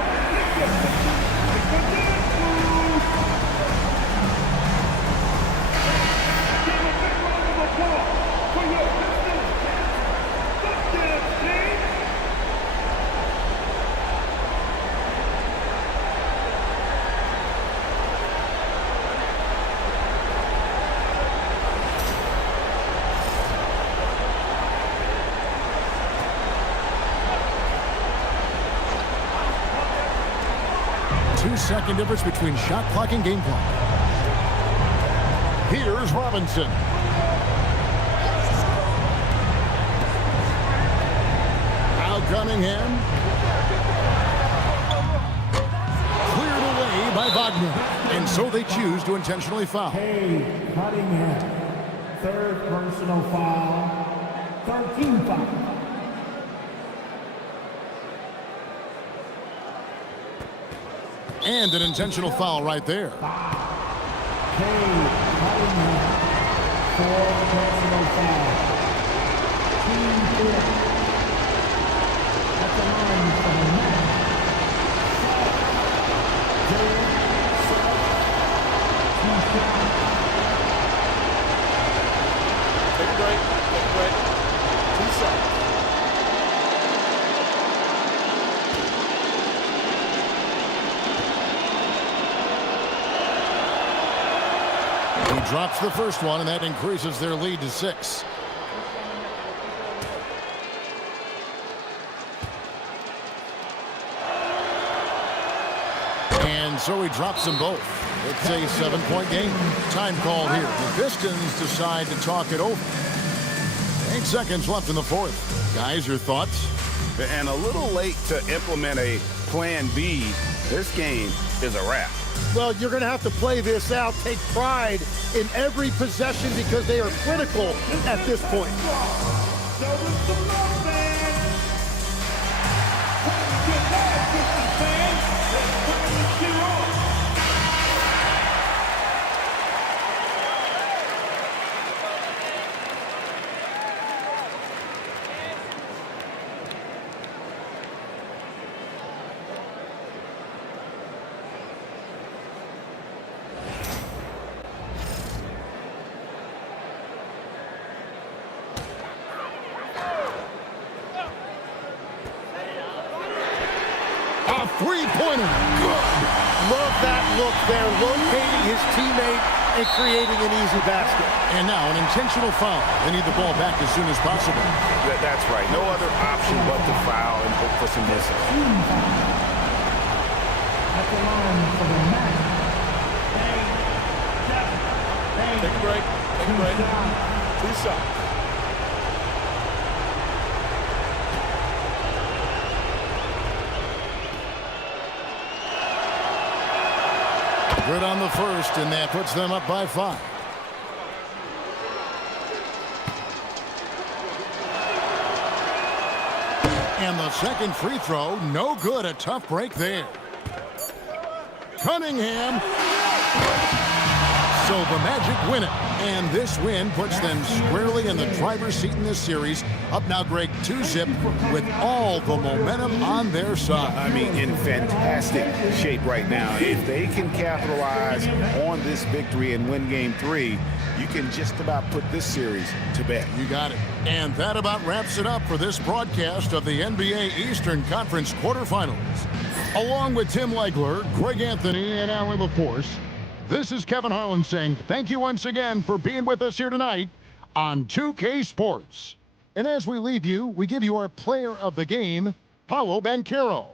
Second difference between shot clock and game clock. Here's Robinson. Now Cunningham. Cleared away by Wagner. And so they choose to intentionally foul. Hey, Cunningham. Third personal foul. 13 foul. And an intentional foul right there. Hey, Cunningham. Fourth personal foul. Team 4. At the line from the net. Take a break. Take a break. 2 seconds. He drops the first one, and that increases their lead to 6. And so he drops them both. It's a 7-point game. Time called here. The Pistons decide to talk it over. 8 seconds left in the fourth. Guys, your thoughts? And a little late to implement a plan B. This game is a wrap. Well, you're going to have to play this out, take pride in every possession because they are critical at this point. A three-pointer. Good. Love that look there, locating his teammate and creating an easy basket. And now an intentional foul. They need the ball back as soon as possible. That's right. No other option but to foul and hope for some misses. At the line for the match. Take a break. Take a break. 2 shots. Good on the first, and that puts them up by 5. And the second free throw, no good. A tough break there. Cunningham. So the Magic win it. And this win puts them squarely in the driver's seat in this series. Up now, Greg, 2-zip with all the momentum on their side. I mean, in fantastic shape right now. If they can capitalize on this victory and win game 3, you can just about put this series to bed. You got it. And that about wraps it up for this broadcast of the NBA Eastern Conference quarterfinals. Along with Tim Legler, Greg Anthony, and Alan LaForce, this is Kevin Harlan saying thank you once again for being with us here tonight on 2K Sports. And as we leave you, we give you our player of the game, Paolo Banchero.